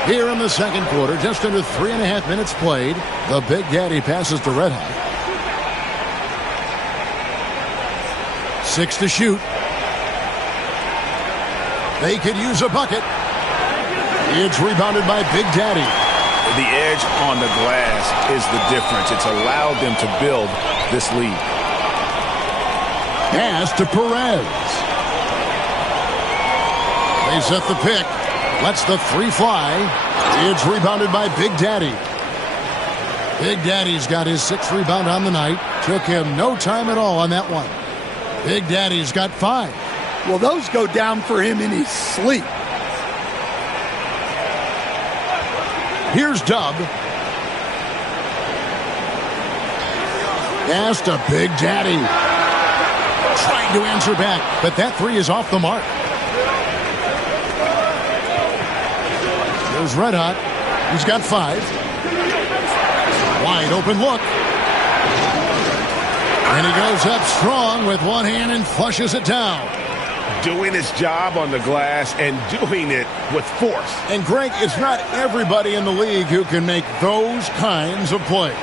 Here in the second quarter, just under 3.5 minutes played, the Big Daddy passes to Red Hot. 6 to shoot. They could use a bucket. It's rebounded by Big Daddy. The edge on the glass is the difference. It's allowed them to build this lead. Pass to Perez. They set the pick. Lets the three fly. It's rebounded by Big Daddy. Big Daddy's got his 6th rebound on the night. Took him no time at all on that one. Big Daddy's got 5. Well, those go down for him in his sleep. Here's Dub. Pass to Big Daddy. Trying to answer back, but that 3 is off the mark. There's Red Hot. He's got 5. Wide open look. And he goes up strong with one hand and flushes it down. Doing his job on the glass and doing it with force. And Greg, it's not everybody in the league who can make those kinds of plays.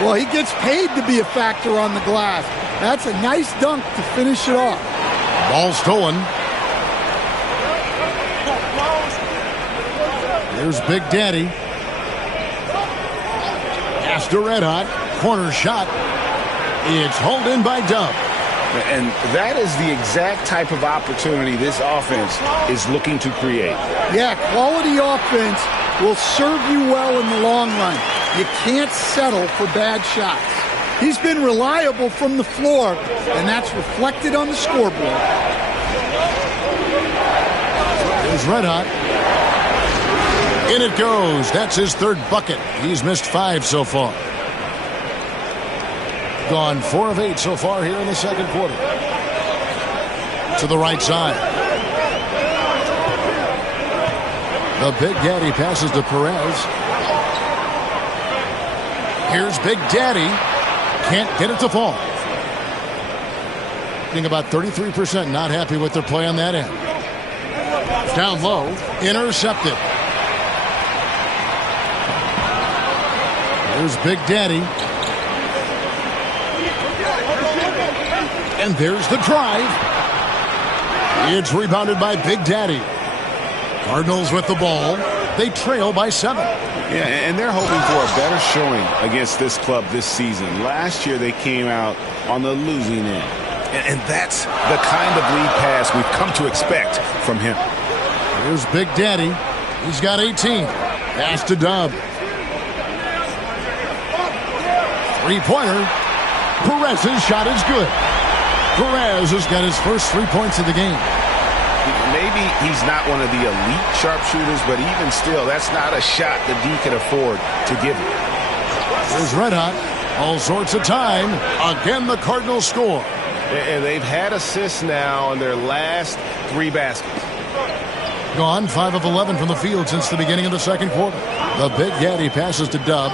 Well, he gets paid to be a factor on the glass. That's a nice dunk to finish it off. Ball stolen. Here's Big Daddy. Pass to Red Hot. Corner shot. It's hauled in by Dub. And that is the exact type of opportunity this offense is looking to create. Yeah, quality offense will serve you well in the long run. You can't settle for bad shots. He's been reliable from the floor, and that's reflected on the scoreboard. Here's Red Hot. In it goes. That's his third bucket. He's missed 5 so far. Gone 4 of 8 so far here in the second quarter. To the right side. The Big Daddy passes to Perez. Here's Big Daddy. Can't get it to fall. I think about 33% not happy with their play on that end. Down low. Intercepted. There's Big Daddy. And there's the drive. It's rebounded by Big Daddy. Cardinals with the ball. They trail by 7. Yeah, and they're hoping for a better showing against this club this season. Last year they came out on the losing end. And that's the kind of lead pass we've come to expect from him. Here's Big Daddy. He's got 18. Pass to Dub. Three-pointer. Perez's shot is good. Perez has got his first 3 points of the game. Maybe he's not one of the elite sharpshooters, but even still, that's not a shot that D can afford to give him. There's Red Hot. All sorts of time. Again, the Cardinals score. And they've had assists now on their last 3 baskets. Gone 5 of 11 from the field since the beginning of the second quarter. The Big Daddy passes to Dub.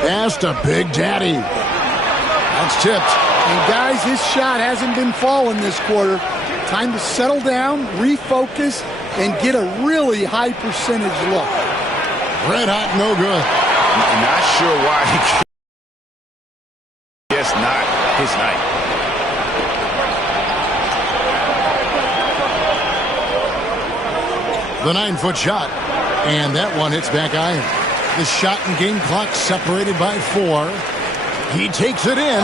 Pass to Big Daddy. That's tipped. And guys, his shot hasn't been falling this quarter. Time to settle down, refocus, and get a really high percentage look. Red Hot, no good. Not sure why he can't. Just not his night. The 9-foot shot. And that one hits back iron. The shot and game clock separated by 4. He takes it in.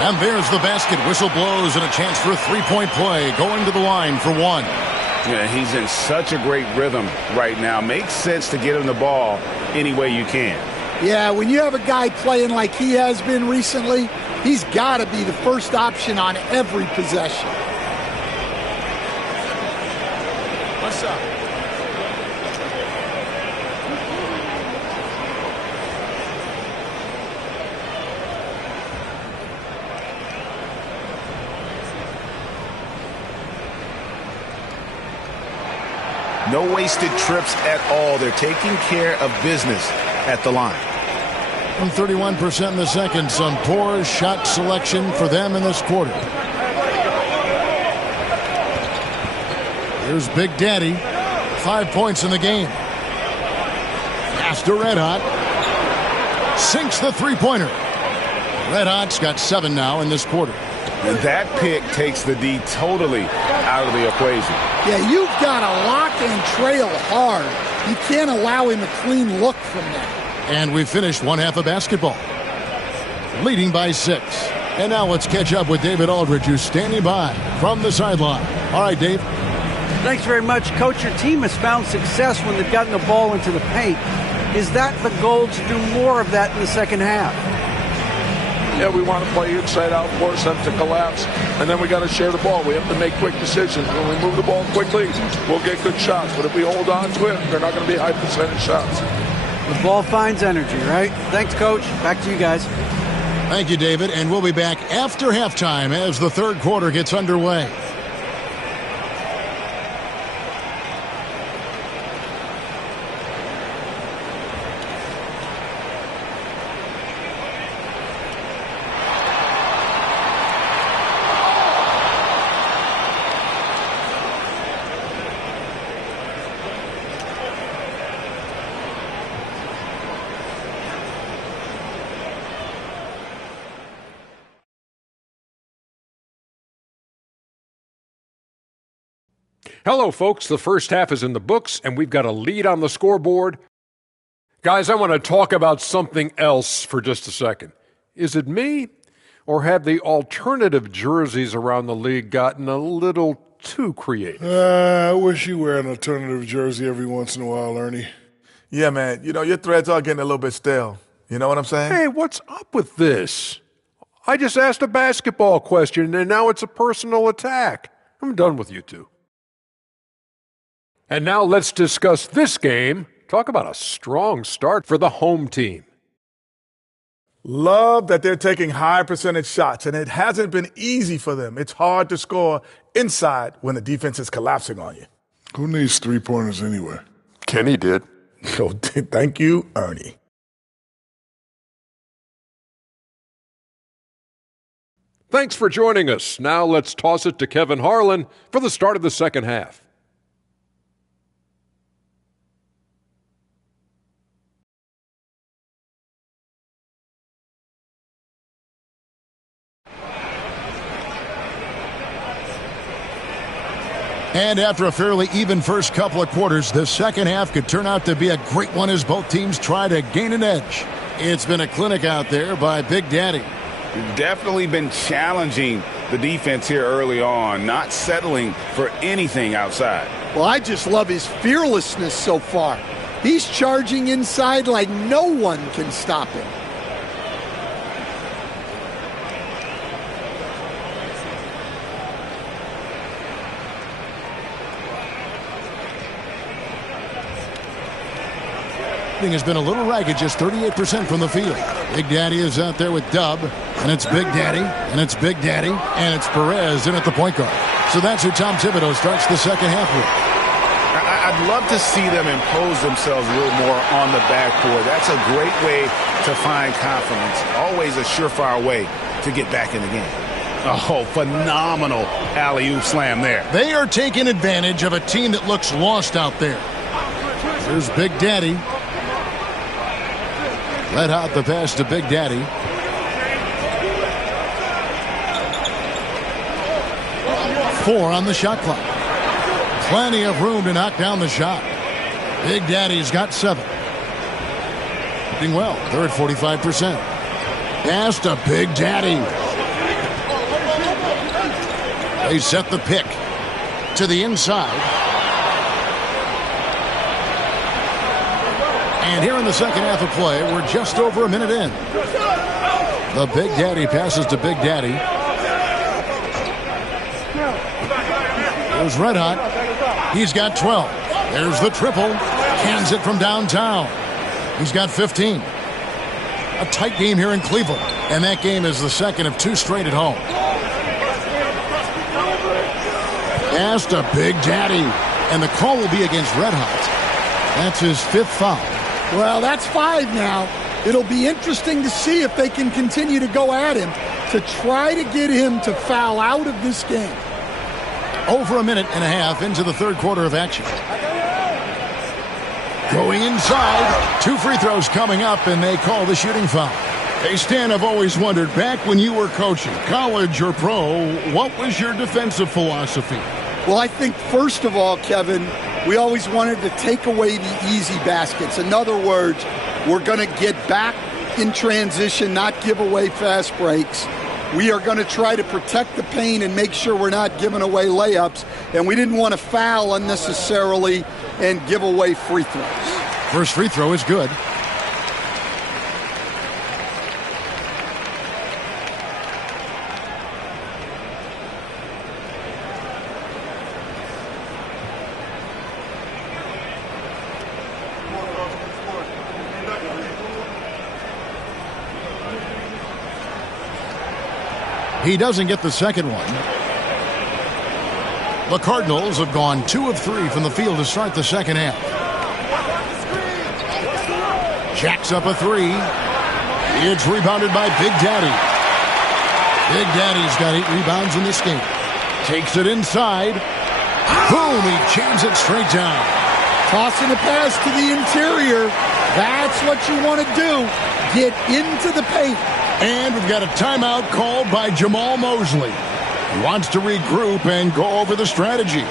And there's the basket. Whistle blows and a chance for a 3-point play. Going to the line for 1. Yeah, he's in such a great rhythm right now. Makes sense to get him the ball any way you can. Yeah, when you have a guy playing like he has been recently, he's got to be the first option on every possession. What's up? No wasted trips at all. They're taking care of business at the line. And 31% in the second. Some poor shot selection for them in this quarter. Here's Big Daddy. 5 points in the game. Pass to Red Hot. Sinks the 3-pointer. Red Hot's got 7 now in this quarter. And that pick takes the D totally out of the equation. Yeah, you've got to lock and trail hard. You can't allow him a clean look from that. And we finished one half of basketball. Leading by 6. And now let's catch up with David Aldridge, who's standing by from the sideline. All right, Dave. Thanks very much, Coach. Your team has found success when they've gotten the ball into the paint. Is that the goal to do more of that in the second half? Yeah, we want to play inside out, force them to collapse, and then we got to share the ball. We have to make quick decisions. When we move the ball quickly, we'll get good shots. But if we hold on to it, they're not going to be high percentage shots. The ball finds energy, right? Thanks, Coach. Back to you guys. Thank you, David. And we'll be back after halftime as the third quarter gets underway. Hello, folks. The first half is in the books, and we've got a lead on the scoreboard. Guys, I want to talk about something else for just a second. Is it me, or have the alternative jerseys around the league gotten a little too creative? I wish you wear an alternative jersey every once in a while, Ernie. Yeah, man. You know, your threads are getting a little bit stale. You know what I'm saying? Hey, what's up with this? I just asked a basketball question, and now it's a personal attack. I'm done with you two. And now let's discuss this game. Talk about a strong start for the home team. Love that they're taking high percentage shots, and it hasn't been easy for them. It's hard to score inside when the defense is collapsing on you. Who needs three-pointers anyway? Kenny did. So thank you, Ernie. Thanks for joining us. Now let's toss it to Kevin Harlan for the start of the second half. And after a fairly even first couple of quarters, the second half could turn out to be a great one as both teams try to gain an edge. It's been a clinic out there by Big Daddy. Definitely been challenging the defense here early on, not settling for anything outside. Well, I just love his fearlessness so far. He's charging inside like no one can stop him. Has been a little ragged, just 38% from the field. Big Daddy is out there with Dub, and it's Big Daddy, and it's Big Daddy, and it's Perez in at the point guard. So that's who Tom Thibodeau starts the second half with. I'd love to see them impose themselves a little more on the backboard. That's a great way to find confidence. Always a surefire way to get back in the game. Oh, phenomenal alley-oop slam there. They are taking advantage of a team that looks lost out there. Here's Big Daddy. Let out the pass to Big Daddy. Four on the shot clock. Plenty of room to knock down the shot. Big Daddy's got 7. Doing well. They're at 45%. Pass to Big Daddy. They set the pick to the inside. And here in the second half of play, we're just over a minute in. The Big Daddy passes to Big Daddy. There's Red Hot. He's got 12. There's the triple. Cans it from downtown. He's got 15. A tight game here in Cleveland. And that game is the second of 2 straight at home. Pass to Big Daddy. And the call will be against Red Hot. That's his 5th foul. Well, that's 5 now. It'll be interesting to see if they can continue to go at him to try to get him to foul out of this game. Over a minute and a half into the third quarter of action. Going inside. 2 free throws coming up, and they call the shooting foul. Hey, Stan, I've always wondered, back when you were coaching, college or pro, what was your defensive philosophy? Well, I think, first of all, Kevin, we always wanted to take away the easy baskets. In other words, we're going to get back in transition, not give away fast breaks. We are going to try to protect the paint and make sure we're not giving away layups. And we didn't want to foul unnecessarily and give away free throws. First free throw is good. He doesn't get the second one. The Cardinals have gone 2 of 3 from the field to start the second half. Jacks up a 3. It's rebounded by Big Daddy. Big Daddy's got 8 rebounds in this game. Takes it inside. Boom, he jams it straight down. Tossing a pass to the interior. That's what you want to do. Get into the paint. And we've got a timeout called by Jamal Mosley. He wants to regroup and go over the strategy.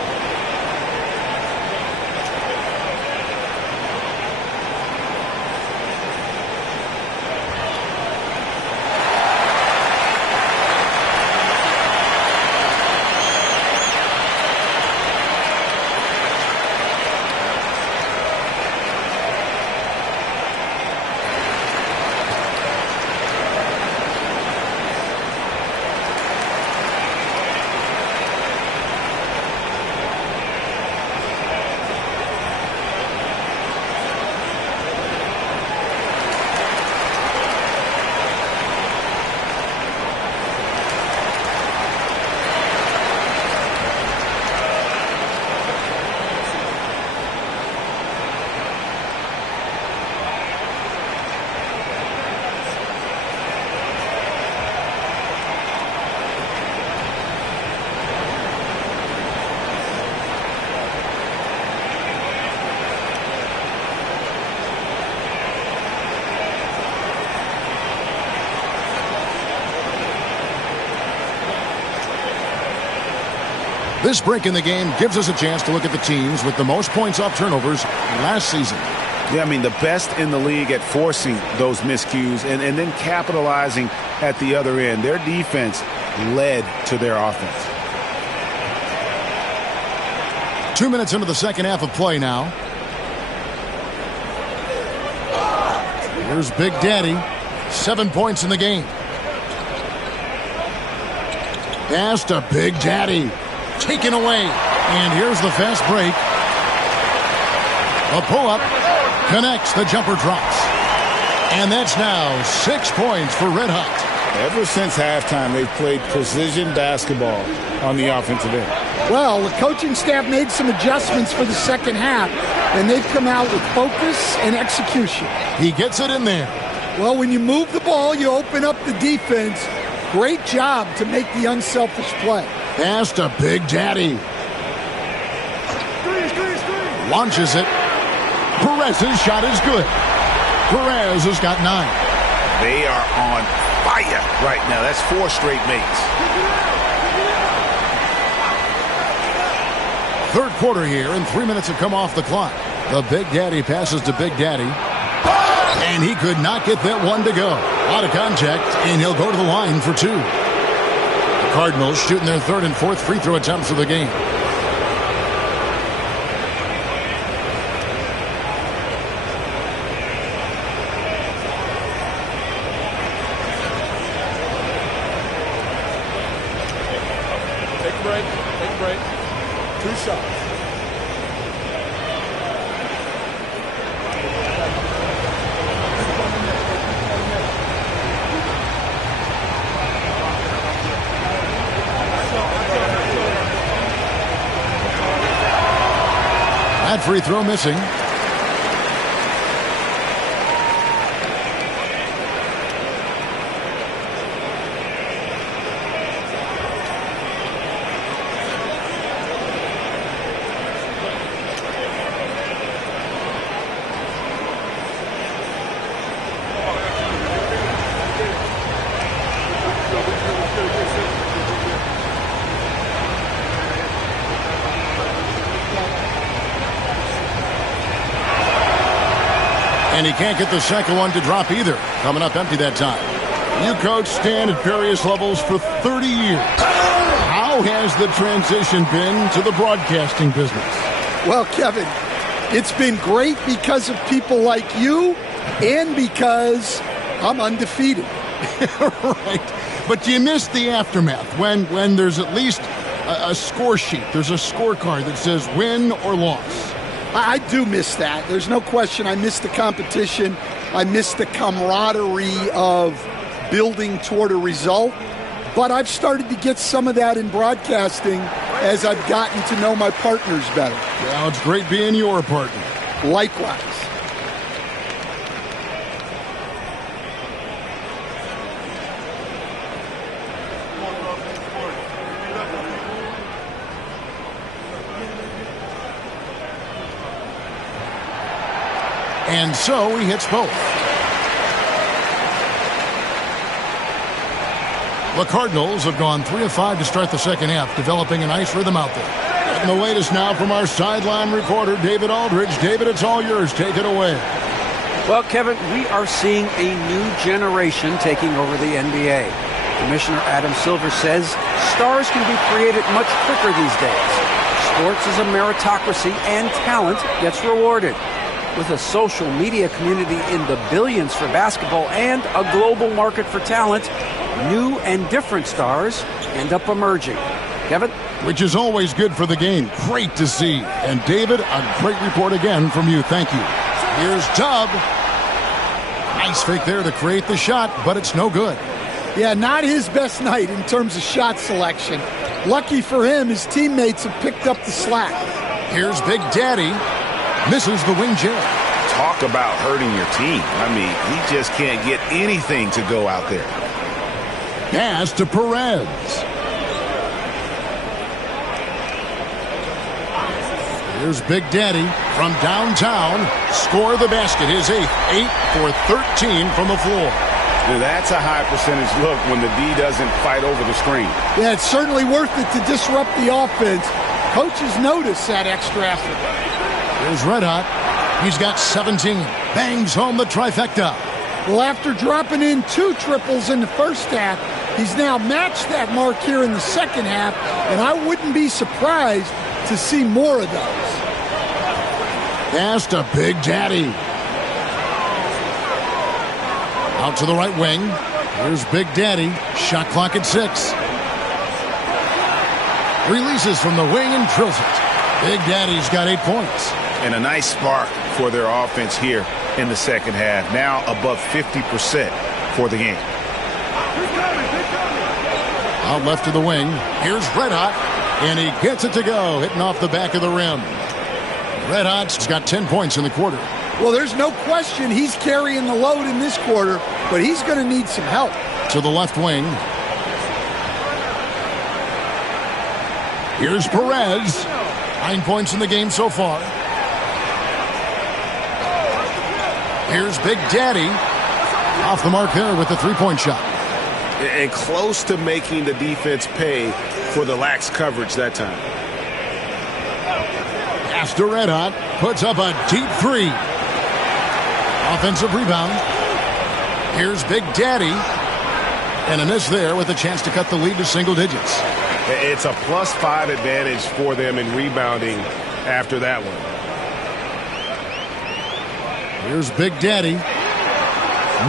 This break in the game gives us a chance to look at the teams with the most points off turnovers last season. Yeah, I mean, the best in the league at forcing those miscues and then capitalizing at the other end. Their defense led to their offense. 2 minutes into the second half of play now. Here's Big Daddy. 7 points in the game. Pass to Big Daddy. Taken away. And here's the fast break. A pull-up. Connects. The jumper drops. And that's now 6 points for Red Hot. Ever since halftime, they've played precision basketball on the offensive end. Well, the coaching staff made some adjustments for the second half, and they've come out with focus and execution. He gets it in there. Well, when you move the ball, you open up the defense. Great job to make the unselfish play. Pass to Big Daddy. Launches it. Perez's shot is good. Perez has got 9. They are on fire right now. That's 4 straight makes. Third quarter here, and 3 minutes have come off the clock. The Big Daddy passes to Big Daddy. And he could not get that one to go. Out of contact, and he'll go to the line for 2. The Cardinals shooting their third and fourth free throw attempts of the game. Take a break. Take a break. 2 shots. That free throw missing. And he can't get the second one to drop either. Coming up empty that time. You coach Stan at various levels for 30 years. How has the transition been to the broadcasting business? Well, Kevin, it's been great because of people like you and because I'm undefeated. Right. But do you miss the aftermath when there's at least a score sheet? There's a scorecard that says win or loss. I do miss that. There's no question. I miss the competition. I miss the camaraderie of building toward a result. But I've started to get some of that in broadcasting as I've gotten to know my partners better. Well, it's great being your partner. Likewise. And so he hits both. The Cardinals have gone 3 of 5 to start the second half, developing a nice rhythm out there. And the latest now from our sideline reporter, David Aldridge. David, it's all yours. Take it away. Well, Kevin, we are seeing a new generation taking over the NBA. Commissioner Adam Silver says stars can be created much quicker these days. Sports is a meritocracy and talent gets rewarded. With a social media community in the billions for basketball and a global market for talent, new and different stars end up emerging. Kevin? Which is always good for the game. Great to see. And David, a great report again from you. Thank you. Here's Tubb. Nice fake there to create the shot, but it's no good. Yeah, not his best night in terms of shot selection. Lucky for him, his teammates have picked up the slack. Here's Big Daddy. Misses the wing jab. Talk about hurting your team. I mean, he just can't get anything to go out there. Pass to Perez. Here's Big Daddy from downtown. Score the basket. His 8th. 8 for 13 from the floor. That's a high percentage look when the D doesn't fight over the screen. Yeah, it's certainly worth it to disrupt the offense. Coaches notice that extra effort. Here's Red Hot. He's got 17. Bangs home the trifecta. Well, after dropping in 2 triples in the first half, he's now matched that mark here in the second half, and I wouldn't be surprised to see more of those. Pass to Big Daddy. Out to the right wing. Here's Big Daddy. Shot clock at 6. Releases from the wing and drills it. Big Daddy's got 8 points. And a nice spark for their offense here in the second half. Now above 50% for the game. Out left to the wing. Here's Red Hot. And he gets it to go. Hitting off the back of the rim. Red Hot's got 10 points in the quarter. Well, there's no question he's carrying the load in this quarter, but he's going to need some help. To the left wing. Here's Perez. 9 points in the game so far. Here's Big Daddy. Off the mark there with the three-point shot. And close to making the defense pay for the lax coverage that time. Pass to Red Hot. Puts up a deep three. Offensive rebound. Here's Big Daddy. And a miss there with a chance to cut the lead to single digits. It's a +5 advantage for them in rebounding after that one. Here's Big Daddy.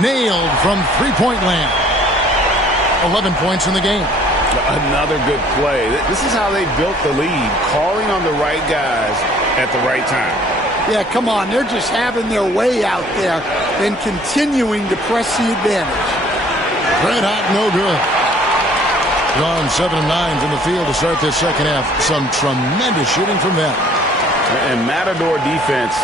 Nailed from three-point land. 11 points in the game. Another good play. This is how they built the lead, calling on the right guys at the right time. Yeah, come on. They're just having their way out there and continuing to press the advantage. Red Hot, no good. Gone 7 of 9 from the field to start this second half. Some tremendous shooting from them. And Matador defense,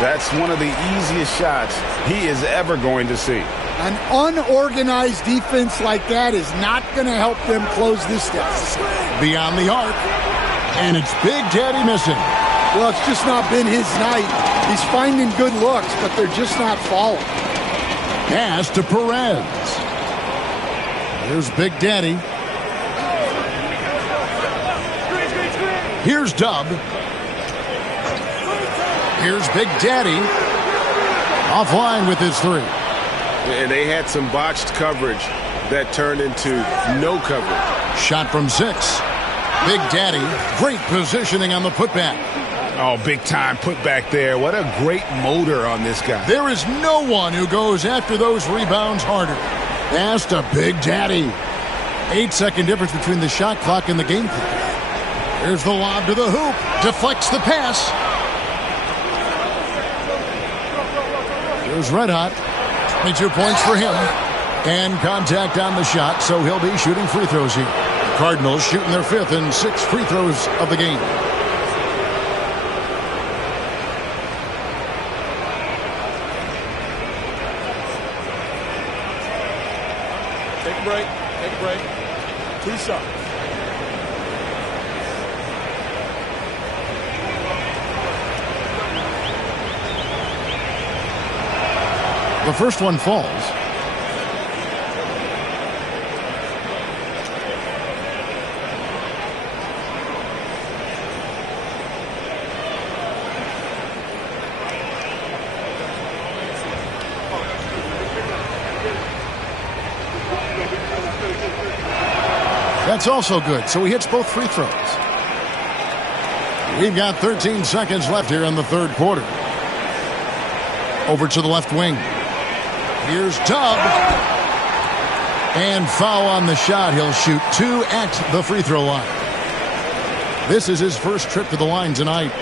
that's one of the easiest shots he is ever going to see. An unorganized defense like that is not going to help them close this deficit. Beyond the arc. And it's Big Daddy missing. Well, it's just not been his night. He's finding good looks, but they're just not falling. Pass to Perez. Here's Big Daddy. Here's Dub. Here's Big Daddy. Offline with his three. And they had some botched coverage that turned into no coverage. Shot from 6. Big Daddy. Great positioning on the putback. Oh, big time putback there. What a great motor on this guy. There is no one who goes after those rebounds harder. Pass to Big Daddy. 8-second difference between the shot clock and the game clock. Here's the lob to the hoop. Deflects the pass. Here's Red Hot. 22 points for him. And contact on the shot, so he'll be shooting free throws here. The Cardinals shooting their 5th and 6th free throws of the game. Take a break. Take a break. 2 shots. The first one falls. That's also good, so he hits both free throws. We've got 13 seconds left here in the third quarter. Over to the left wing. Here's Dub. And foul on the shot. He'll shoot 2 at the free throw line. This is his first trip to the line tonight.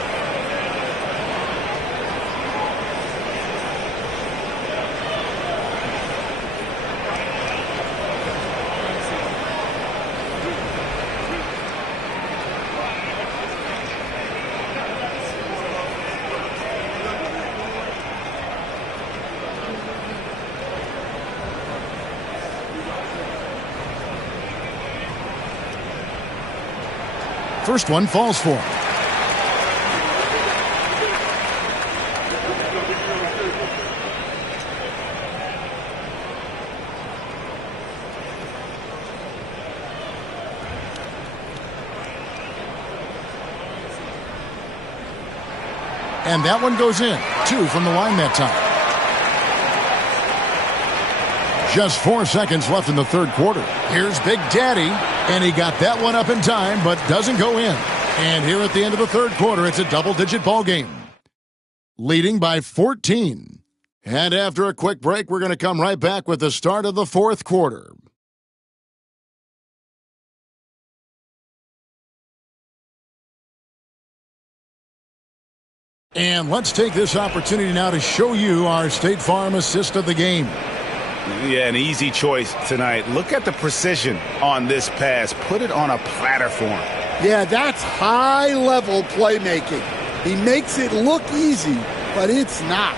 First one falls for him. And that one goes in. 2 from the line that time. Just 4 seconds left in the third quarter. Here's Big Daddy, and he got that one up in time, but doesn't go in. And here at the end of the third quarter, it's a double-digit ball game, leading by 14. And after a quick break, we're going to come right back with the start of the fourth quarter. And let's take this opportunity now to show you our State Farm assist of the game. Yeah, an easy choice tonight. Look at the precision on this pass. Put it on a platter for him. Yeah, that's high-level playmaking. He makes it look easy, but it's not.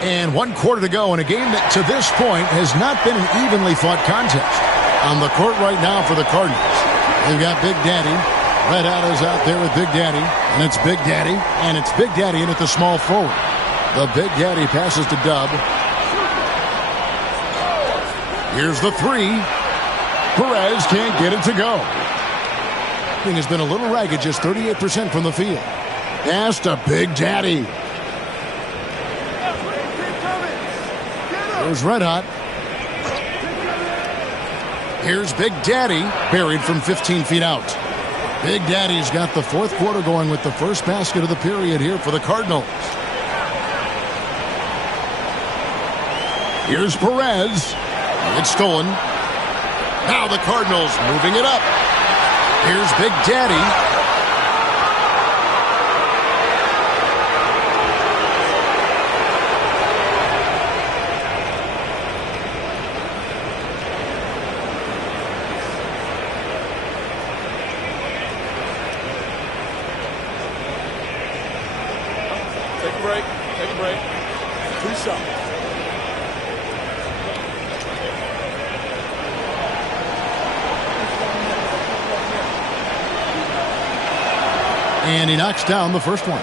And 1 quarter to go in a game that to this point has not been an evenly fought contest. On the court right now for the Cardinals, they've got Big Daddy. Red Atlas out there with Big Daddy, and it's Big Daddy, and it's Big Daddy in at the small forward. The Big Daddy passes to Dub. Here's the 3. Perez can't get it to go. Thing has been a little ragged, just 38% from the field. Pass to Big Daddy. There's Red Hot. Here's Big Daddy, buried from 15 feet out. Big Daddy's got the fourth quarter going with the first basket of the period here for the Cardinals. Here's Perez. It's stolen. Now the Cardinals moving it up. Here's Big Daddy. Take a break. 2 shots. And he knocks down the first one.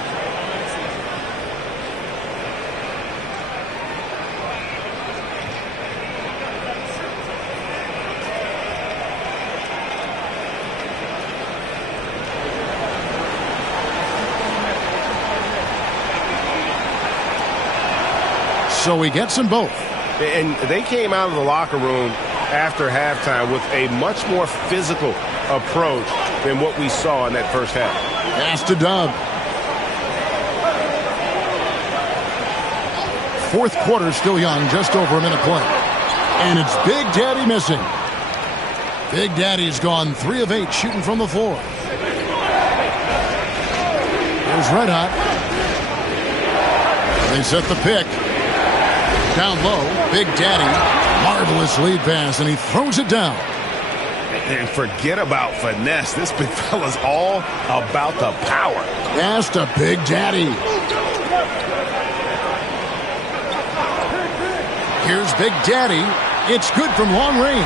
So he gets them both. And they came out of the locker room after halftime with a much more physical approach than what we saw in that first half. Pass to Dub. Fourth quarter still young, just over a minute play. And it's Big Daddy missing. Big Daddy's gone 3 of 8 shooting from the floor. There's Red Hot. They set the pick. Down low, Big Daddy, marvelous lead pass, and he throws it down. And forget about finesse. This big fella's all about the power. Pass to Big Daddy. Here's Big Daddy. It's good from long range.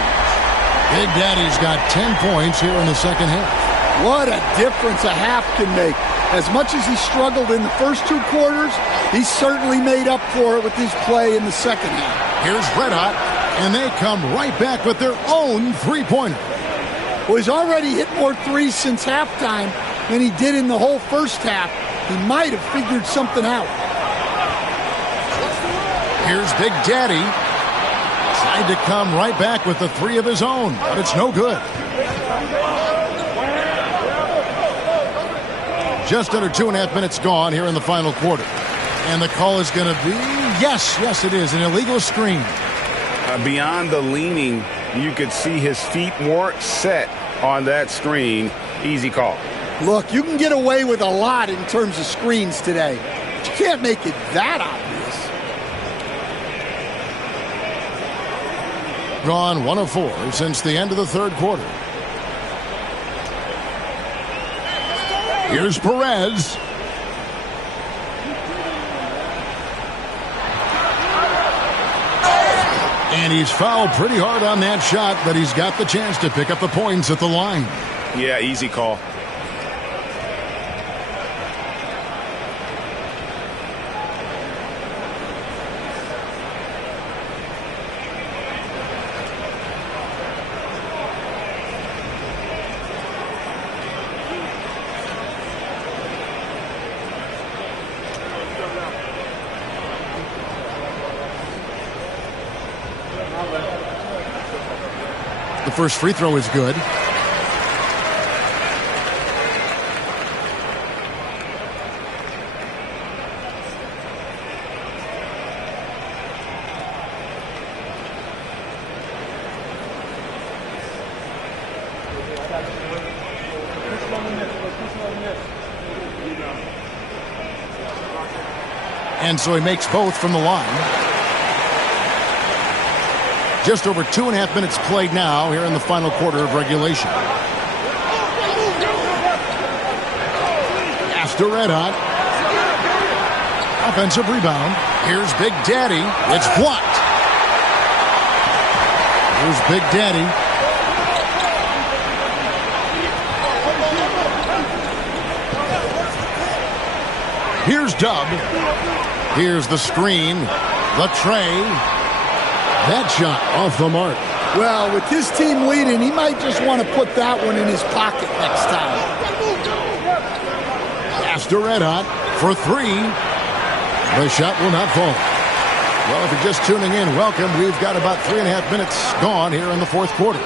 Big Daddy's got 10 points here in the second half. What a difference a half can make. As much as he struggled in the first 2 quarters, he certainly made up for it with his play in the second half. Here's Red Hot, and they come right back with their own three-pointer. Well, he's already hit more threes since halftime than he did in the whole first half. He might have figured something out. Here's Big Daddy. Tried to come right back with the 3 of his own, but it's no good. Just under 2.5 minutes gone here in the final quarter. And the call is going to be, yes, it is, an illegal screen. Beyond the leaning, you could see his feet weren't set on that screen. Easy call. Look, you can get away with a lot in terms of screens today, but you can't make it that obvious. Gone 1 of 4 since the end of the third quarter. Here's Perez. And he's fouled pretty hard on that shot, but he's got the chance to pick up the points at the line. Yeah, easy call. The first free throw is good. And so he makes both from the line. Just over 2.5 minutes played now here in the final quarter of regulation. Pass to Red Hot. Offensive rebound. Here's Big Daddy. It's blocked. Here's Big Daddy. Here's Dub. Here's the screen. The tray. That shot off the mark. Well, with his team leading, he might just want to put that one in his pocket next time. Pass to Red Hot for three. The shot will not fall. Well, if you're just tuning in, welcome. We've got about 3.5 minutes gone here in the fourth quarter.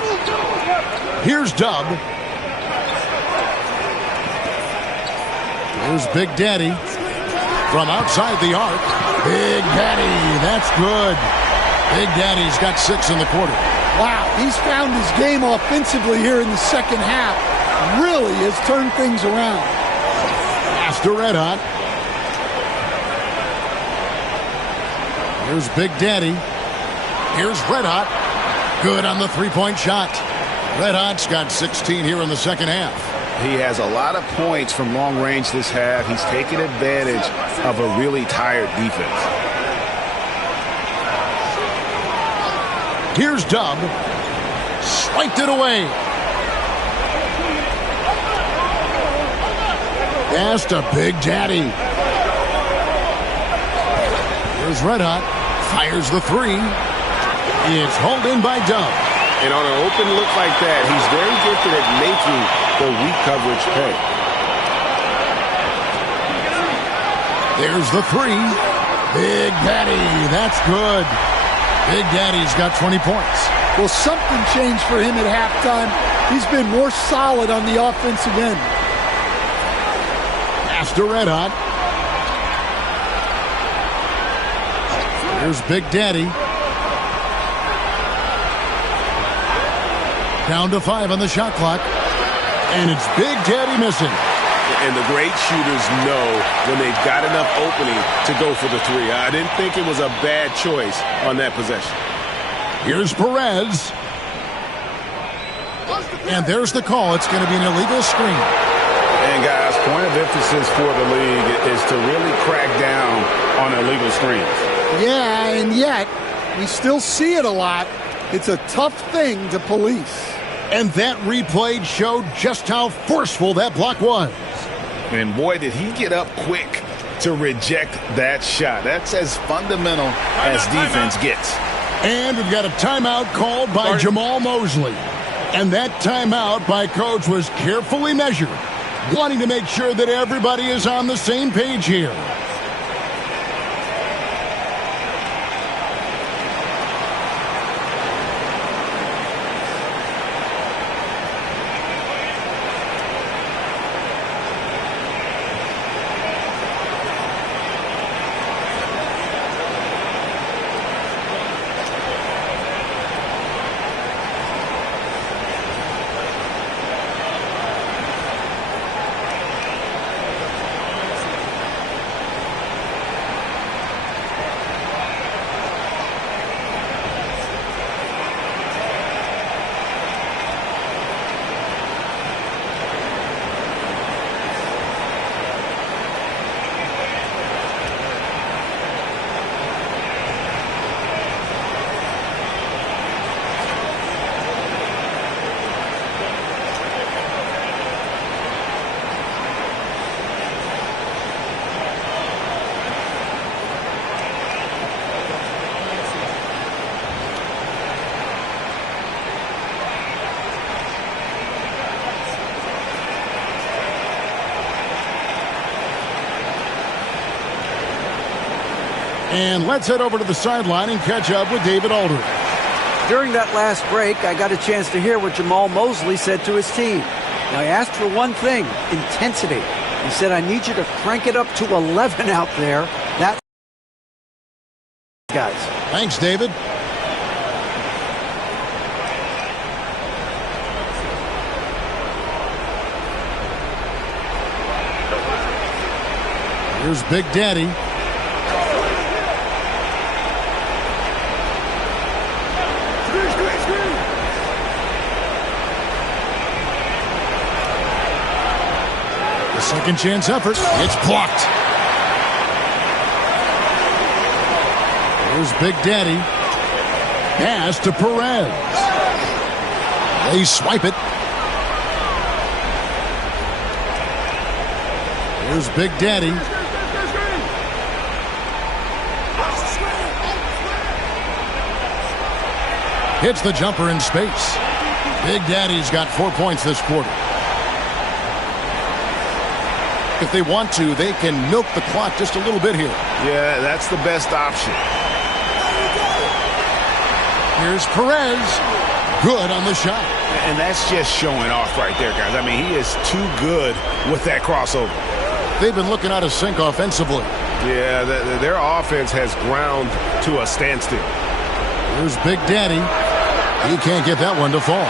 Here's Dub. Here's Big Daddy. From outside the arc, Big Daddy, that's good. Big Daddy's got 6 in the quarter. Wow, he's found his game offensively here in the second half. Really has turned things around. Pass to Red Hot. Here's Big Daddy. Here's Red Hot. Good on the three-point shot. Red Hot's got 16 here in the second half. He has a lot of points from long range this half. He's taken advantage of a really tired defense. Here's Dub. Swiped it away. Pass to Big Daddy. Here's Red Hot. Fires the three. It's hauled in by Dub. And on an open look like that, he's very gifted at making the weak coverage pay. There's the three. Big Daddy, that's good. Big Daddy's got 20 points. Well, something changed for him at halftime. He's been more solid on the offensive end. Pass to Red Hot. Here's Big Daddy. Down to 5 on the shot clock. And it's Big Daddy missing. And the great shooters know when they've got enough opening to go for the three. I didn't think it was a bad choice on that possession. Here's Perez. And there's the call. It's going to be an illegal screen. And guys, point of emphasis for the league is to really crack down on illegal screens. Yeah, and yet we still see it a lot. It's a tough thing to police. And that replay showed just how forceful that block was. And boy, did he get up quick to reject that shot. That's as fundamental as defense gets. And we've got a timeout called by Jamal Mosley. And that timeout by Coach was carefully measured, wanting to make sure that everybody is on the same page here. And let's head over to the sideline and catch up with David Aldridge. During that last break, I got a chance to hear what Jamal Mosley said to his team. Now, he asked for one thing, intensity. He said, I need you to crank it up to 11 out there. That's guys. Thanks, David. Here's Big Daddy. The second chance effort. It's blocked. Here's Big Daddy. Pass to Perez. They swipe it. Here's Big Daddy. Hits the jumper in space. Big Daddy's got 4 points this quarter. If they want to, they can milk the clock just a little bit here. Yeah, that's the best option. Here's Perez. Good on the shot. And that's just showing off right there, guys. I mean, he is too good with that crossover. They've been looking out of sync offensively. Yeah, their offense has ground to a standstill. Here's Big Daddy. He can't get that one to fall.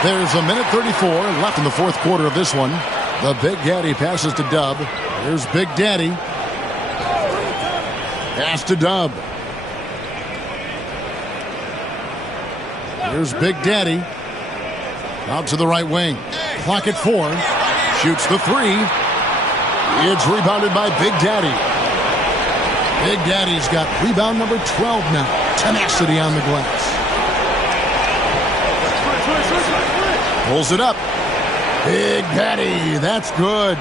There's a minute 34 left in the fourth quarter of this one. The Big Daddy passes to Dub. Here's Big Daddy. Pass to Dub. Here's Big Daddy. Out to the right wing. Clock at 4. Shoots the 3. It's rebounded by Big Daddy. Big Daddy's got rebound number 12 now. Tenacity on the glass. Pulls it up. Big Daddy, that's good.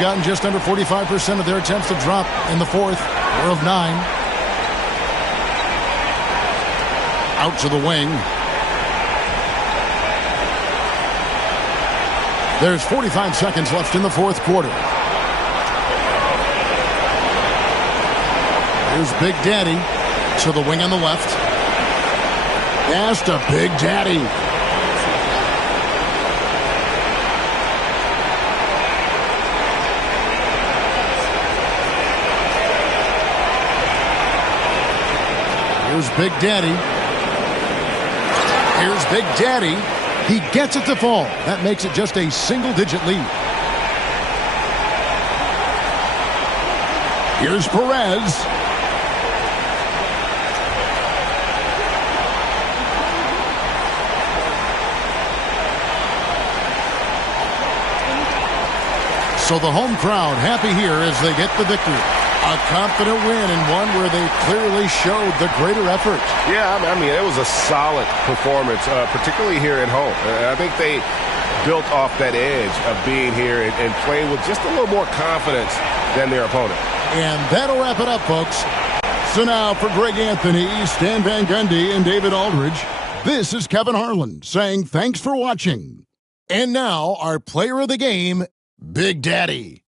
Gotten just under 45% of their attempts to drop in the fourth. 4 of 9. Out to the wing. There's 45 seconds left in the fourth quarter. Here's Big Daddy to the wing on the left. Pass to Big Daddy. Here's Big Daddy. Here's Big Daddy. He gets it to fall. That makes it just a single-digit lead. Here's Perez. So the home crowd happy here as they get the victory. A confident win and one where they clearly showed the greater effort. Yeah, I mean, it was a solid performance, particularly here at home. I think they built off that edge of being here and playing with just a little more confidence than their opponent. And that'll wrap it up, folks. So now for Greg Anthony, Stan Van Gundy, and David Aldridge, this is Kevin Harlan saying thanks for watching. And now our player of the game, Big Daddy.